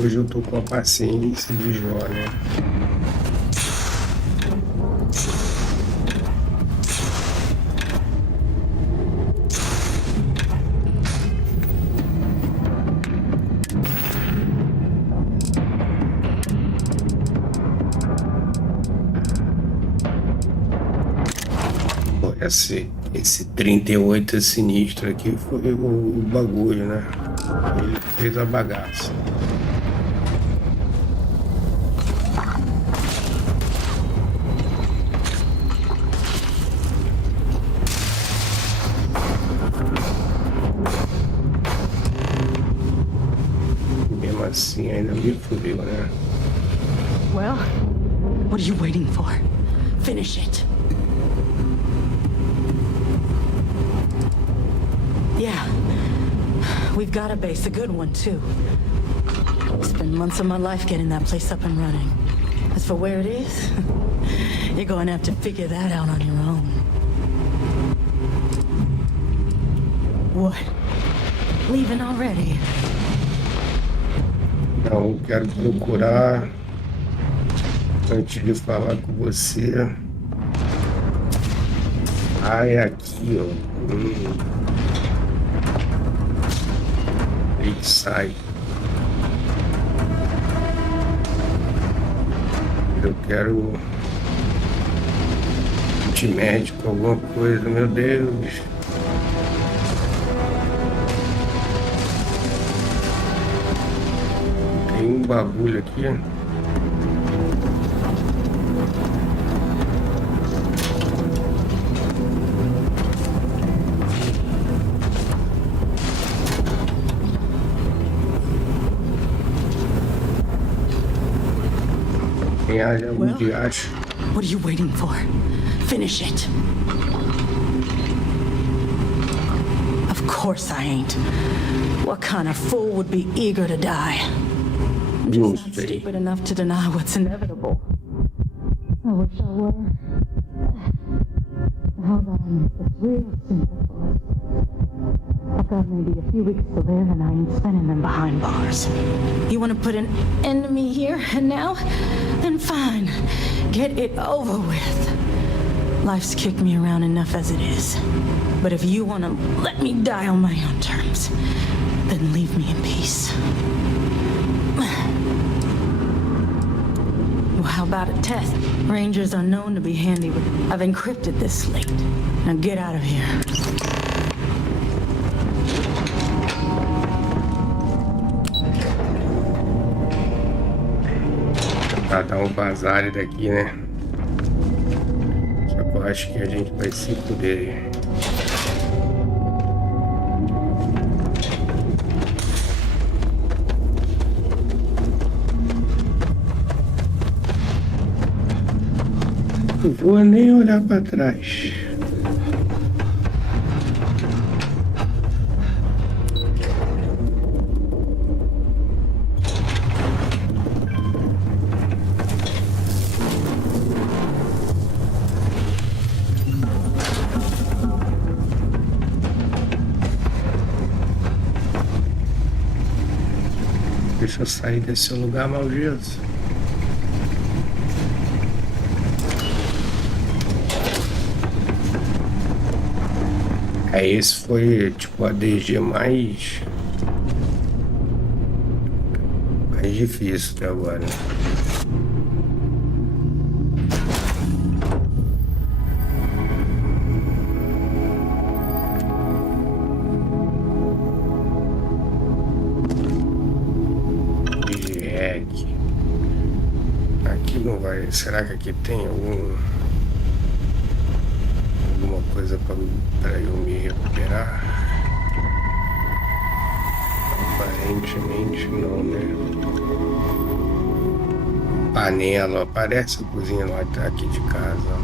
Hoje eu tô com a paciência de Jó, né? Esse 38 sinistro aqui foi o bagulho, né? Ele fez a bagaça. Mesmo assim, ainda me fudeu, né? Well, what are you waiting for? Finish it. Yeah. We've got a base, a good one, too. Spent months of my life getting that place up and running. As for where it is, you're going to have to figure that out on your own. What? Leaving already? Não, quero procurar antes de falar com você. Ah, é aqui, ó. Ele sai. Eu quero antimédico, alguma coisa, meu Deus. Tem um bagulho aqui. Tem área onde acho. What are you waiting for? Finish it. Of course I ain't. What kind of fool would be eager to die? I'm just not stupid enough to deny what's inevitable. I wish I were. How about I make this real simple for us? I've got maybe a few weeks to live and I ain't spending them behind bars. You want to put an end to me here and now? Then fine. Get it over with. Life's kicked me around enough as it is. But if you want to let me die on my own terms, then leave me in peace. Well, how about a test? Rangers are known to be handy with it. I've encrypted this slate. Now get out of here. Pra dar um vazare daqui, né? Só que eu acho que a gente vai se fuder. Não vou nem olhar pra trás. Deixa eu sair desse lugar maldito. Esse foi tipo a DG mais difícil até agora. Aqui não vai. Será que aqui tem alguma coisa para eu me recuperar? Aparentemente não, né? Panela, parece a cozinha lá aqui de casa.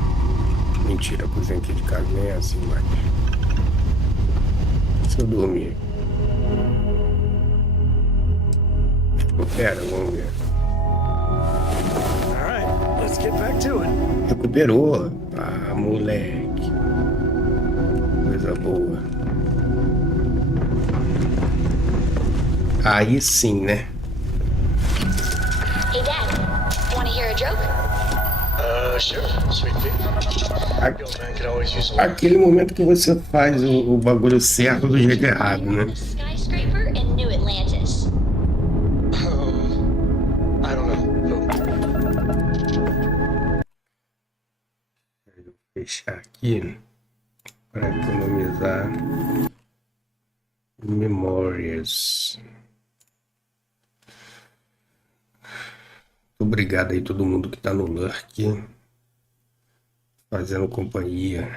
Mentira, a cozinha aqui de casa nem é assim, mas se eu dormir. Recupera, vamos ver. Let's get back to it. Recuperou. Ah, moleque. Coisa boa. Aí sim, né? Hey, Dad. Want to hear a joke? Sure. Sweet pea. Your man could always use a laugh. Aquele momento que você faz o bagulho certo do jeito errado, né? Skyscraper in New Atlantis. I don't know. Vou fechar aqui para economizar Memórias. Obrigado aí todo mundo que tá no lurk, fazendo companhia.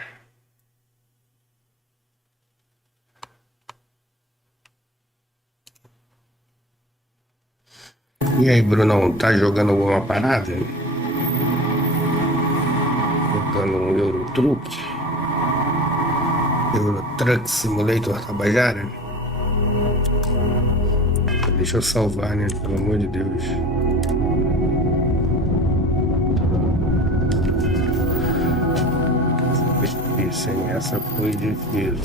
E aí, Brunão, tá jogando alguma parada? Jogando um Euro Truck? Euro Truck Simulator Tabajara? Deixa eu salvar, né? Pelo amor de Deus. Difícil, hein? Essa foi difícil.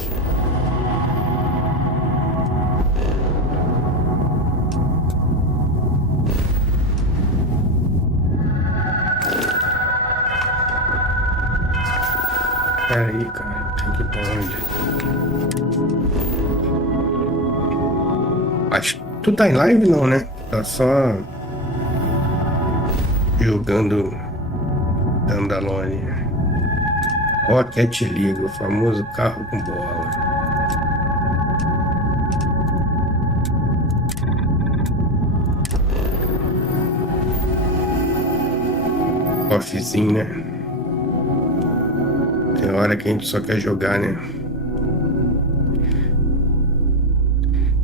Peraí, cara, tem que ir pra onde? Mas tu tá em live não, né? Tá só jogando Dandalone. Rocket League, o famoso carro com bola. Offzinho, né? Tem hora que a gente só quer jogar, né?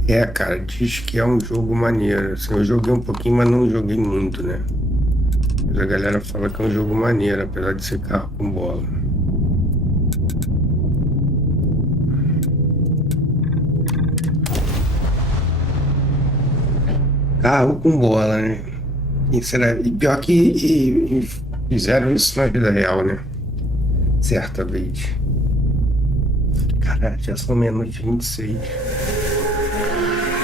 É, cara, diz que é um jogo maneiro. Assim, eu joguei um pouquinho, mas não joguei muito, né? Mas a galera fala que é um jogo maneiro, apesar de ser carro com bola. Carro com bola, né? E pior que fizeram isso na vida real, né? Certa vez. Caralho, já são meia-noite 26.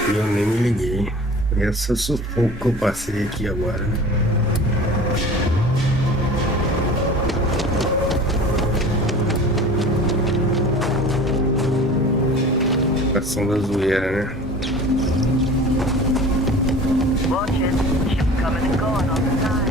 E eu nem me liguei. Essa sufoco que eu passei aqui agora, né? Ação da zoeira, né? Watch it. Ship coming and going on the side.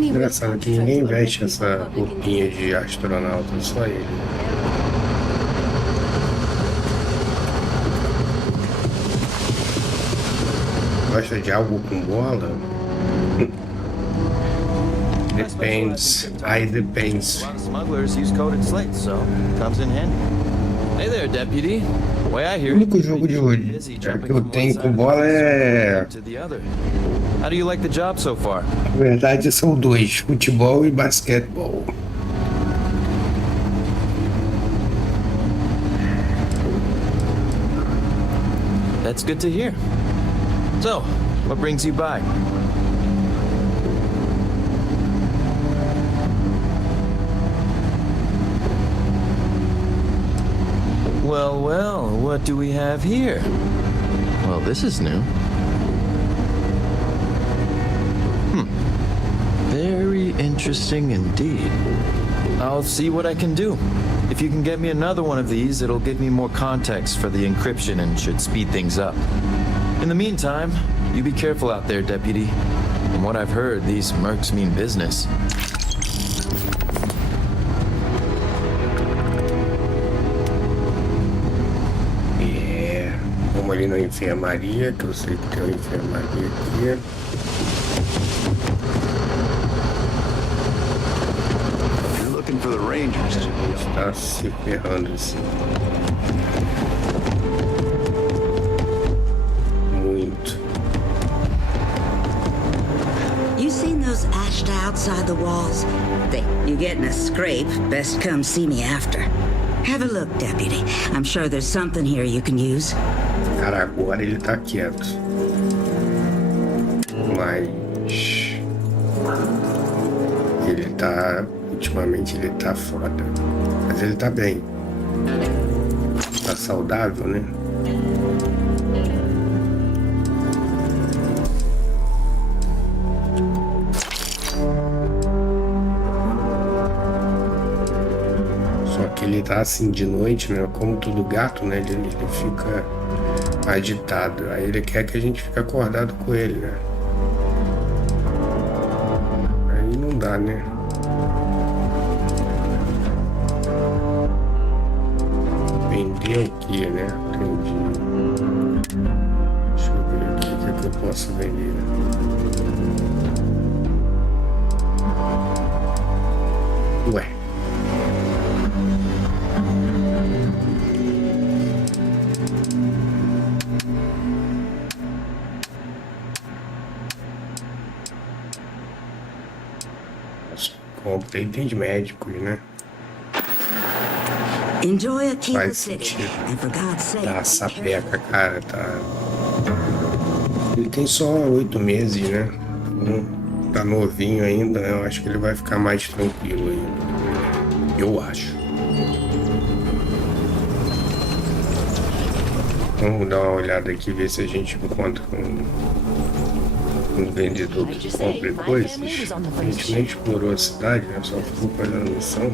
Engraçado que ninguém veste essa roupinha de astronauta, só ele. Gosta de algo com bola? Depends. I depends. Smugglers use coated slates, so comes in handy. Hey there, deputy. Way I hear O único jogo de hoje que eu tenho com bola é... How do you like the job so far? Na verdade são dois, futebol e basquetebol. That's good to hear. So, what brings you by? Well, well, what do we have here? Well, this is new. Very interesting indeed. I'll see what I can do. If you can get me another one of these, it'll give me more context for the encryption and should speed things up. In the meantime, you be careful out there, Deputy. From what I've heard, these mercs mean business. Vamos ali na enfermaria, que eu sei que tem uma enfermaria aqui. For the Rangers. Está se ferrando assim. Muito. You seen those ashed outside the walls? You getting a scrape, best come see me after. Have a look, Deputy. I'm sure there's something here you can use. Cara, agora ele tá quieto. mas ele tá, ultimamente ele tá foda, mas ele tá bem, tá saudável, né? Só que ele tá assim de noite, né? Como todo gato, né? Ele fica agitado. Aí ele quer que a gente fique acordado com ele, né? Aí não dá, né? Vender o que, né? Entendi. Deixa eu ver aqui o que eu posso vender. Ué. Compra itens médicos, né? Enjoy a Kilo Faz City. sentido. And for God's sake, Tá, be careful. sapeca, cara, tá. Ele tem só 8 meses, né? Então, tá novinho ainda, né? Eu acho que ele vai ficar mais tranquilo ainda. Eu acho. Vamos dar uma olhada aqui, ver se a gente encontra um vendedor que compre coisas. A gente nem explorou a cidade, né? Só ficou fazendo missão. If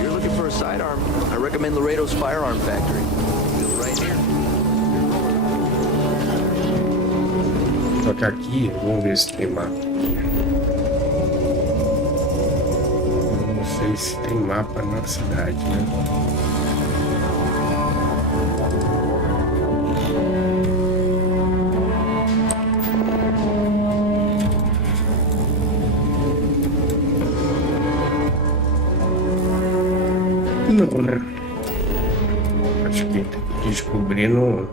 you're looking for a sidearm, I recommend Laredo's Firearm Factory. Built right here. Só que aqui, vamos ver se tem mapa. Não sei se tem mapa na cidade, né? Não, né? Acho que tem que descobrir no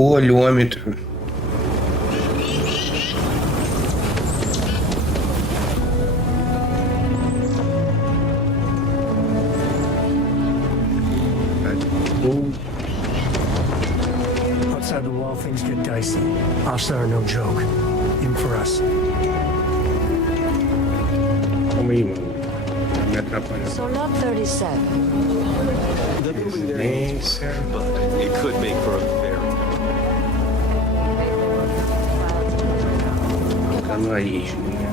olhômetro. Outside the wall, things get dicey. Hostile are no joke, even for us. Calma aí, mano. Tá me atrapalhando. So log 37. Residência. It could make for a very Tá no aísmo, né?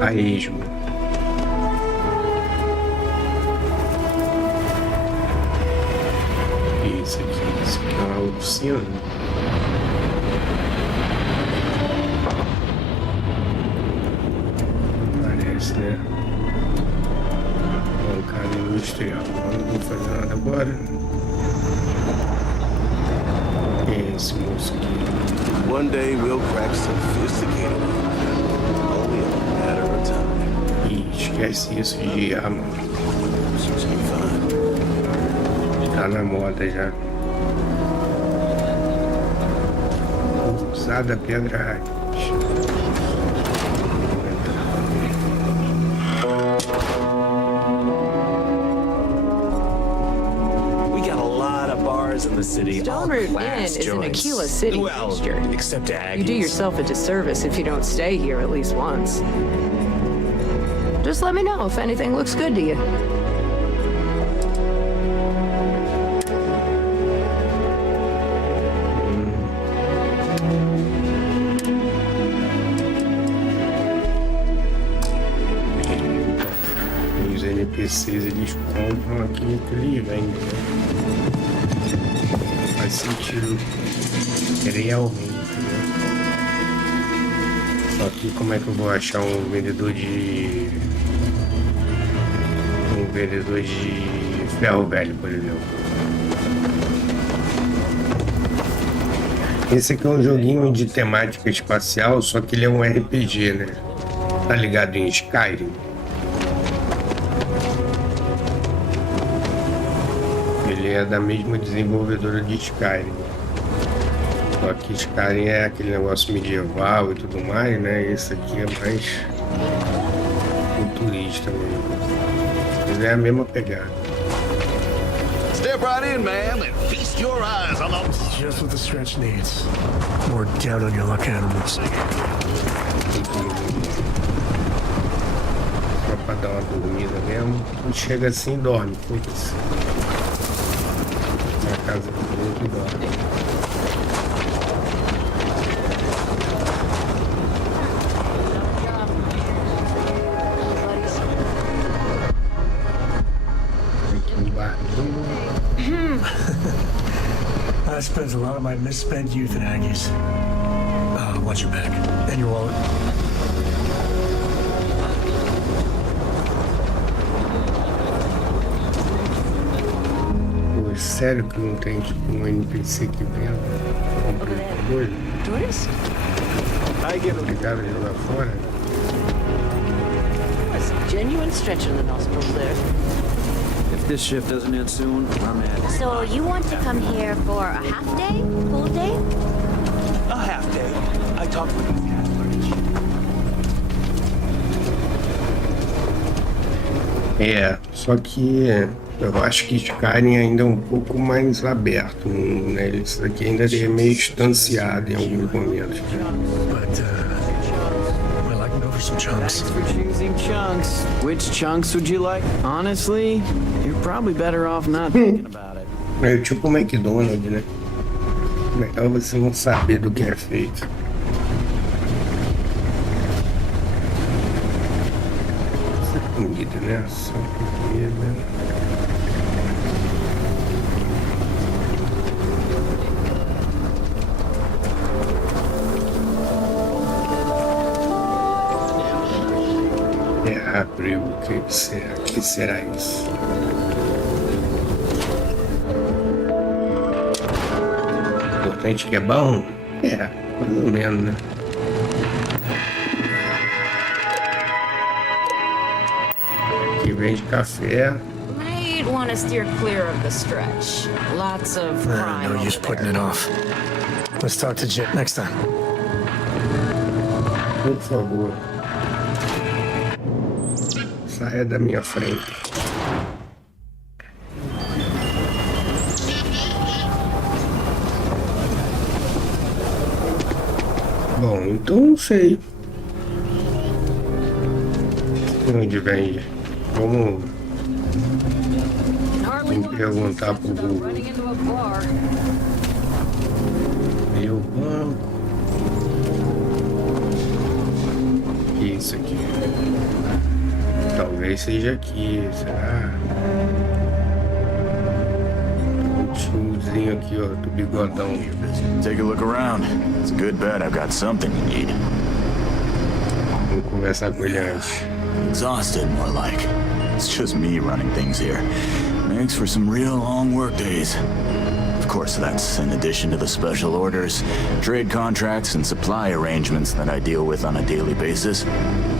Aísmo. Isso aqui é uma oficina. Parece, né? Bancada industrial. Eu não vou fazer nada agora. Quem é esse moço aqui? One day we'll crack sophisticated. Only a matter of time. Ih, esquece isso de arma. Seems to be fine. Tá na moda já. Usada pedra raiz. We got a lot of bars in the city. Stone Root Inn is in Aquila City, Ranger. Except Aggies. You do yourself a disservice if you don't stay here at least once. Just let me know if anything looks good to you. Os NPCs eles compram aquilo que eles vendem. Faz sentido realmente, né? Só que como é que eu vou achar um vendedor de ferro velho, por exemplo? Esse aqui é um joguinho de temática espacial, só que ele é um RPG, né? Tá ligado em Skyrim? Ele é da mesma desenvolvedora de Skyrim. Só que Skyrim é aquele negócio medieval e tudo mais, né? Esse aqui é mais futurista mesmo. Mas é a mesma pegada. Step right in, ma'am, and feast your eyes on the... Just what the stretch needs. More down on your luck animals. Só pra dar uma dormida mesmo. Quando chega assim, dorme. Foda-se. Na casa do outro e dorme. I spent a lot of my misspent youth in Aggies. Watch your back. And your wallet. Pô, sério que não tem tipo um NPC que venda? Coisa? Tourist? Obrigado a jogar fora. That's a genuine stretch in the nostrils there. If this shift doesn't end soon, I'm at. So you want to come here for a half day? Full day? A half day. I talked with Miss É, só que eu acho que Skyrim ainda é um pouco mais aberto, né? Isso aqui ainda é meio distanciado em alguns momentos. Well, I can go for some chunks. Thanks for choosing chunks. Which chunks would you like? Honestly, you're probably better off not thinking about it. É tipo o McDonald's, né? Melhor você não saber do que é feito. Comida, né? Só comida. Abriu, o que será isso? Importante que é bom? É, mais ou menos, né? Aqui vende café. Might want to steer clear of the stretch. Lots of crime. No use putting it off. Let's talk to Jit next time. Por favor. Saia da minha frente. Bom, então não sei. Onde vende? Vamos perguntar pro Google. Meu banco. Isso aqui. Talvez seja aqui, será? O tiozinho aqui, ó, do bigodão. Take a look around. It's a good bet I've got something you need. Vamos conversar com ele antes. Exhausted, more like. It's just me running things here. Makes for some real long work days. Of course, that's in addition to the special orders, trade contracts, and supply arrangements that I deal with on a daily basis.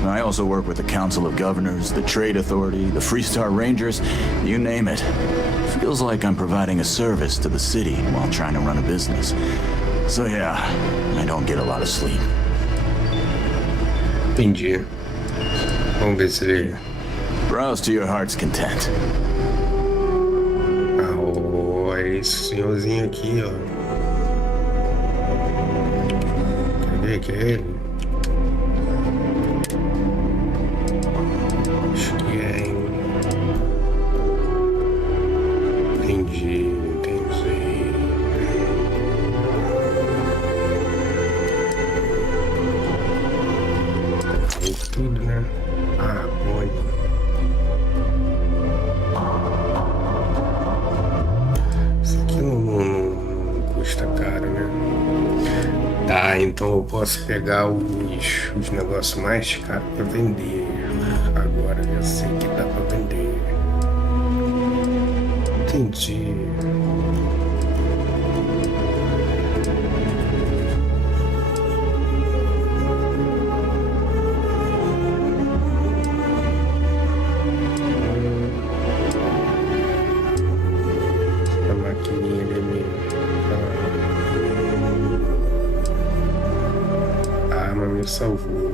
I also work with the Council of Governors, the Trade Authority, the Freestar Rangers, you name it. Feels like I'm providing a service to the city while trying to run a business. So yeah, I don't get a lot of sleep. Entendi. Vamos ver se ele... Browse to your heart's content. É esse senhorzinho aqui, ó. Quer ver que é ele? Acho que é, hein? Entendi. Tem tudo, né? Ah, bom. Não custa caro, né? Tá, então eu posso pegar os negócios mais caros pra vender. Agora já sei que dá pra vender. Entendi. A maquininha ali mesmo. A arma me salvou.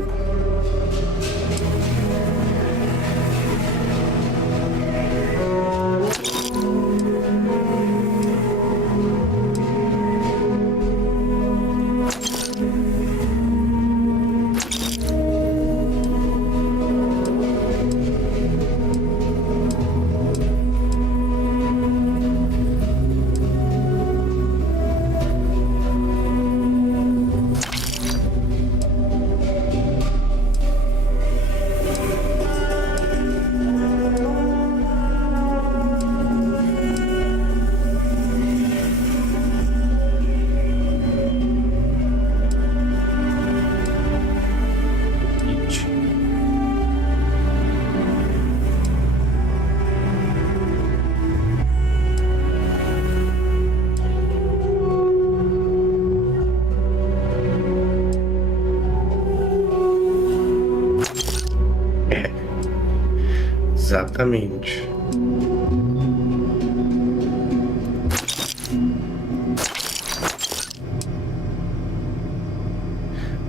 Exatamente.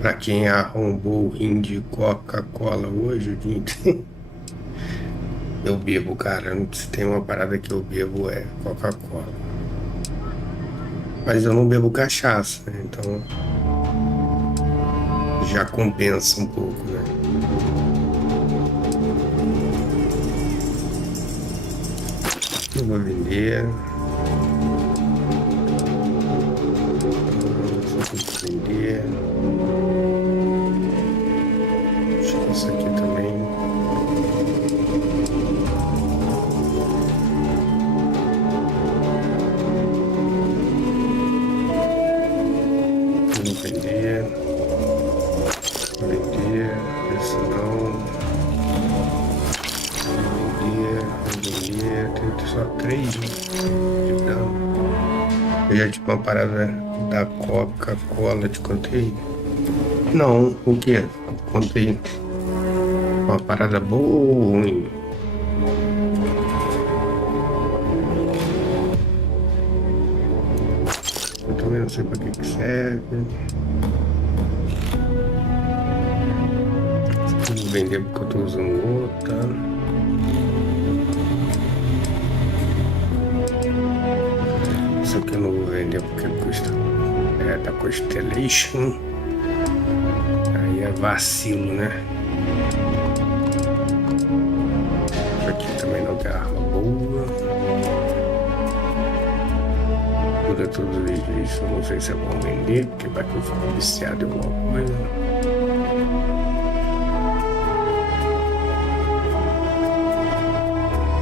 Pra quem arrombou o rim de Coca-Cola hoje, o dia inteiro. Eu bebo, cara. Se tem uma parada que eu bebo é Coca-Cola. Mas eu não bebo cachaça, né? Então já compensa um pouco, né? Eu vou vender. Vou vender. Acho que isso aqui também. Vou vender. Vender. Esse não. Vender. Tem só 3 de dano. Eu já tipo uma parada da Coca-Cola, te contei? Não, o que? Contei. Uma parada boa ou ruim? Eu também não sei pra que serve. Vou vender porque eu tô usando outra. Isso aqui eu não vou vender porque custa. É da Constellation. Aí é vacilo, né? Isso aqui também não tem arma boa. Cura todos os vídeos. Eu não sei se é bom vender, porque vai que eu fico viciado em alguma coisa.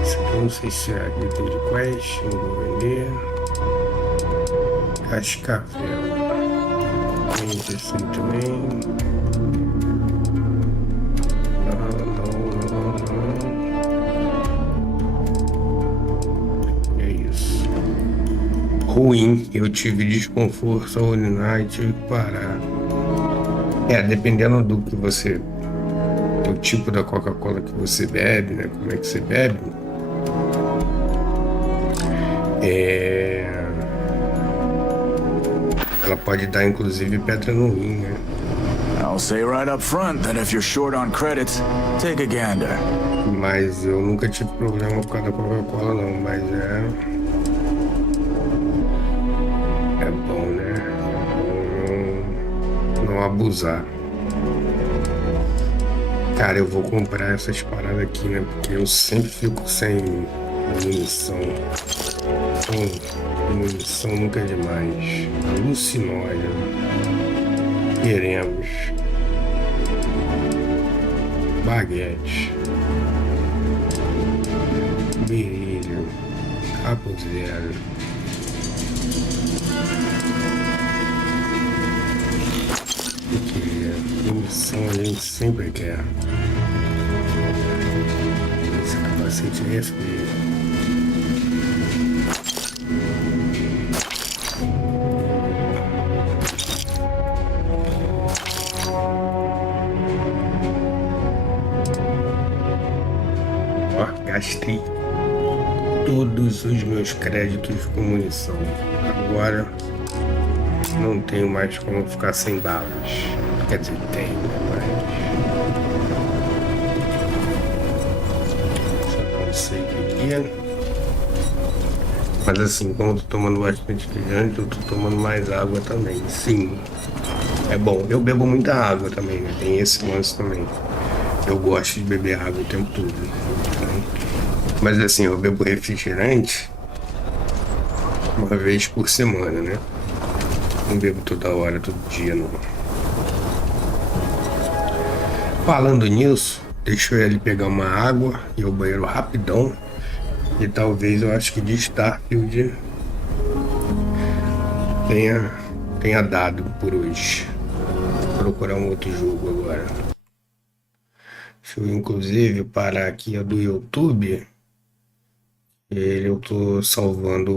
Isso aqui eu não sei se é item de quest, não vou vender. Cascavel. Tem esse aí também. Não. É isso. Ruim. Eu tive desconforto ao urinar e tive que parar. Dependendo do que você... do tipo da Coca-Cola que você bebe, né? Como é que você bebe. Ela pode dar, inclusive, pedra no rim, né? I'll say right up front that if you're short on credits, take a gander. Mas eu nunca tive problema por causa da Coca-Cola, não. Mas é bom, né? É bom não abusar. Cara, eu vou comprar essas paradas aqui, né? Porque eu sempre fico sem munição. Munição nunca é demais. Alucinógeno. Queremos. Baguete. Berilho. Capo zero. O que é? Munição a gente sempre quer. Esse capacete é feio. Gastei todos os meus créditos com munição. Agora não tenho mais como ficar sem balas. Quer dizer, tenho, mas... Só não sei o que é. Mas assim, como eu tô tomando bastante refrigerante, eu tô tomando mais água também. Sim, é bom. Eu bebo muita água também, né? Tem esse lance também. Eu gosto de beber água o tempo todo. Mas assim, eu bebo refrigerante uma vez por semana, né? Não bebo toda hora, todo dia, não. Falando nisso, deixa eu ir ali pegar uma água e o banheiro rapidão. E talvez eu acho que de Starfield tenha dado por hoje. Vou procurar um outro jogo agora. Deixa eu inclusive parar aqui a do YouTube. Eu tô salvando